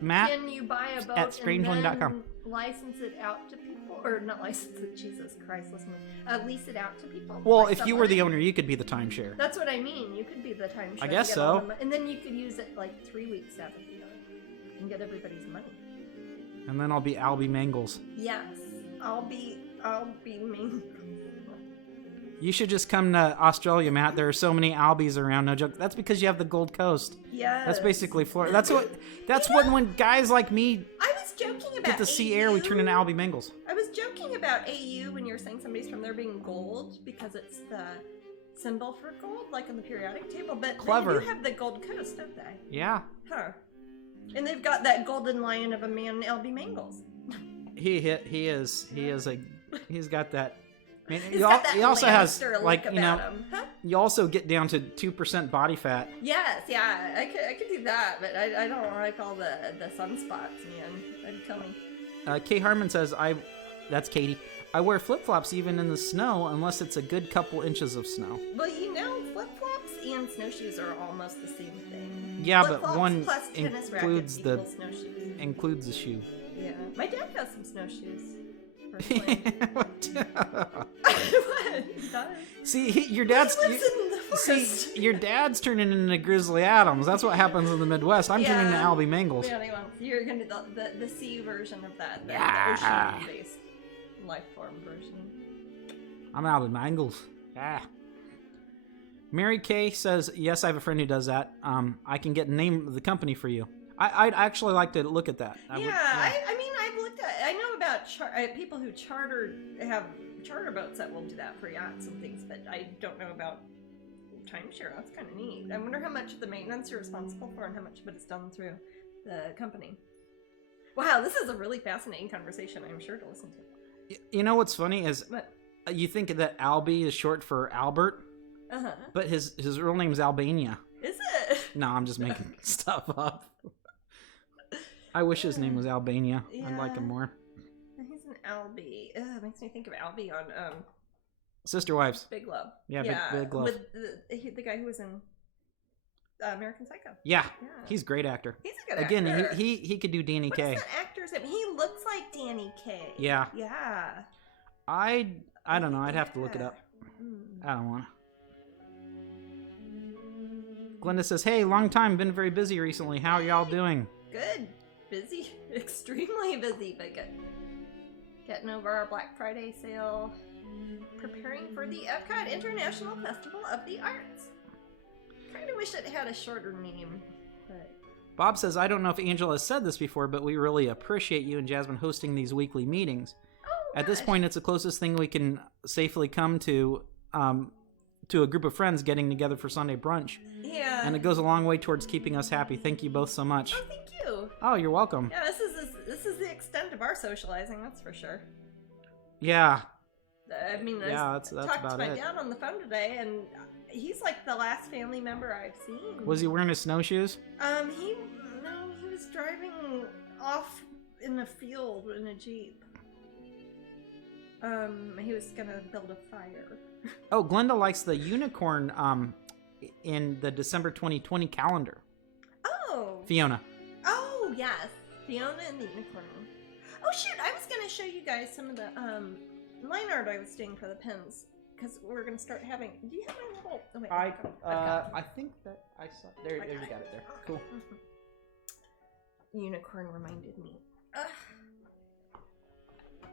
Matt? Can you buy a boat at Strangeling.com. and then license it out to people? Or not license it, Jesus Christ, listen to me. Lease it out to people? Well, if you were the owner, you could be the timeshare. That's what I mean. You could be the timeshare. I guess so. And then you could use it like 3 weeks out of the year and get everybody's money. And then I'll be Albie Mangles. Yes. I'll be Mangles. You should just come to Australia, Matt. There are so many Albies around. No joke. That's because you have the Gold Coast. Yes. That's basically Florida. That's when guys like me I was joking about get to see air, we turn into Albie Mangles. I was joking about AU when you were saying somebody's from there being gold because it's the symbol for gold, like on the periodic table. But clever. They do have the Gold Coast, don't they? Yeah. Huh. And they've got that golden lion of a man, Albie Mangles. He's got that. I mean, he also has like huh? You also get down to 2% body fat. Yes, yeah, I could do that, but I don't like all the sunspots, man. That'd kill me. Kay Harmon says that's Katie. I wear flip flops even in the snow unless it's a good couple inches of snow. Well, flip flops and snowshoes are almost the same thing. Yeah, flip-flops but one plus includes the shoe. Yeah, my dad has some snowshoes. What? What? See, your dad's your dad's turning into Grizzly Adams. That's what happens in the Midwest. I'm turning into Albie Mangles. Yeah, you're gonna do the sea version of that, the ocean-based life form version. I'm Albie Mangles. Yeah. Mary Kay says, yes, I have a friend who does that. I can get the name of the company for you. I'd actually like to look at that. I mean, I've looked at. I know about people who have charter boats that will do that for yachts and things, but I don't know about timeshare. That's kind of neat. I wonder how much of the maintenance you're responsible for and how much of it is done through the company. Wow, this is a really fascinating conversation. I'm sure to listen to. You know what's funny is you think that Albie is short for Albert, but his real name's Albania. Is it? No, I'm just making stuff up. I wish his name was Albania. Yeah. I'd like him more. He's an Albie. It makes me think of Albie on Sister Wives. Big Love. Yeah, Big Love. With the guy who was in American Psycho. Yeah, he's a great actor. He's a good actor. Again, he could do Danny Kaye. What's that actor's name? He looks like Danny Kaye. Yeah. Yeah. I don't know. I'd have to look it up. I don't want to. Glenda says, hey, long time. Been very busy recently. How are y'all doing? Good. Busy. Extremely busy, but good. Getting over our Black Friday sale. Preparing for the Epcot International Festival of the Arts. Kind of wish it had a shorter name, but... Bob says, I don't know if Angela has said this before, but we really appreciate you and Jasmine hosting these weekly meetings. At this point, it's the closest thing we can safely come to a group of friends getting together for Sunday brunch. Yeah. And it goes a long way towards keeping us happy. Thank you both so much. Oh, thank you. Oh, you're welcome. Yeah, this is the extent of our socializing, that's for sure. Yeah. I mean, that's talked about to my it. dad on the phone today, and he's like the last family member I've seen. Was he wearing his snowshoes? He was driving off in a field in a Jeep. He was gonna build a fire. Oh, Glenda likes the unicorn in the December 2020 calendar. Oh. Fiona. Oh, yes. Fiona and the unicorn. Oh, shoot. I was gonna show you guys some of the line art I was doing for the pins. Because we're gonna start having... Do you have my little... Oh, wait, I think that I saw... There you got it there. Cool. Unicorn reminded me.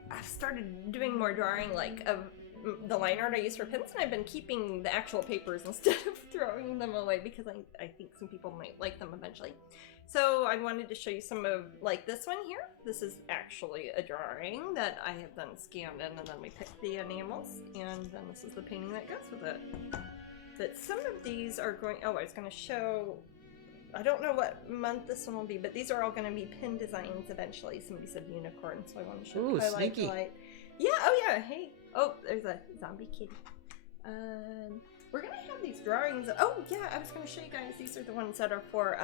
I've started doing more drawing, like, of the line art I use for pins, and I've been keeping the actual papers instead of throwing them away, because I think some people might like them eventually. So I wanted to show you some of, like, this one here. This is actually a drawing that I have then scanned in, and then we picked the enamels, and then this is the painting that goes with it. But some of these are going... Oh, I was going to show... I don't know what month this one will be, but these are all going to be pin designs eventually. Somebody said unicorn, so I want to show you. Ooh, sneaky. Yeah, oh yeah, hey. Oh, there's a zombie kitty. We're going to have these drawings. Oh, yeah, I was going to show you guys. These are the ones that are for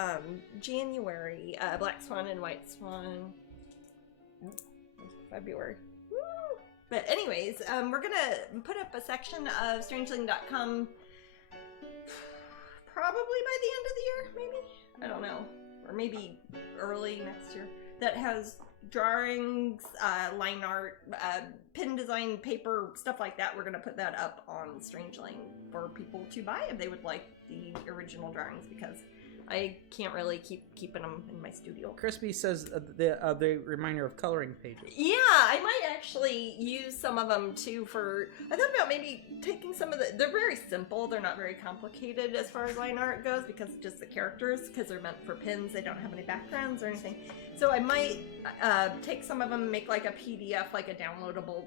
January. Black Swan and White Swan. February. Woo! But anyways, we're going to put up a section of Strangeling.com probably by the end of the year, maybe? I don't know. Or maybe early next year. That has drawings, line art, pin design, paper, stuff like that. We're going to put that up on Strangeling for people to buy if they would like the original drawings, because I can't really keep keeping them in my studio. Crispy says the reminder of coloring pages. Yeah, I might actually use some of them too for... I thought about maybe taking some of the... They're very simple. They're not very complicated as far as line art goes, because it's just the characters, because they're meant for pins. They don't have any backgrounds or anything. So I might take some of them and make like a PDF, like a downloadable,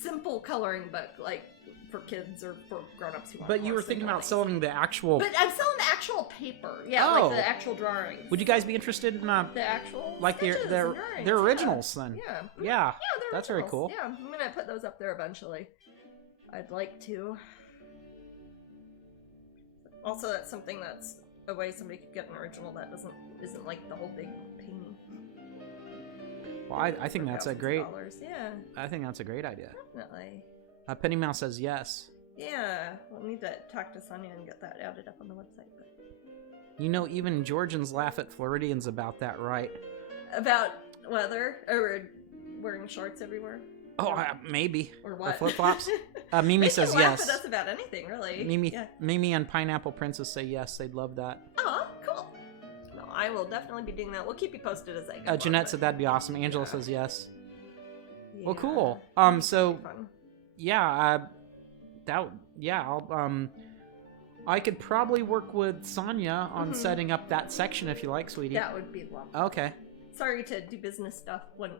simple coloring book, like for kids or for grown-ups who want. But you were thinking about selling the actual... But I'm selling the actual paper. Yeah, like the actual drawings. Would you guys be interested in the actual like their originals then? Yeah, that's very cool. Yeah, I'm gonna put those up there eventually. I'd like to. Also, that's something that's a way somebody could get an original that isn't like the whole big painting. Well, I think that's a great... Yeah. I think that's a great idea. Definitely. Penny Mouse says yes. Yeah, we'll need to talk to Sonia and get that added up on the website. But... You know, even Georgians laugh at Floridians about that, right? About weather? Or wearing shorts everywhere? Oh, maybe. Or what? Or flip-flops. Mimi says yes. They can laugh at us about anything, really. Mimi and Pineapple Princess say yes, they'd love that. Oh, cool. No, I will definitely be doing that. We'll keep you posted as I go. Jeanette said that'd be awesome. Angela says yes. Yeah. Well, cool. So... Yeah, I could probably work with Sonia on setting up that section if you like, sweetie. That would be lovely. Okay. Sorry to do business stuff when...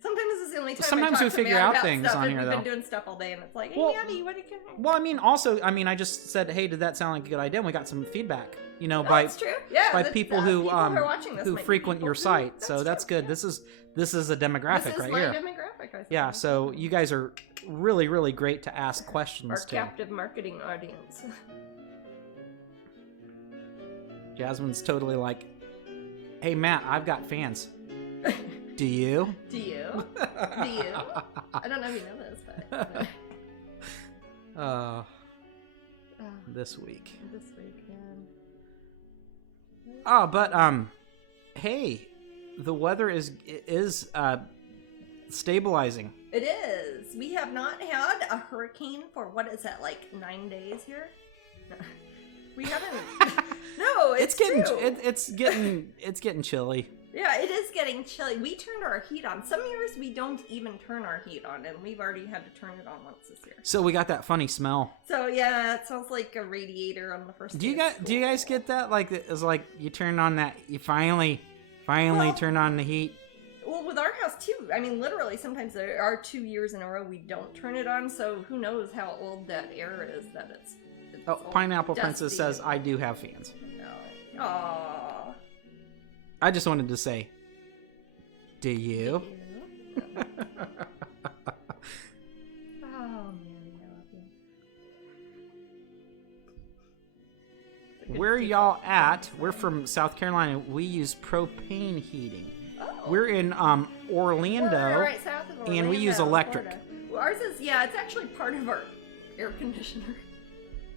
Sometimes this is the only time Sometimes we figure out things on here, though. We've been doing stuff all day, and it's like, hey, Maddie, what do you care? Well, I mean, I just said, hey, did that sound like a good idea? And we got some feedback, that's true. Yeah, by people who frequent your site. That's so that's good. This is a demographic right here. This is my demographic, I think. Yeah, so you guys are really, really great to ask questions to. Our captive marketing audience. Jasmine's totally like, hey, Matt, I've got fans. Do you? Do you? I don't know if you know this, but... This week. This week, man. Oh, but, hey, the weather is stabilizing. It is. We have not had a hurricane for, what is that, like 9 days here? We haven't... No, it's getting true. It's getting chilly. Yeah, it is getting chilly. We turned our heat on. Some years we don't even turn our heat on, and we've already had to turn it on once this year. So we got that funny smell. So yeah, it sounds like a radiator on the first. Do you guys get that? Like it's like you turn on that. You finally turn on the heat. Well, with our house too. I mean, literally, sometimes there are 2 years in a row we don't turn it on. So who knows how old that air is that it's Pineapple Princess says I do have fans. Oh. Aww. I just wanted to say, do you? Where y'all at? We're from South Carolina. We use propane heating. Oh. We're in Orlando, We're right south of Orlando, and we use electric. Well, ours is, it's actually part of our air conditioner.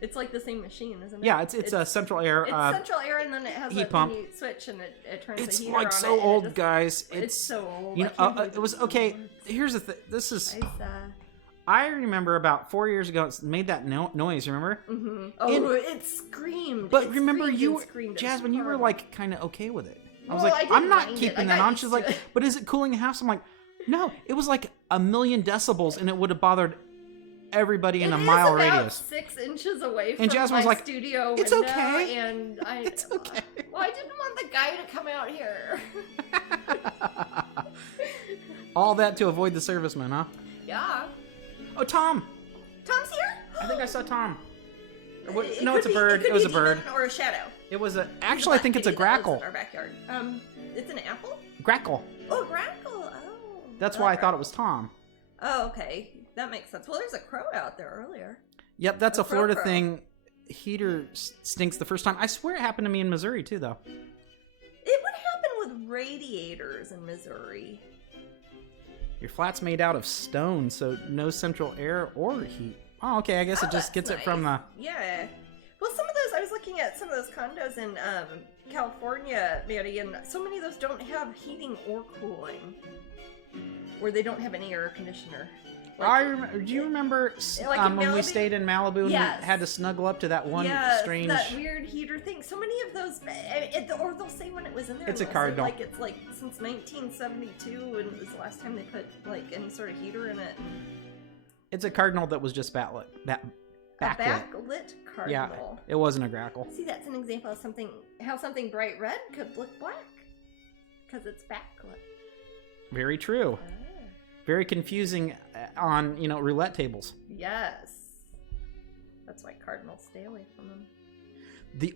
It's like the same machine, isn't it? Yeah, it's a central air. It's central air, and then it has heat a pump. You switch, and it turns it's the heater like on. So old, guys. It's so old. You know, it was okay. Here's the thing. This is. I remember about 4 years ago, it made that noise. Remember? Mm-hmm. Oh, it screamed. But remember, Jasmine, you were like kind of okay with it. I was like, I'm not keeping that on. She's like, but is it cooling the house? I'm like, no. It was like 1,000,000 decibels, and it would have bothered everybody in a mile radius. 6 inches away from and Jasmine's my like, studio window. It's okay. And it's okay. Well, I didn't want the guy to come out here. All that to avoid the serviceman, huh? Yeah. Oh, Tom. Tom's here? I think I saw Tom. No, it's a bird. It was a bird. Or a shadow. It was a. Actually, I think it's a grackle. In our backyard. It's an apple. Grackle. Oh, grackle. Oh. That's why I thought it was Tom. Oh, okay. That makes sense. Well, there's a crow out there earlier. Yep, that's a Florida thing. Heater stinks the first time. I swear it happened to me in Missouri too, though. It would happen with radiators in Missouri. Your flat's made out of stone, so no central air or heat. Oh, okay. I guess it just gets it from the. Yeah. Well, some of those, I was looking at some of those condos in California, Maddie, and so many of those don't have heating or cooling, or they don't have any air conditioner. Like, do you remember when we stayed in Malibu and we had to snuggle up to that one strange... that weird heater thing. So many of those, or they'll say when it was in there. It's a Cardinal. Like it's like since 1972, and it was the last time they put like any sort of heater in it. It's a Cardinal that was just backlit. Backlit Cardinal. Yeah, it wasn't a grackle. See, that's an example of how something bright red could look black, because it's backlit. Very true. Very confusing on, roulette tables. Yes. That's why Cardinals stay away from them. The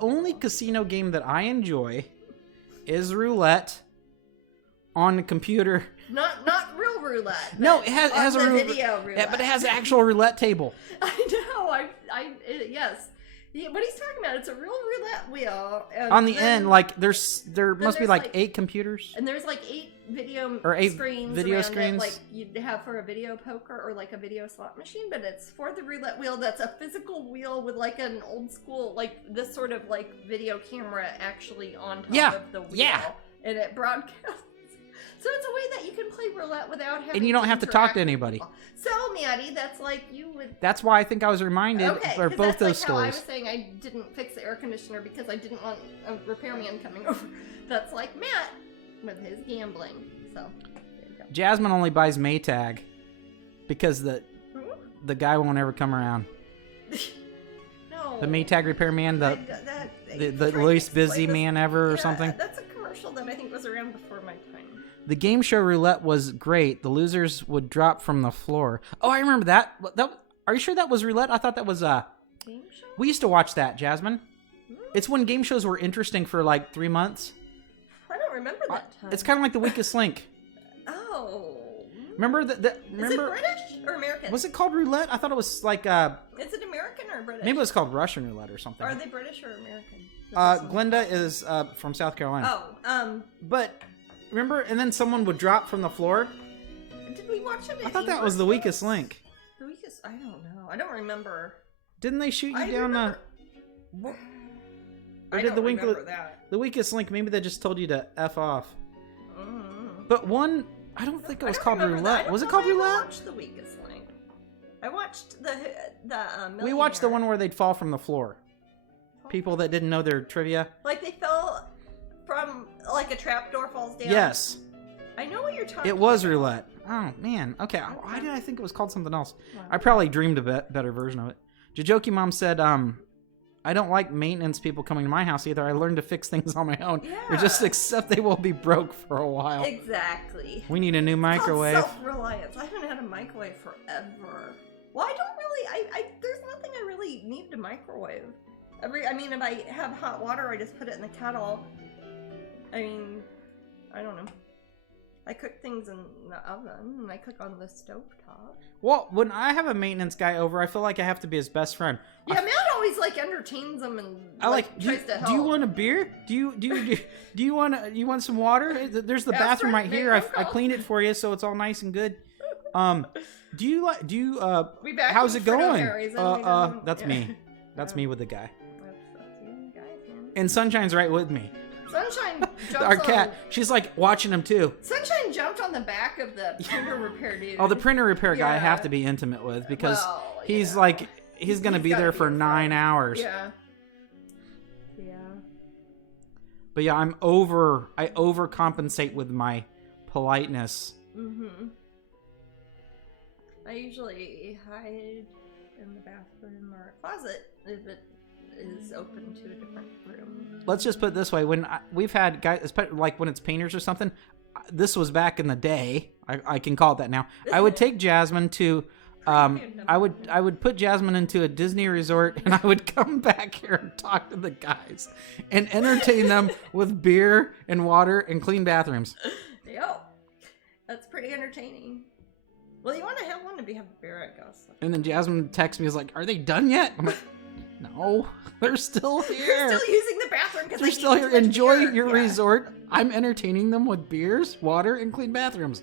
only casino game that I enjoy is roulette on the computer. Not real roulette. No, it has a video roulette. Yeah, but it has an actual roulette table. I know. Yes. Yeah, what he's talking about, it's a real roulette wheel. On the end, like there must be like 8 computers. And there's like 8 video screens video around screens, it, like you'd have for a video poker or like a video slot machine, but it's for the roulette wheel. That's a physical wheel with like an old school, like this sort of like video camera actually on top of the wheel. Yeah. And it broadcasts. So it's a way that you can play roulette without having. And you don't have to talk to anybody. So, Maddie, that's like you would. That's why I think I was reminded for both those stories. I was saying I didn't fix the air conditioner because I didn't want a repairman coming over. That's like Matt with his gambling. So, there you go. Jasmine only buys Maytag because the guy won't ever come around. No. The Maytag repairman, the least busy man ever or something. That's a commercial that I think was around before my time. The game show roulette was great. The losers would drop from the floor. Oh, I remember that. Are you sure that was roulette? I thought that was game show. We used to watch that, Jasmine. It's when game shows were interesting for like 3 months. I don't remember that time. It's kind of like The Weakest Link. Oh. Remember Is it British or American? Was it called roulette? I thought it was like Is it American or British? Maybe it was called Russian roulette or something. Are they British or American? Glenda is from South Carolina. Oh. But remember, and then someone would drop from the floor. Did we watch it? I thought that was The Weakest Link. The Weakest? I don't know. I don't remember. Didn't they shoot you down the? I don't remember that. The Weakest Link. Maybe they just told you to F off. But one, I don't think it was called roulette. Was it called roulette? I watched The Weakest Link. I watched the We watched the one where they'd fall from the floor. People that didn't know their trivia. Like they fell from, like a trapdoor falls down? Yes. I know what you're talking about. It was roulette. Oh, man. Okay. Why did I think it was called something else? I probably dreamed a better version of it. Jajoki Mom said, I don't like maintenance people coming to my house either. I learned to fix things on my own. Yeah. Or just accept they will be broke for a while. Exactly. We need a new microwave. Self-reliance. I haven't had a microwave forever. Well, I don't really, there's nothing I really need to microwave. If I have hot water, I just put it in the kettle. I don't know. I cook things in the oven, and I cook on the stovetop. Well, when I have a maintenance guy over, I feel like I have to be his best friend. Yeah, Matt always like entertains them and tries to help. Do you want a beer? Do you want some water? There's the bathroom right here. I cleaned it for you, so it's all nice and good. How's it going? That's me. That's me with the guy. And Sunshine's right with me. Sunshine jumps our cat. She's like watching him too. Sunshine jumped on the back of the printer repair dude. Oh, the printer repair guy I have to be intimate with because he's gonna be there for 9 hours. Yeah. But yeah, I overcompensate with my politeness. Mm-hmm. I usually hide in the bathroom or a closet if it is open to a different room. Let's just put it this way: when we've had guys, like when it's painters or something, this was back in the day. I can call it that now. I would take Jasmine to, I would put Jasmine into a Disney resort, and I would come back here and talk to the guys and entertain them with beer and water and clean bathrooms. Yo, that's pretty entertaining. Well, you want to have one to have beer, I guess. And then Jasmine texts me, is like, "Are they done yet?" I'm like, "No, they're still here. They're still using the bathroom because they're still here. Enjoy your resort. I'm entertaining them with beers, water, and clean bathrooms."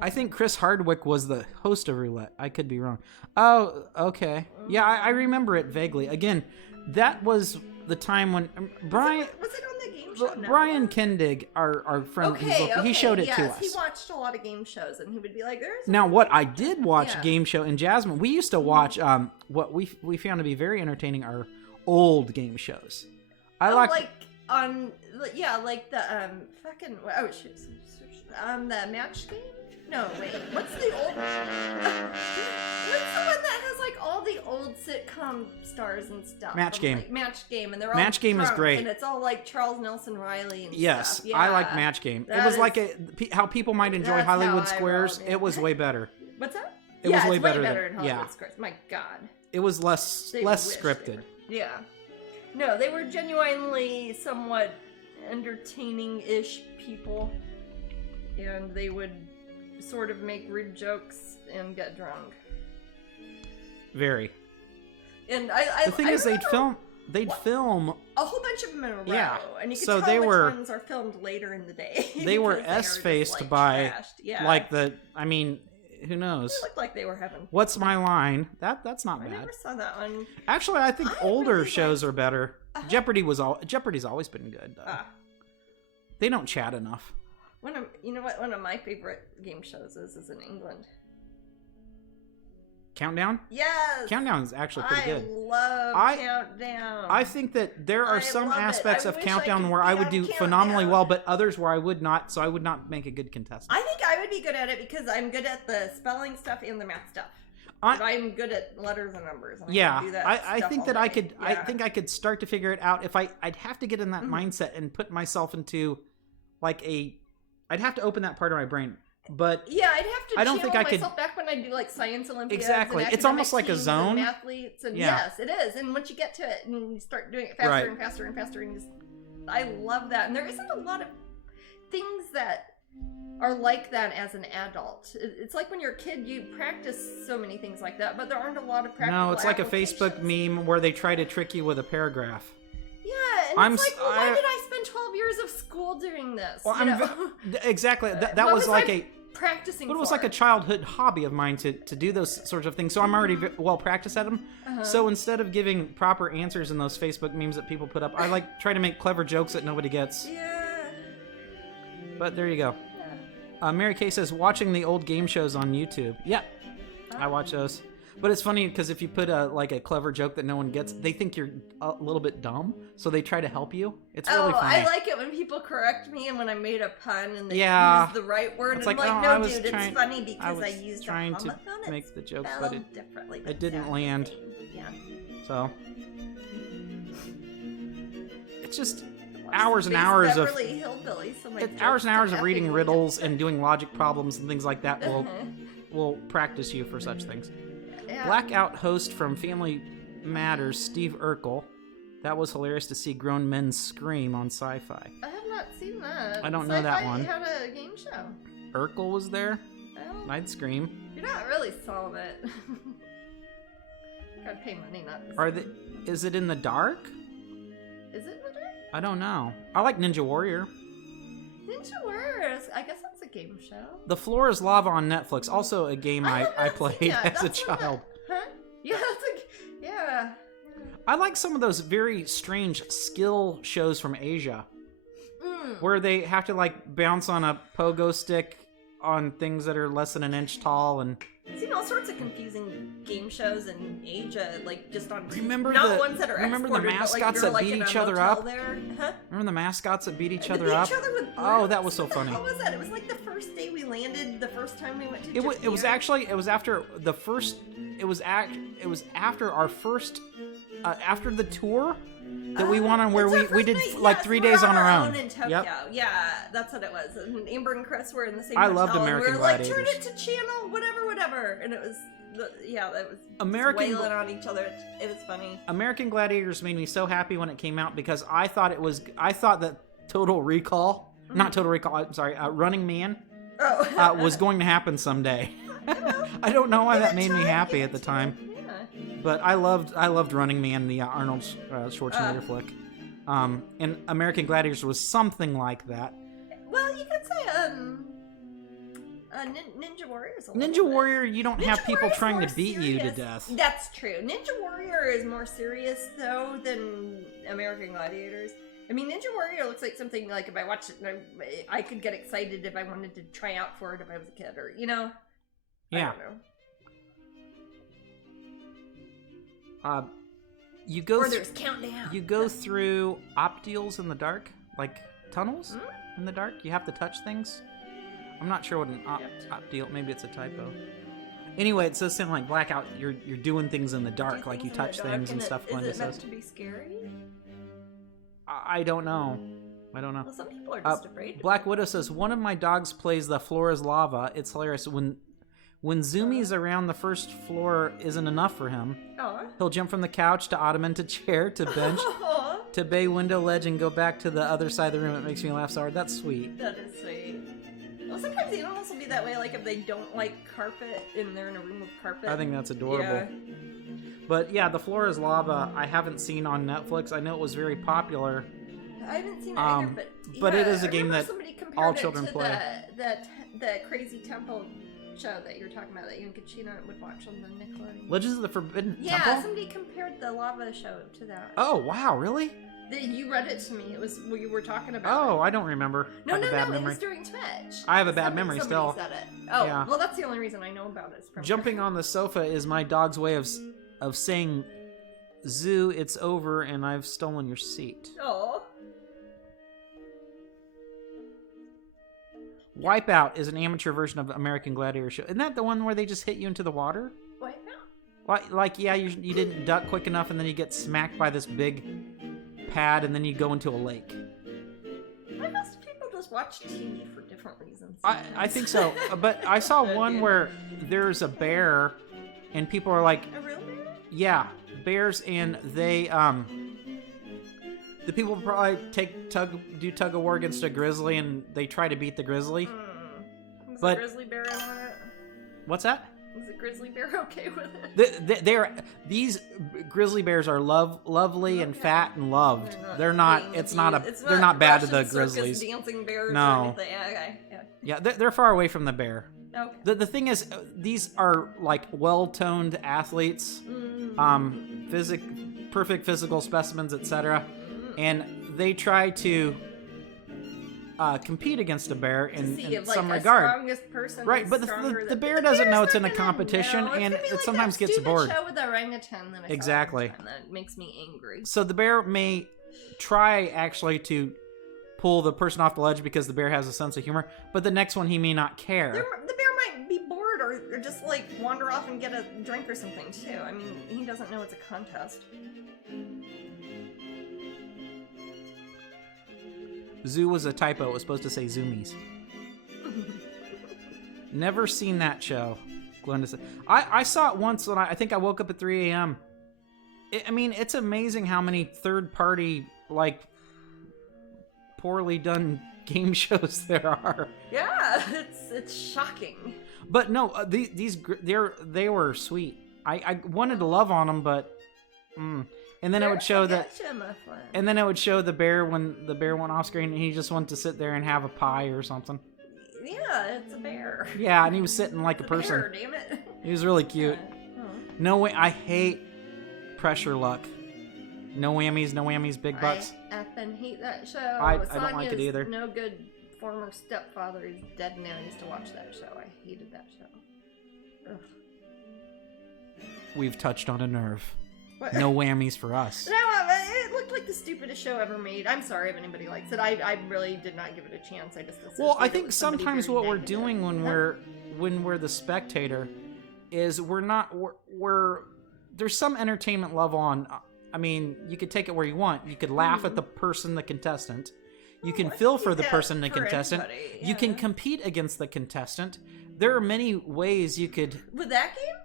I think Chris Hardwick was the host of Roulette. I could be wrong. Oh, okay. Yeah, I remember it vaguely. Again, that was the time when Brian... Was it on the game show? Brian Kendig, our friend, he showed it to us. He watched a lot of game shows, and he would be like, "There's." Now, what I did watch game show in Jasmine, we used to watch what we found to be very entertaining are old game shows. Like the fucking the match game. No, wait. What's the old? What's the one that has like all the old sitcom stars and stuff? Match Game. Like, Match Game, and they're all Match Game is great, and it's all like Charles Nelson Riley and yes, stuff. Yeah. I like Match Game. It was like how people might enjoy Hollywood Squares. It was way better. What's that? It was way better than than Hollywood Squares. My God. It was less scripted. Yeah. No, they were genuinely somewhat entertaining-ish people, and they would sort of make rude jokes and get drunk. Very. And the thing is, they'd film a whole bunch of them in a row. Yeah. And you can tell which ones are filmed later in the day. They were S-faced by who knows? They looked like they were having. What's My Line? That's not bad. I never saw that one. Actually, I think older shows are better. Jeopardy's always been good though. They don't chat enough. You know what? One of my favorite game shows is in England. Countdown? Yes! Countdown is actually pretty good. I love Countdown. I think that there are some aspects of Countdown where I would do phenomenally well, but others where I would not, so I would not make a good contestant. I think I would be good at it because I'm good at the spelling stuff and the math stuff. I'm good at letters and numbers. And I think that I could. Yeah. I think I could start to figure it out if I'd have to get in that mindset and put myself into like I'd have to open that part of my brain. But yeah, I'd have to. I don't think I could. Back when I do like science Olympiads. Exactly, it's almost like a zone. And athletes, and yes, it is. And once you get to it and you start doing it faster and faster and faster, and I love that. And there isn't a lot of things that are like that as an adult. It's like when you're a kid, you practice so many things like that, but there aren't a lot of practical. No, it's like a Facebook meme where they try to trick you with a paragraph. Yeah, and it's like, well, why did I spend 12 years of school doing this? Well, exactly. That was like practicing. But it was like a childhood hobby of mine to do those sorts of things. So I'm already well practiced at them. So instead of giving proper answers in those Facebook memes that people put up, I try to make clever jokes that nobody gets. Yeah. But there you go. Yeah. Mary Kay says, watching the old game shows on YouTube. Yeah, I watch those. But it's funny because if you put a clever joke that no one gets, they think you're a little bit dumb, so they try to help you. It's really funny. I like it when people correct me and when I made a pun and they use the right word. It's and I'm like, no, dude, it's funny because I used trying to make the joke, but it didn't land. Yeah. So it's just hours and hours of hours and hours of reading riddles and doing logic problems and things like that will practice you for such things. Yeah. Blackout host from Family Matters, Steve Urkel. That was hilarious to see grown men scream on Sci-Fi. I have not seen that. I don't know that one. Had a game show. Urkel was there. Well, I'd scream. You're not really solving it. Gotta pay money, not. Is it in the dark? Is it in the dark? I don't know. I like Ninja Warrior. Ninja Warrior. I guess that's a game show. The Floor is Lava on Netflix. Also a game I played as a child. Huh? Yeah, yeah. I like some of those very strange skill shows from Asia. Where they have to like bounce on a pogo stick on things that are less than an inch tall, and I've seen all sorts of confusing game shows in Asia, like just on remember ones that are the mascots that beat each other up? Huh? Remember the mascots that beat each other up? With oh, that was so funny. How was that? It was like the first day we landed, the first time we went to Japan. It was actually after the first. It was after our first after the tour that we went on, where we did like 3 days on our own in Tokyo. Yep. Yeah, that's what it was. And Amber and Chris were in the same I hotel, loved American and we were Gladiators. like, turn it to channel, whatever. And it was, that was American wailing on each other. It was funny. American Gladiators made me so happy when it came out because I thought that Total Recall, not Total Recall, I'm sorry, Running Man was going to happen someday. I don't know why that made me happy at the time. But I loved Running Man, the Arnold Schwarzenegger flick. And American Gladiators was something like that. Well, you could say Ninja Warrior is a Ninja Warrior, you don't have people trying to beat you to death. That's true. Ninja Warrior is more serious, though, than American Gladiators. I mean, Ninja Warrior looks like something like if I watched it, I could get excited if I wanted to try out for it if I was a kid, or, you know? Yeah. I don't know. There's Countdown. You go through optials in the dark, like tunnels in the dark. You have to touch things. I'm not sure what an optial. Maybe it's a typo. Anyway, it says something like blackout. You're doing things in the dark, like you touch things and stuff. Is it meant to be scary? I don't know. Well, some people are just afraid. Black Widow says one of my dogs plays the floor is lava. It's hilarious when zoomies around the first floor isn't enough for him. He'll jump from the couch to ottoman to chair to bench to bay window ledge and go back to the other side of the room. It makes me laugh so hard. That's sweet. That is sweet. Well, sometimes the animals will be that way, like if they don't like carpet and they're in a room with carpet. I think that's adorable. Yeah. But yeah, The Floor is Lava I haven't seen on Netflix. I know it was very popular. I haven't seen it either, but it is a game that all children play. The Crazy Temple show that you were talking about that you and Katrina would watch on the Nickelodeon. Legends of the Forbidden Temple? Yeah, somebody compared the lava show to that. Oh, wow, really? You read it to me. It was what you were talking about. Oh, I don't remember. No, it was during Twitch. I have a bad memory still. Said it. Oh, yeah. Well, that's the only reason I know about it. Jumping on the sofa is my dog's way of saying, Zoo, it's over and I've stolen your seat. Oh. Wipeout is an amateur version of American Gladiator show. Isn't that the one where they just hit you into the water? Wipeout? Like yeah, you didn't duck quick enough and then you get smacked by this big pad and then you go into a lake. I guess people just watch TV for different reasons. I think so. But I saw one where there's a bear and people are like... A real bear? Yeah, bears, and they... The people probably do tug of war against a grizzly, and they try to beat the grizzly. Was the grizzly bear in on it? What's that? Was the grizzly bear okay with it? These grizzly bears are lovely and fat and loved. They're not they're not bad to the grizzlies. Dancing bears no. Or anything. Yeah, okay. Yeah, they're far away from the bear. Okay. The thing is, these are like well-toned athletes, perfect physical specimens, etc. And they try to compete against a bear in some regard. Strongest person right, but the bear doesn't know it's in a competition, and it sometimes gets bored. Show with the orangutan that I exactly. saw that makes me angry. So the bear may try actually to pull the person off the ledge because the bear has a sense of humor, but the next one he may not care. The bear might be bored or just like wander off and get a drink or something too. I mean, he doesn't know it's a contest. Zoo was a typo. It was supposed to say Zoomies. Never seen that show. Glenda said. I saw it once when I think I woke up at 3 a.m. I mean, it's amazing how many third-party, like, poorly done game shows there are. Yeah, it's shocking. But no, they were sweet. I wanted to love on them, but and then it would show and then it would show the bear when the bear went off screen and he just wanted to sit there and have a pie or something. Yeah, it's a bear. Yeah, and he was sitting like a person. Bear, damn it. He was really cute. No way. I hate pressure luck. No whammies, big bucks. I effing hate that show. I don't like it either. No good former stepfather. He's dead now. I used to watch that show. I hated that show. Ugh. We've touched on a nerve. What? No whammies for us. No, it looked like the stupidest show ever made. I'm sorry if anybody likes it. I really did not give it a chance. I just I think sometimes what we're doing when we're the spectator is we're there's some entertainment level on. I mean, you could take it where you want. You could laugh at the contestant. You can feel for the person, the contestant. Yeah. You can compete against the contestant. There are many ways you could. With that game?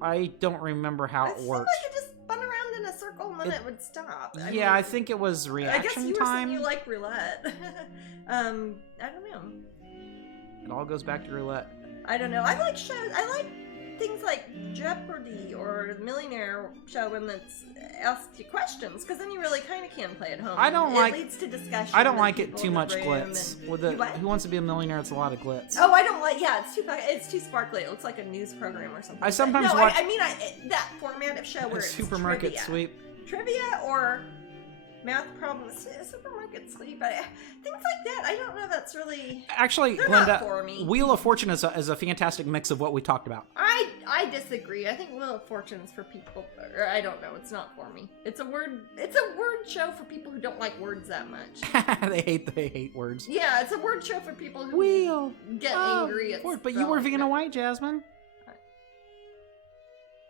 I don't remember how it worked. Like it just spun around in a circle and then it would stop. I think it was reaction time. I guess you were saying you like roulette. I don't know. It all goes back to roulette. I don't know. I like shows. I like things like Jeopardy or the Millionaire show when it's asked you questions, because then you really kind of can play at home. It leads to discussion. I don't like it too much glitz. With Who Wants to Be a Millionaire, it's a lot of glitz. Oh, I don't like. Yeah, it's too sparkly. It looks like a news program or something. I sometimes watch. I mean, that format of show where it's supermarket sweep, trivia or math problems, supermarket sweep, things like that. I don't know. That's really actually, Glenda, not for me. Wheel of Fortune is a fantastic mix of what we talked about. I disagree. I think Wheel of Fortune is for people. Or I don't know. It's not for me. It's a word show for people who don't like words that much. They hate words. Yeah, it's a word show for people who get angry at But you were Vanna White, Jasmine.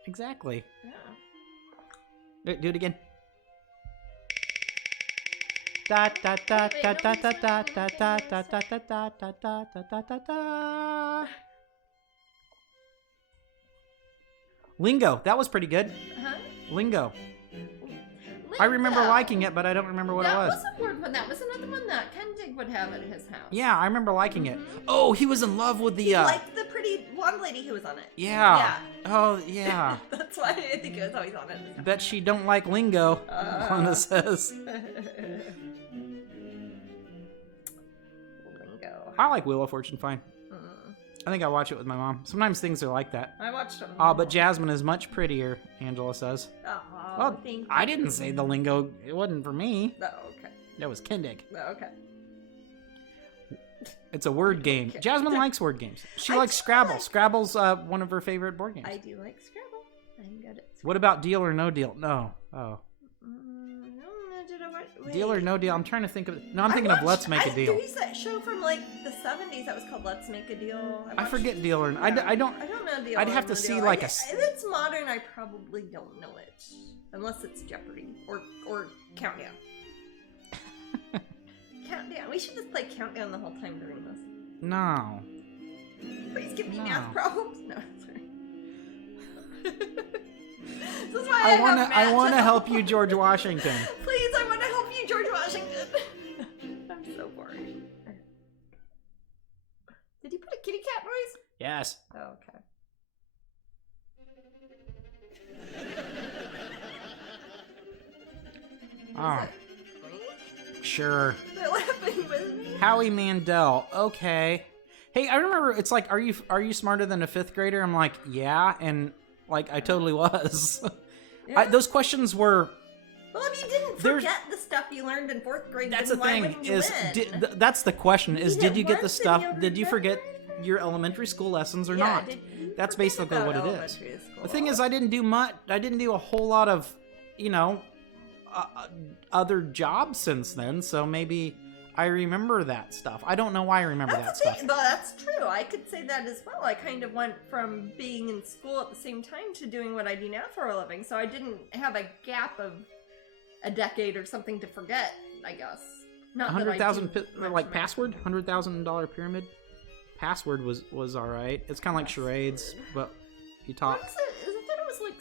Exactly. Yeah. Do it again. Da da da da da da da da da da da da da da da da da. Lingo, that was pretty good. Lingo. I remember liking it, but I don't remember what it was. That was a word one. That was another one that Kendig would have at his house. Yeah, I remember liking it. Oh, he was in love with the. He liked the pretty blonde lady who was on it. Yeah. Oh, yeah. That's why I think it was always on it. Bet she don't like lingo. Glenda says. Lingo. I like Wheel of Fortune fine. I think I watch it with my mom. Sometimes things are like that. I watched them. But Jasmine is much prettier, Angela says. Well, I didn't say the lingo. It wasn't for me. Oh, okay. That was Kendig. Oh, okay. It's a word game. Okay. Jasmine likes word games. She likes Scrabble. Scrabble's one of her favorite board games. I do like Scrabble. I'm good at Scrabble. What about Deal or No Deal? No. Oh. Deal or No Deal? I'm trying to think of... No, I'm thinking of Let's Make a Deal. There was that show from like the 70s that was called Let's Make a Deal. I forget Deal or... I don't know Deal. I'd have to see like a... If it's modern, I probably don't know it. Unless it's Jeopardy or Countdown. Countdown. We should just play Countdown the whole time during this. No. Please give me math problems. No, sorry. This is why I want to help you, George Washington. Please, I want to help you, George Washington. I'm so boring. Did you put a kitty cat noise? Yes. Oh, okay. Oh. Sure. They're laughing with me. Howie Mandel. Okay. Hey, I remember it's like, are you smarter than a fifth grader? I'm like, yeah, and like I totally was. Yeah. Those questions were. Well, if you didn't forget the stuff you learned in fourth grade, that's the thing. That's the question. Did you get the stuff? Did you forget your elementary school lessons or not? That's basically what it is. The thing is, I didn't do much. I didn't do a whole lot of, other jobs since then. So maybe I remember that stuff. I don't know why I remember that stuff. But that's true. I could say that as well. I kind of went from being in school at the same time to doing what I do now for a living. So I didn't have a gap of a decade or something to forget, I guess. Not 100,000 like password, $100,000 pyramid. Password was all right. It's kind of like charades, but you talk. What is it? I thought it was like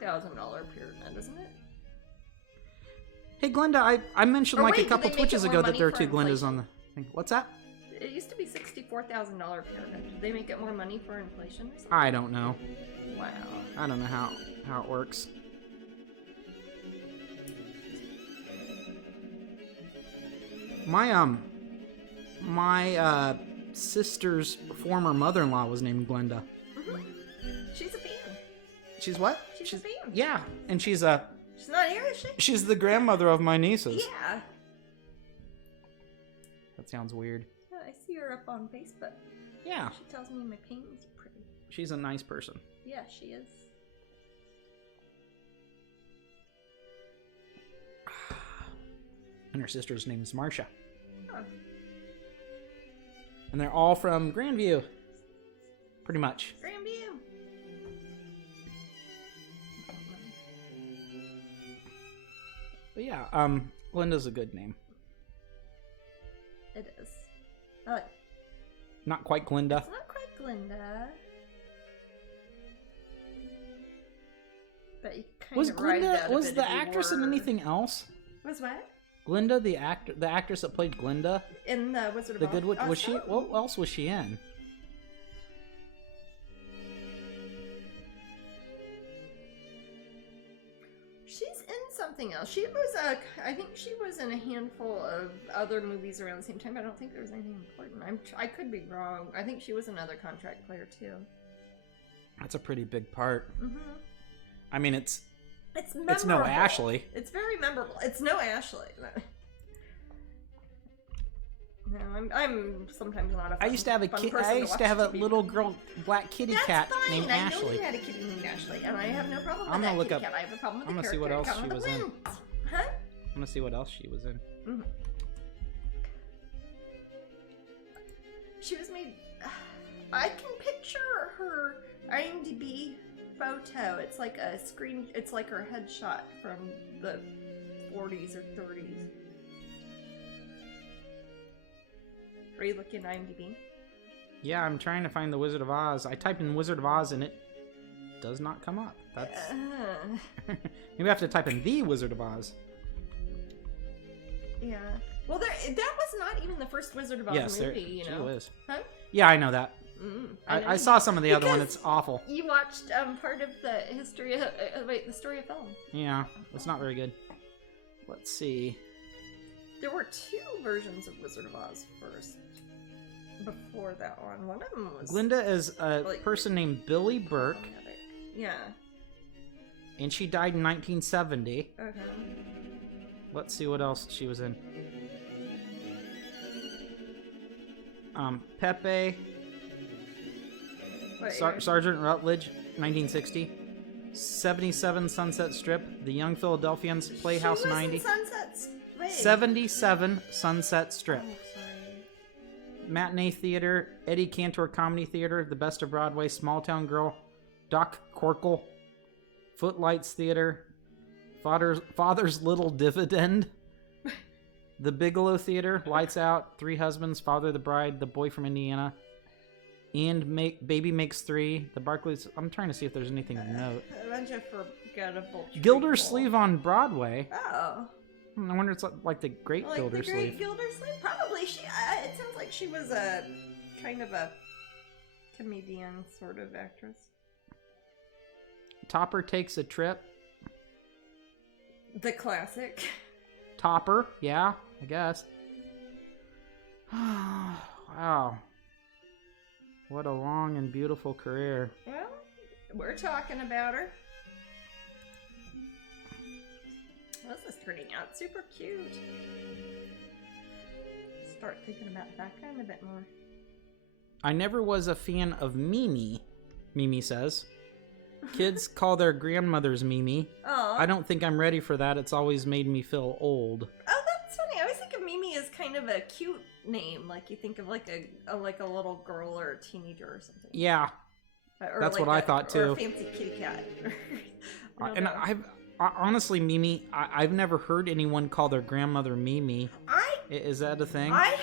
$64,000 pyramid, isn't it? Hey, Glenda, I mentioned Or like wait, a couple did they make Twitches it ago more that there are money two for Glendas on inflation? the thing. What's that? It used to be $64,000 pyramid. Did they make it more money for inflation or something? I don't know. Wow. I don't know how it works. My sister's former mother-in-law was named Glenda. Mm-hmm. She's a fan. She's what? She's a fan. Yeah, and she's not here, is she? She's the grandmother of my nieces. Yeah. That sounds weird. Yeah, I see her up on Facebook. Yeah. She tells me my paintings are pretty. She's a nice person. Yeah, she is. And her sister's name is Marcia. Oh. And they're all from Grandview. Pretty much. Grandview. But yeah, Glenda's a good name. It is. Not quite Glenda. It's not quite Glenda. But you kind Was of ride Glenda that a was bit the if you actress in were- anything else? Was what? Glenda, the actress that played Glenda, In the Wizard of the Oz? Good Witch, was she? Oh. What else was she in? She's in something else. She was I think she was in a handful of other movies around the same time. But I don't think there was anything important. I could be wrong. I think she was another contract player too. That's a pretty big part. Mm-hmm. I mean, it's memorable. no Ashley. It's very memorable. It's no Ashley. No, I'm sometimes not a fun, I used to have a fun kid. person I to used watch to have a TV. little girl, black kitty That's cat fine. named I Ashley. know you had a kitty named Ashley, and I have no problem with I'm that gonna look kitty up- cat. I have a problem with I'm the gonna see what character else count she on the was in. wind. Huh? I'm gonna see what else she was in. Mm-hmm. She was made. I can picture her IMDb photo. It's like a screen. It's like her headshot from the 40s or 30s. Are you looking at IMDb? Yeah, I'm trying to find the Wizard of Oz. I typed in Wizard of Oz and it does not come up. That's maybe I have to type in the Wizard of Oz. Yeah. Well, that was not even the first Wizard of Oz movie, you know? She was. Huh? Yeah, I know that. I saw some of the other one. Because It's awful. You watched part of the history of the story of film. Yeah, it's not very good. Let's see. There were two versions of Wizard of Oz first. Before that one. One of them was Glinda is a like, person named Billy Burke, yeah. and she died in 1970. Okay. Let's see what else she was in. Pepe, Sergeant Rutledge, 1960. 77 Sunset Strip, The Young Philadelphians, Playhouse she was 90. In Sunsets. Wait. 77 Sunset Strip. Oh, sorry. Matinee Theater, Eddie Cantor Comedy Theater, The Best of Broadway, Small Town Girl, Doc Corkle, Footlights Theater, Father's Little Dividend, The Bigelow Theater, Lights Out, Three Husbands, Father the Bride, The Boy from Indiana, and Baby Makes Three, The Barclays. I'm trying to see if there's anything of note. A bunch of forgettable. Gildersleeve on Broadway. Oh. I wonder it's like the Great Like Gildersleeve. the Great Gildersleeve? Probably. She. It sounds like she was a kind of a comedian sort of actress. Topper Takes a Trip. The classic. Topper, yeah, I guess. Wow. What a long and beautiful career. Well, we're talking about her. This is turning out super cute. Start thinking about the background a bit more. I never was a fan of Mimi, Mimi says. Kids call their grandmothers Mimi. Oh. I don't think I'm ready for that. It's always made me feel old. Oh, that's funny. I always think of Mimi as kind of a cute name. Like you think of like a little girl or a teenager or something. Yeah. Or that's like what I thought too. Or a fancy kitty cat. And honestly, Mimi, I've never heard anyone call their grandmother Mimi. Is that a thing? I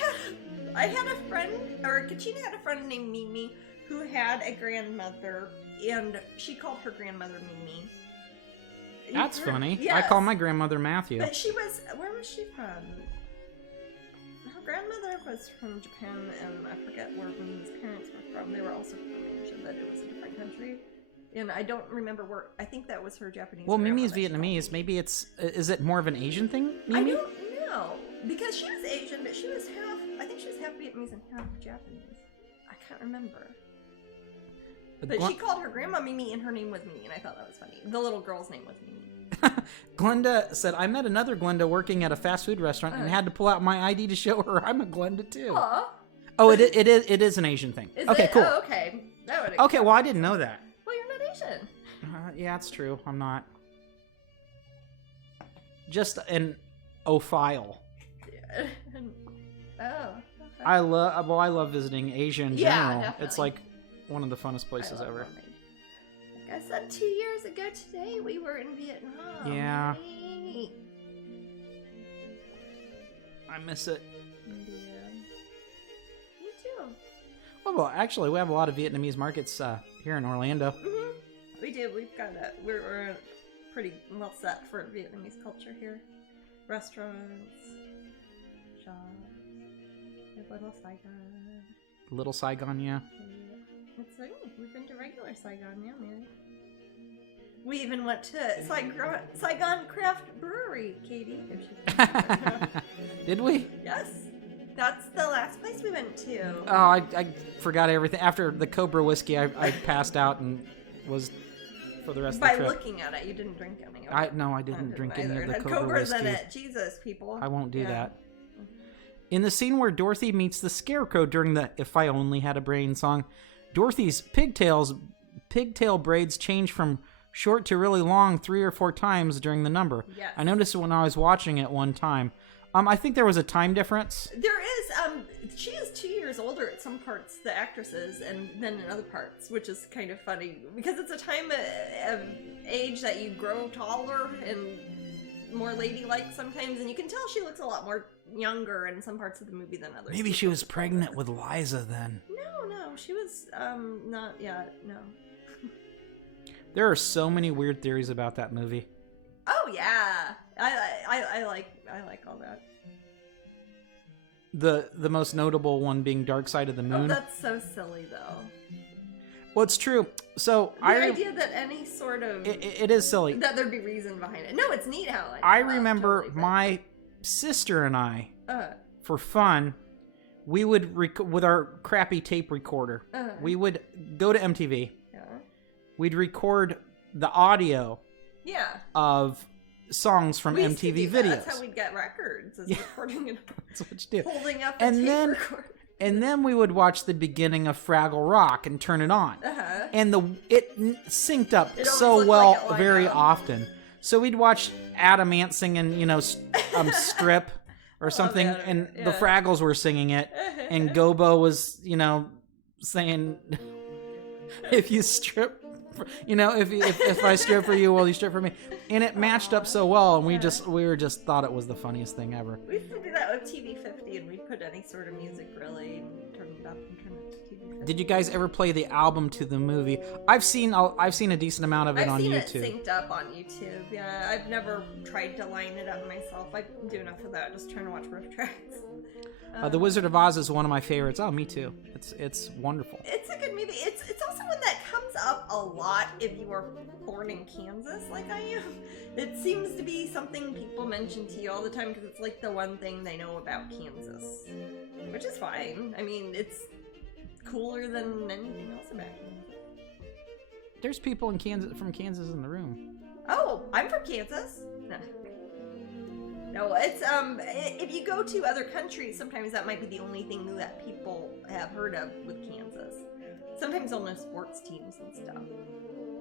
had a friend, or Katrina had a friend named Mimi who had a grandmother, and she called her grandmother Mimi. That's funny. Yes. I call my grandmother Matthew. But where was she from? Her grandmother was from Japan, and I forget where Mimi's parents were from. They were also from Asia, but it was a different country. And I don't remember where. I think that was her Japanese. Well, Mimi's Vietnamese. Maybe is it more of an Asian thing, Mimi? I don't know. Because she was Asian, but she was I think she was half Vietnamese and half Japanese. I can't remember. But she called her grandma Mimi, and her name was Mimi, and I thought that was funny. The little girl's name was Mimi. Glenda said, I met another Glenda working at a fast food restaurant and had to pull out my ID to show her I'm a Glenda too. Aww. Oh, it is an Asian thing. Okay, cool. Oh, okay. Okay, well, I didn't know that. Well, you're not Asian. Yeah, it's true. I'm not. Just an ophile. Oh. Okay. I love visiting Asia in general. Definitely. It's like one of the funnest places ever. Like I said, 2 years ago today, we were in Vietnam. Yeah. Hey. I miss it. Yeah. Me too. Well, actually, we have a lot of Vietnamese markets here in Orlando. Mm-hmm. We do. We've got we're pretty well set for Vietnamese culture here. Restaurants, shops, Little Saigon. Little Saigon, yeah. It's like, we've been to regular Saigon now, man. We even went to Saigon Craft Brewery, Katie. Did we? Yes. That's the last place we went to. Oh, I forgot everything. After the Cobra whiskey, I passed out and was for the rest of the trip. By looking at it, you didn't drink any of it. I didn't drink any of the Cobra Cobra's whiskey. in it. Jesus, people. I won't do that. In the scene where Dorothy meets the Scarecrow during the If I Only Had a Brain song, Dorothy's pigtail braids change from short to really long 3 or 4 times during the number. Yes. I noticed it when I was watching it one time. I think there was a time difference. There is. She is 2 years older at some parts, the actress is, and then in other parts, which is kind of funny because it's a time of age that you grow taller and more ladylike sometimes, and you can tell she looks a lot more younger in some parts of the movie than others. Maybe she was pregnant with Liza then. No, she was not yet. No. There are so many weird theories about that movie. Oh yeah, I like all that. The most notable one being Dark Side of the Moon. Oh, that's so silly though. Well, it's true. So the idea that any sort of it is silly that there'd be reason behind it. No, it's neat how I remember totally my sister and I for fun. We would with our crappy tape recorder. We would go to MTV. Yeah. We'd record the audio. Yeah. Of songs from MTV videos. That's how we'd get records. Is recording it. That's what you do. Holding up a tape recorder. And then we would watch the beginning of Fraggle Rock and turn it on. And it synced up so well very often. So we'd watch Adam Ant singing, Strip or something, and the Fraggles were singing it, and Gobo was, saying, if you strip, if I strip for you, will you strip for me? And it matched up so well, and we just thought it was the funniest thing ever. We used to do that with TV50, and we'd put any sort of music really and turn it up and turn it to TV50. Did you guys ever play the album to the movie? I've seen a decent amount of it on YouTube. I've seen it synced up on YouTube. Yeah, I've never tried to line it up myself. I do enough of that, just trying to watch riff tracks. The Wizard of Oz is one of my favorites. Oh, me too. It's wonderful. It's a good movie. It's also one that comes up a lot if you are born in Kansas, like I am. It seems to be something people mention to you all the time because it's like the one thing they know about Kansas, which is fine. I mean, it's cooler than anything else about Kansas. There's people from Kansas in the room. Oh, I'm from Kansas. No, it's if you go to other countries, sometimes that might be the only thing that people have heard of with Kansas. Sometimes they'll know sports teams and stuff.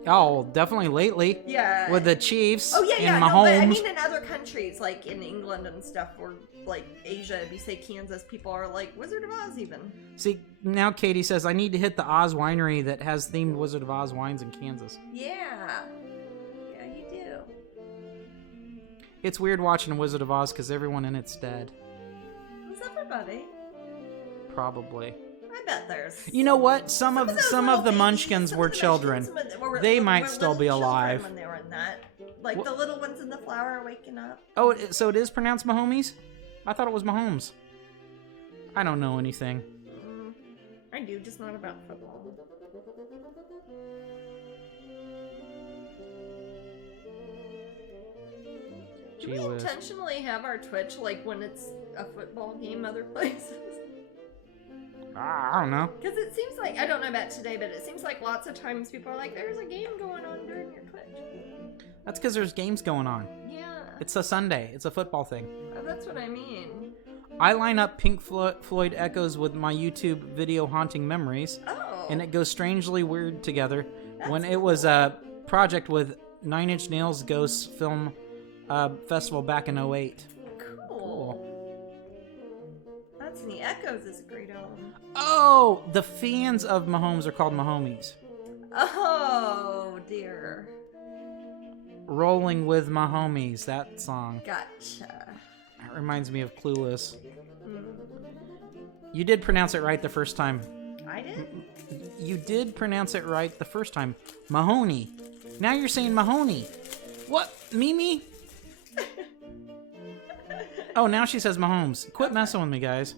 Oh, definitely lately. Yeah. With the Chiefs. Oh, yeah. And Mahomes. No, but I mean, in other countries, like in England and stuff, or like Asia, if you say Kansas, people are like, Wizard of Oz even. See, now Katie says, I need to hit the Oz winery that has themed Wizard of Oz wines in Kansas. Yeah. Yeah, you do. It's weird watching Wizard of Oz because everyone in it's dead. Who's everybody? Probably. I bet there's. You know what? Some of the Munchkins were children. They might still be alive. When they were in that. Like the little ones in the flower are waking up. Oh, so it is pronounced Mahomes? I thought it was Mahomes. I don't know anything. I do, just not about football. Do we intentionally have our Twitch like when it's a football game other places? I don't know. Because it seems like, I don't know about today, but it seems like lots of times people are like, there's a game going on during your Twitch. That's because there's games going on. Yeah. It's a Sunday. It's a football thing. Oh, that's what I mean. I line up Pink Floyd Echoes with my YouTube video Haunting Memories. Oh. And it goes strangely weird together. That's when it was a project with 9 Inch Nails Ghosts Film Festival back in 08. Cool. That's neat. Echoes is a great album. Oh, the fans of Mahomes are called Mahomies. Oh, dear. Rolling with My Homies, that song. Gotcha. That reminds me of Clueless. You did pronounce it right the first time. I did? You did pronounce it right the first time. Mahoney. Now you're saying Mahoney. What? Mimi? Oh, now she says Mahomes. Quit messing with me, guys.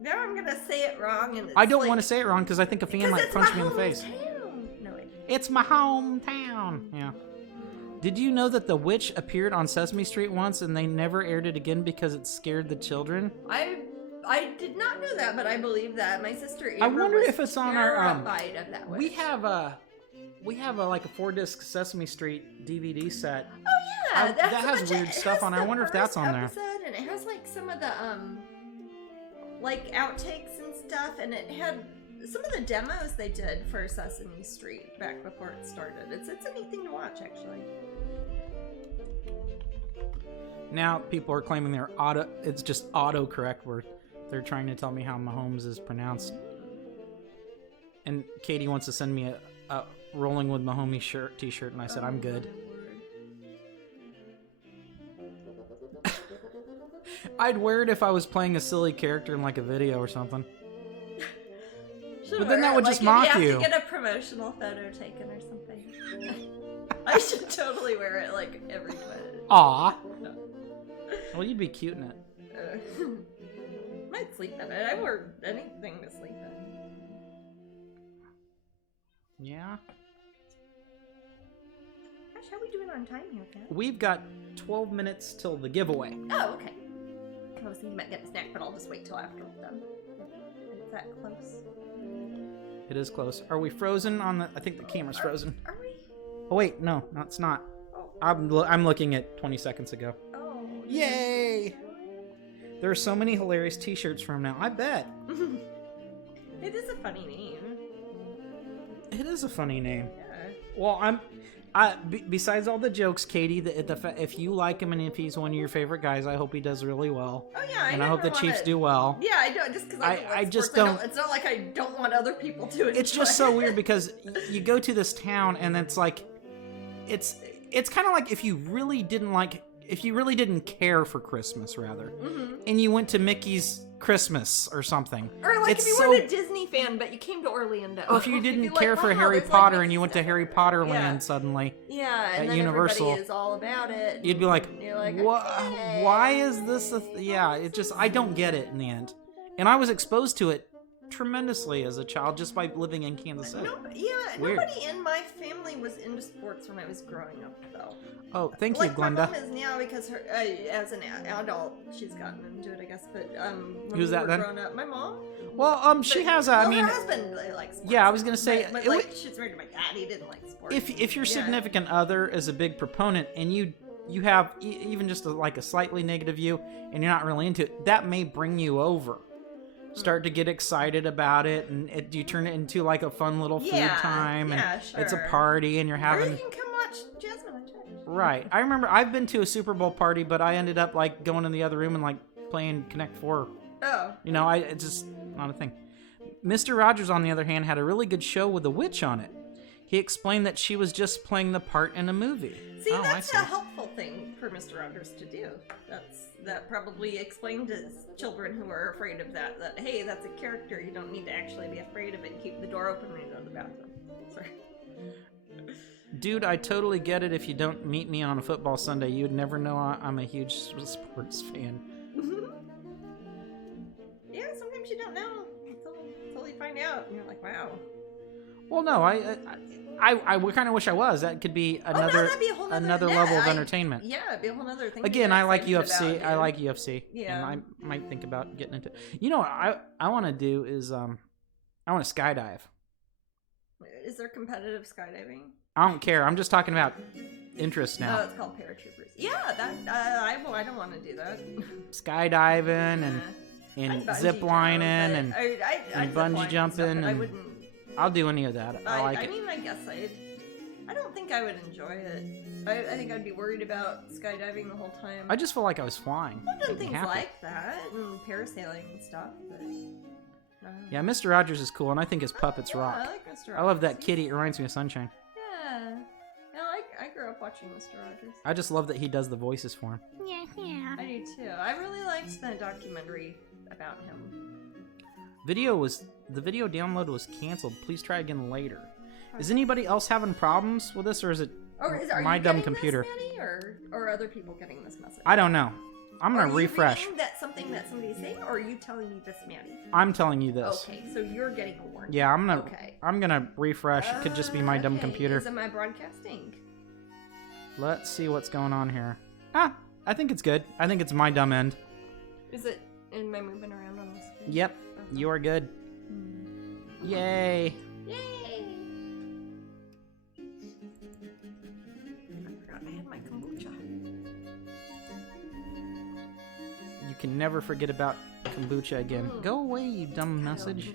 Now I'm gonna say it wrong, and I don't want to say it wrong because I think a fan might punch me in the face. No, wait. It's my hometown. Yeah. Did you know that the witch appeared on Sesame Street once and they never aired it again because it scared the children? I did not know that, but I believe that. My sister Amber I wonder was if it's on our terrified of that witch. we have a like a 4-disc Sesame Street DVD set. Oh yeah, that has weird stuff on. I wonder if that's on there. And it has like some of the like outtakes and stuff, and it had some of the demos they did for Sesame Street back before it started. It's a neat thing to watch, actually. Now people are claiming it's just autocorrect where they're trying to tell me how Mahomes is pronounced. And Katie wants to send me a Rolling with Mahomes t-shirt, and I said I'm good. I'd wear it if I was playing a silly character in like a video or something. But then that would just mock you. You have to get a promotional photo taken or something. I should totally wear it like every Twitch. Aw. Well, you'd be cute in it. Might sleep in it. I wear anything to sleep in. Yeah. Gosh, how are we doing on time here, Kat? We've got 12 minutes till the giveaway. Oh, okay. I was thinking about getting a snack, but I'll just wait till after we're done. Is that close? It is close. Are we frozen on the... I think the camera's frozen. Are we? Oh, wait. No, it's not. Oh. I'm looking at 20 seconds ago. Oh. Yay! There are so many hilarious t-shirts from now. I bet. It is a funny name. It is a funny name. Yeah. Well, besides all the jokes, Katie, if you like him and if he's one of your favorite guys, I hope he does really well. Oh yeah, and I hope the Chiefs do well. Yeah, I don't just because I just don't. It's not like I don't want other people to enjoy. It's just so weird because you go to this town and it's like, it's kind of like if you really didn't care for Christmas, rather, and you went to Mickey's Christmas or something. Or like if you weren't a Disney fan, but you came to Orlando. Or if you didn't care for Harry Potter and you went to Harry Potter Land suddenly. Yeah, and at then Universal, everybody is all about it. You'd be like, what? Okay. Why is this I don't get it in the end. And I was exposed to it tremendously as a child just by living in Kansas City. Nobody in my family was into sports when I was growing up, though. Oh, thank you, Glenda. My mom is now because her, as an adult, she's gotten into it, I guess. But when who's that then? Growing up, my mom. Well, she has. Her husband really likes sports. Yeah, I was gonna say, but she's married to my dad. He didn't like sports. If your significant other is a big proponent and you have even just a slightly negative view and you're not really into it, that may bring you over. Start to get excited about it, and you turn it into like a fun little food time, and it's a party, and you're having. Or you can come watch Jasmine on Twitch. Right. I remember I've been to a Super Bowl party, but I ended up like going in the other room and like playing Connect 4. Oh. It's just not a thing. Mr. Rogers, on the other hand, had a really good show with a witch on it. He explained that she was just playing the part in a movie. See, that's a helpful thing for Mr. Rogers to do. That probably explained to children who are afraid of that, hey, that's a character. You don't need to actually be afraid of it. Keep the door open when you go to the bathroom. Sorry. Dude, I totally get it if you don't meet me on a football Sunday. You'd never know I'm a huge sports fan. Yeah, sometimes you don't know until you find out, and you're like, wow. Well, no, I kind of wish I was. That could be another level of entertainment. Yeah, it'd be a whole other thing. Again, I like UFC. I like UFC. Yeah. And I might think about getting into. You know what I want to do is I want to skydive. Is there competitive skydiving? I don't care. I'm just talking about interest now. Oh, it's called paratroopers. Yeah, that I don't want to do that. Skydiving and zip lining and bungee jumping. And I wouldn't. I'll do any of that. I mean, I guess I don't think I would enjoy it. I think I'd be worried about skydiving the whole time. I just feel like I was flying. I've done things like that and parasailing and stuff, but. Yeah, Mr. Rogers is cool, and I think his puppets rock. I like Mr. Rogers. I love that kitty. It reminds me of Sunshine. Yeah. I grew up watching Mr. Rogers. I just love that he does the voices for him. Yeah. I do too. I really liked the documentary about him. The video download was canceled. Please try again later. Is anybody else having problems with this, or is it my dumb computer? This, Maddie, or other people getting this message? I don't know. I'm gonna refresh. Are you reading something that somebody's saying, or are you telling me this, Maddie? I'm telling you this. Okay, so you're getting a warning. Yeah, I'm gonna refresh. It could just be my dumb computer. Is it my broadcasting? Let's see what's going on here. I think it's good. I think it's my dumb end. Is it? Am I moving around on the screen? Yep, okay. You are good. Yay! Yay! I forgot I had my kombucha. You can never forget about kombucha again. Go away, you dumb message.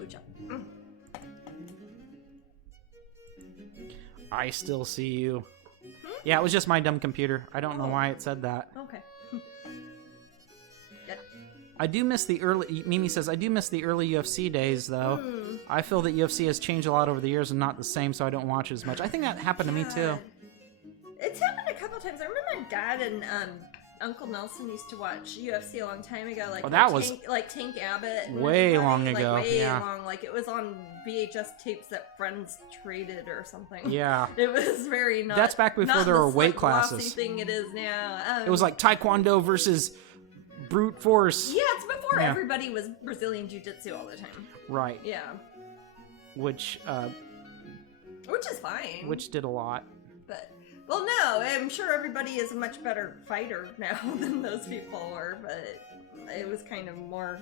I still see you. Yeah, it was just my dumb computer. I don't know why it said that. Okay. I do miss the early... Mimi says, I do miss the early UFC days, though. I feel that UFC has changed a lot over the years and not the same, so I don't watch as much. I think that happened to me, too. It's happened a couple times. I remember Dad and Uncle Nelson used to watch UFC a long time ago. Like, Tank Abbott. Way long ago. Way long. Like, it was on VHS tapes that friends traded or something. Yeah. It was very not... That's back before there were weight classes. Thing it is now. It was like Taekwondo versus... brute force. Yeah, it's before everybody was Brazilian Jiu-Jitsu all the time. Right. Yeah. Which is fine. Which did a lot. But, well, no, I'm sure everybody is a much better fighter now than those people were, but it was kind of more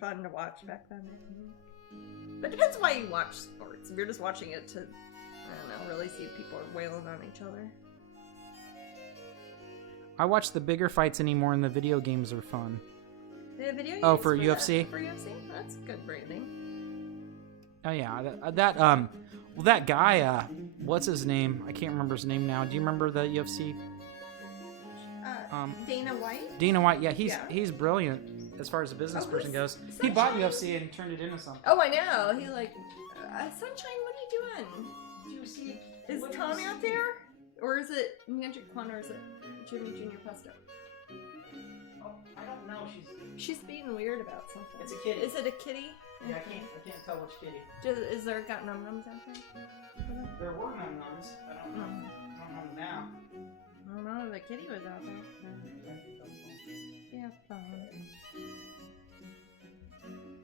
fun to watch back then. But it depends why you watch sports. If you're just watching it to, I don't know, really see people wailing on each other. I watch the bigger fights anymore, and the video games are fun. The video games for UFC? For UFC? That's good branding. Oh, yeah. That guy, what's his name? I can't remember his name now. Do you remember the UFC? Dana White? Dana White, yeah. He's brilliant as far as a business person goes. Sunshine? He bought UFC and turned it into something. Oh, I know. He Sunshine, what are you doing? Is Tommy out there? Or is it Magic Quan, or is it Jimmy Jr. Pesto? Oh, I don't know. She's being weird about something. It's a kitty. Is it a kitty? Yeah, I can't tell which kitty. Is there got num-nums out there? There were num-nums. I don't know. I don't know now. I don't know. The kitty was out there. Yeah, fine.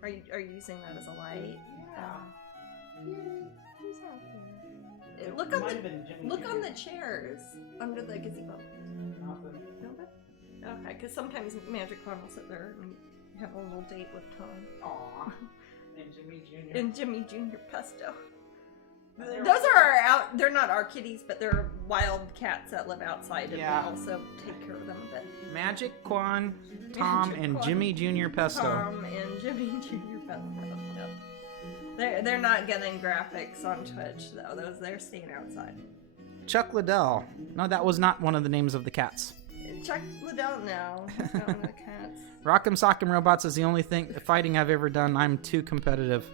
Are you using that as a light? Yeah. Who's out there? Look on the chairs under the gazebo. Nothing. Okay, because sometimes Magic Quan will sit there and have a little date with Tom. Aww. And Jimmy Jr. And Jimmy Jr. Pesto. Those are they're not our kitties, but they're wild cats that live outside, and we also take care of them a bit. Magic Quan, Tom, and Jimmy Jr. Pesto. Tom and Jimmy Jr. Pesto. They're not getting graphics on Twitch, though. They're staying outside. Chuck Liddell. No, that was not one of the names of the cats. Chuck Liddell, no. He's not one of the cats. Rock'em Sock'em Robots is the only fighting I've ever done. I'm too competitive.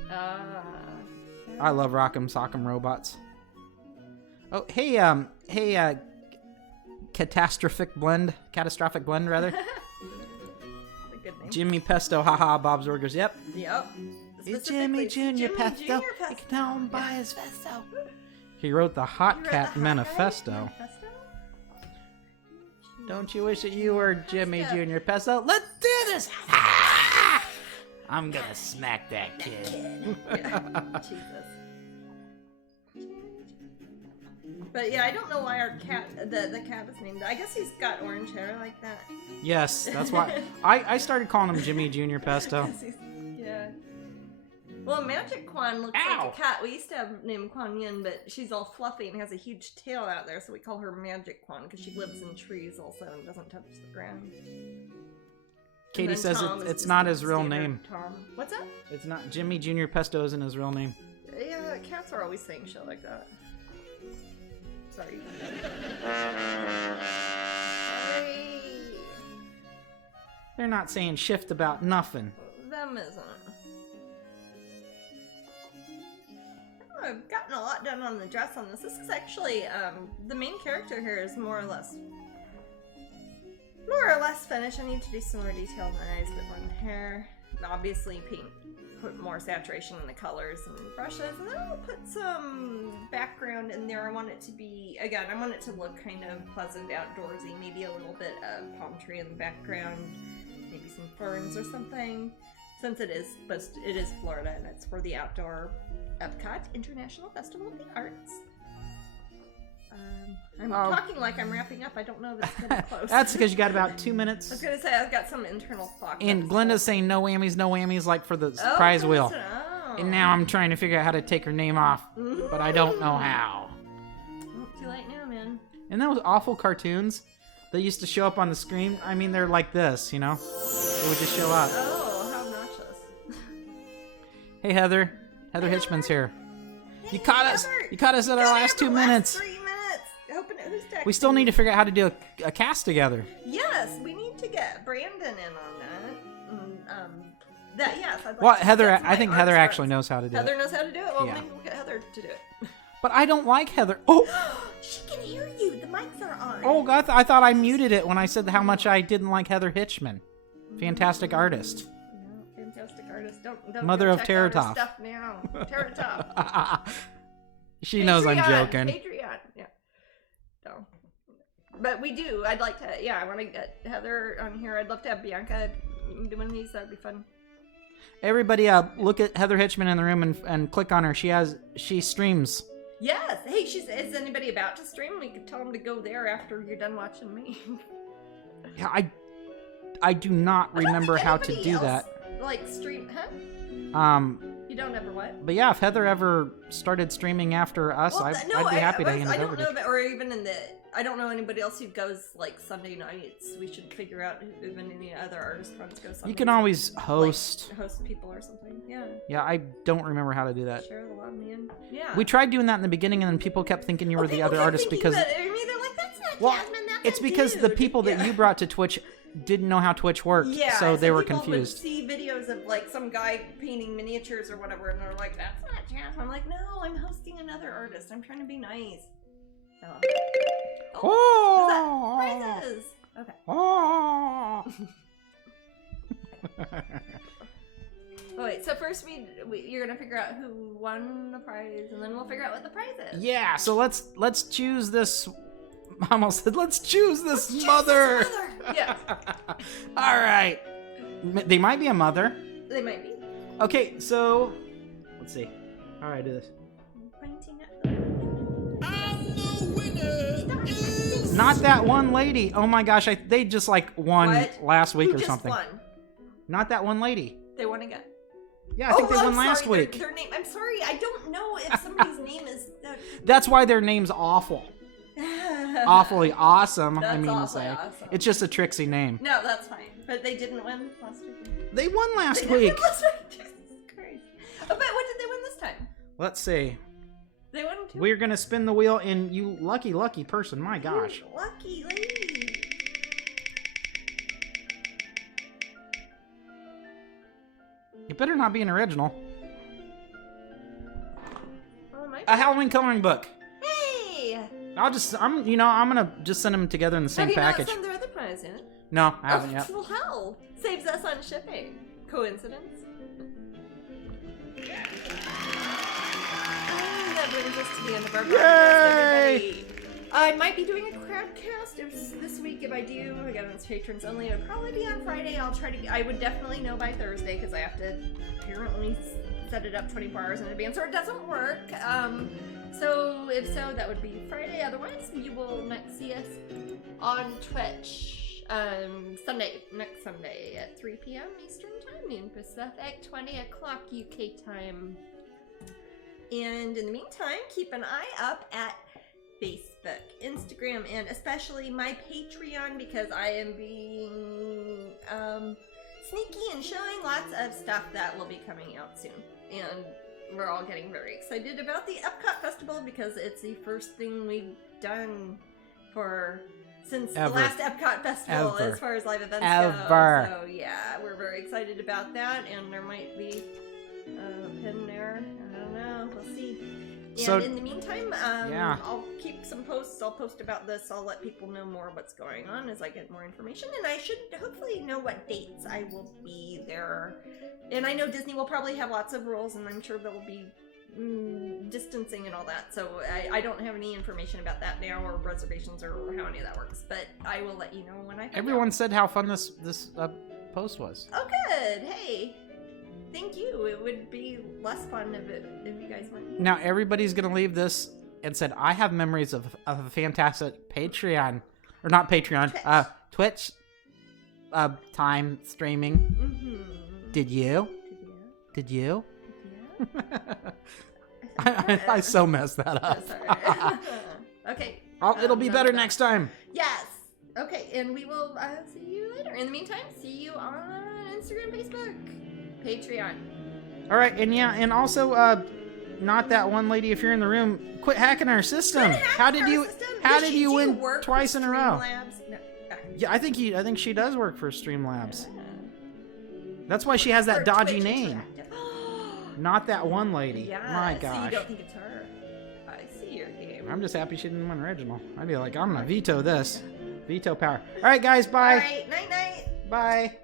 I love Rock'em Sock'em Robots. Oh, hey, Catastrophic Blend, rather. That's a good name. Jimmy Pesto, haha, Bob's Burgers. Yep. Yep. It's Jimmy Jr. Pesto. You can tell him by his pesto. He wrote the Hot Cat Manifesto. Don't you wish that you were Jimmy Jr. Pesto? Let's do this! I'm gonna smack that kid. Jesus. But yeah, I don't know why our cat, the cat is named. I guess he's got orange hair like that. Yes, that's why. I started calling him Jimmy Jr. Pesto. Yeah. Well, Magic Quan looks like a cat. We used to have named Quan Yin, but she's all fluffy and has a huge tail out there, so we call her Magic Quan because she lives in trees also and doesn't touch the ground. Katie says it's not his real name. Tom. What's that? It's not. Jimmy Jr. Pesto isn't his real name. Yeah, cats are always saying shit like that. Sorry. They're not saying shift about nothing. Them isn't. I've gotten a lot done on the dress on this. This is actually, the main character here is more or less finished. I need to do some more detail in the eyes, bit more in the hair. Obviously put more saturation in the colors and brushes, and then I'll put some background in there. I want it to be, again, I want it to look kind of pleasant, outdoorsy, maybe a little bit of palm tree in the background, maybe some ferns or something, since it is Florida and it's for the outdoor Epcot International Festival of the Arts. I'm talking like I'm wrapping up. I don't know if it's getting close. That's because you got about 2 minutes. I was going to say, I've got some internal thought. And Glenda's saying no whammies, like for the prize wheel. And now I'm trying to figure out how to take her name off, but I don't know how. Too late now, man. And those awful cartoons that used to show up on the screen, I mean, they're like this, you know? They would just show up. Oh, how obnoxious. Hey, Heather. Heather Hitchman's here. You caught us at our last 2 minutes. 3 minutes. Who's texting? We still need to figure out how to do a cast together. Yes, we need to get Brandon in on that. Yes, I'd like well, to Heather, I think Heather actually knows how to do it. Heather knows how to do it. Well, maybe we'll get Heather to do it. But I don't like Heather. Oh, she can hear you. The mics are on. Oh, I thought I muted it when I said how much I didn't like Heather Hitchman. Fantastic artist. No, fantastic artist. Don't Mother of Terror Top. Stuff now. Terror Top. She knows I'm joking. Patreon. Yeah. No. But we do. I'd like to. Yeah, I want to get Heather on here. I'd love to have Bianca doing these. That'd be fun. Everybody, look at Heather Hitchman in the room and click on her. She streams. Yes. Hey, is anybody about to stream? We could tell them to go there after you're done watching me. Yeah, I do not remember how to do that. Like stream, huh? You don't ever what? But yeah, if Heather ever started streaming after us, I'd be happy to hand it over to her. Or even I don't know anybody else who goes like Sunday nights. We should figure out who even any other artist friends go Sunday. You can always host. Like, host people or something. Yeah. Yeah, I don't remember how to do that. Share the log, man. Yeah. We tried doing that in the beginning, and then people kept thinking you were the other artist because. They're like, that's not Jasmine. That's it's because the people that you brought to Twitch didn't know how Twitch worked, so they were confused. Would see videos of like some guy painting miniatures or whatever, and they're like, "That's not Jasmine." I'm like, "No, I'm hosting another artist. I'm trying to be nice." Oh, prizes. Okay. Oh. Wait. So first, you're gonna figure out who won the prize, and then we'll figure out what the prize is. Yeah. So let's choose this. I almost said, let's choose this mother. Yeah. All right. They might be a mother. They might be. Okay, so let's see. All right, do this. Not that one lady. Oh my gosh, they just like won last week or something. Won? Not that one lady. They won again. Yeah, I think they won last week. Their name. I'm sorry, I don't know if somebody's name is. That's why their name's awful. Awfully awesome. That's I mean to say, awesome. It's just a tricksy name. No, that's fine. But they didn't win last week. They won last week. They did win last week. Jesus Christ. Oh, but what did they win this time? Let's see. They won too. We're gonna spin the wheel, and you lucky person. My gosh. You lucky lady. It better not be an original. Oh, a Halloween coloring book. Hey. I'm gonna just send them together in the same package. Have you not sent their other prize yet? No, I haven't yet. Well, hell, saves us on shipping. Coincidence? brings us to the end of our podcast, everybody. I might be doing a crowdcast this week. If I do, again, it's patrons only. It'll probably be on Friday. I would definitely know by Thursday because I have to apparently set it up 24 hours in advance or it doesn't work. So if so, that would be Friday. Otherwise, you will next see us on Twitch next Sunday at 3 p.m. Eastern Time, noon Pacific, 20 o'clock UK time. And in the meantime, keep an eye up at Facebook, Instagram, and especially my Patreon because I am being sneaky and showing lots of stuff that will be coming out soon. And we're all getting very excited about the Epcot Festival because it's the first thing we've done since the last Epcot Festival as far as live events go. So yeah, we're very excited about that, and there might be a pin there. I don't know. We'll see. And in the meantime, I'll keep some posts. I'll post about this. I'll let people know more what's going on as I get more information. And I should hopefully know what dates I will be there. And I know Disney will probably have lots of rules, and I'm sure there will be distancing and all that. So I don't have any information about that now or reservations or how any of that works. But I will let you know when I find Everyone said how fun this post was. Oh, good. Hey. Thank you. It would be less fun if you guys weren't here. Now everybody's gonna leave this and said, "I have memories of a fantastic Patreon, or not Patreon, Twitch time streaming." Mm-hmm. Did you? Did you? I so messed that up. Okay. It'll be better next time. Yes. Okay, and we will see you later. In the meantime, see you on Instagram, Facebook, Patreon. All right, and also, not that one lady. If you're in the room, quit hacking our system. How did you win twice in a row? No. Yeah, I think she does work for Streamlabs. That's why she has that dodgy name. Not that one lady. Yeah. My gosh. So you don't think it's her? I see your game. I'm just happy she didn't win original. I'd be like, I'm gonna veto this. Veto power. All right, guys. Bye. All right. Night. Bye.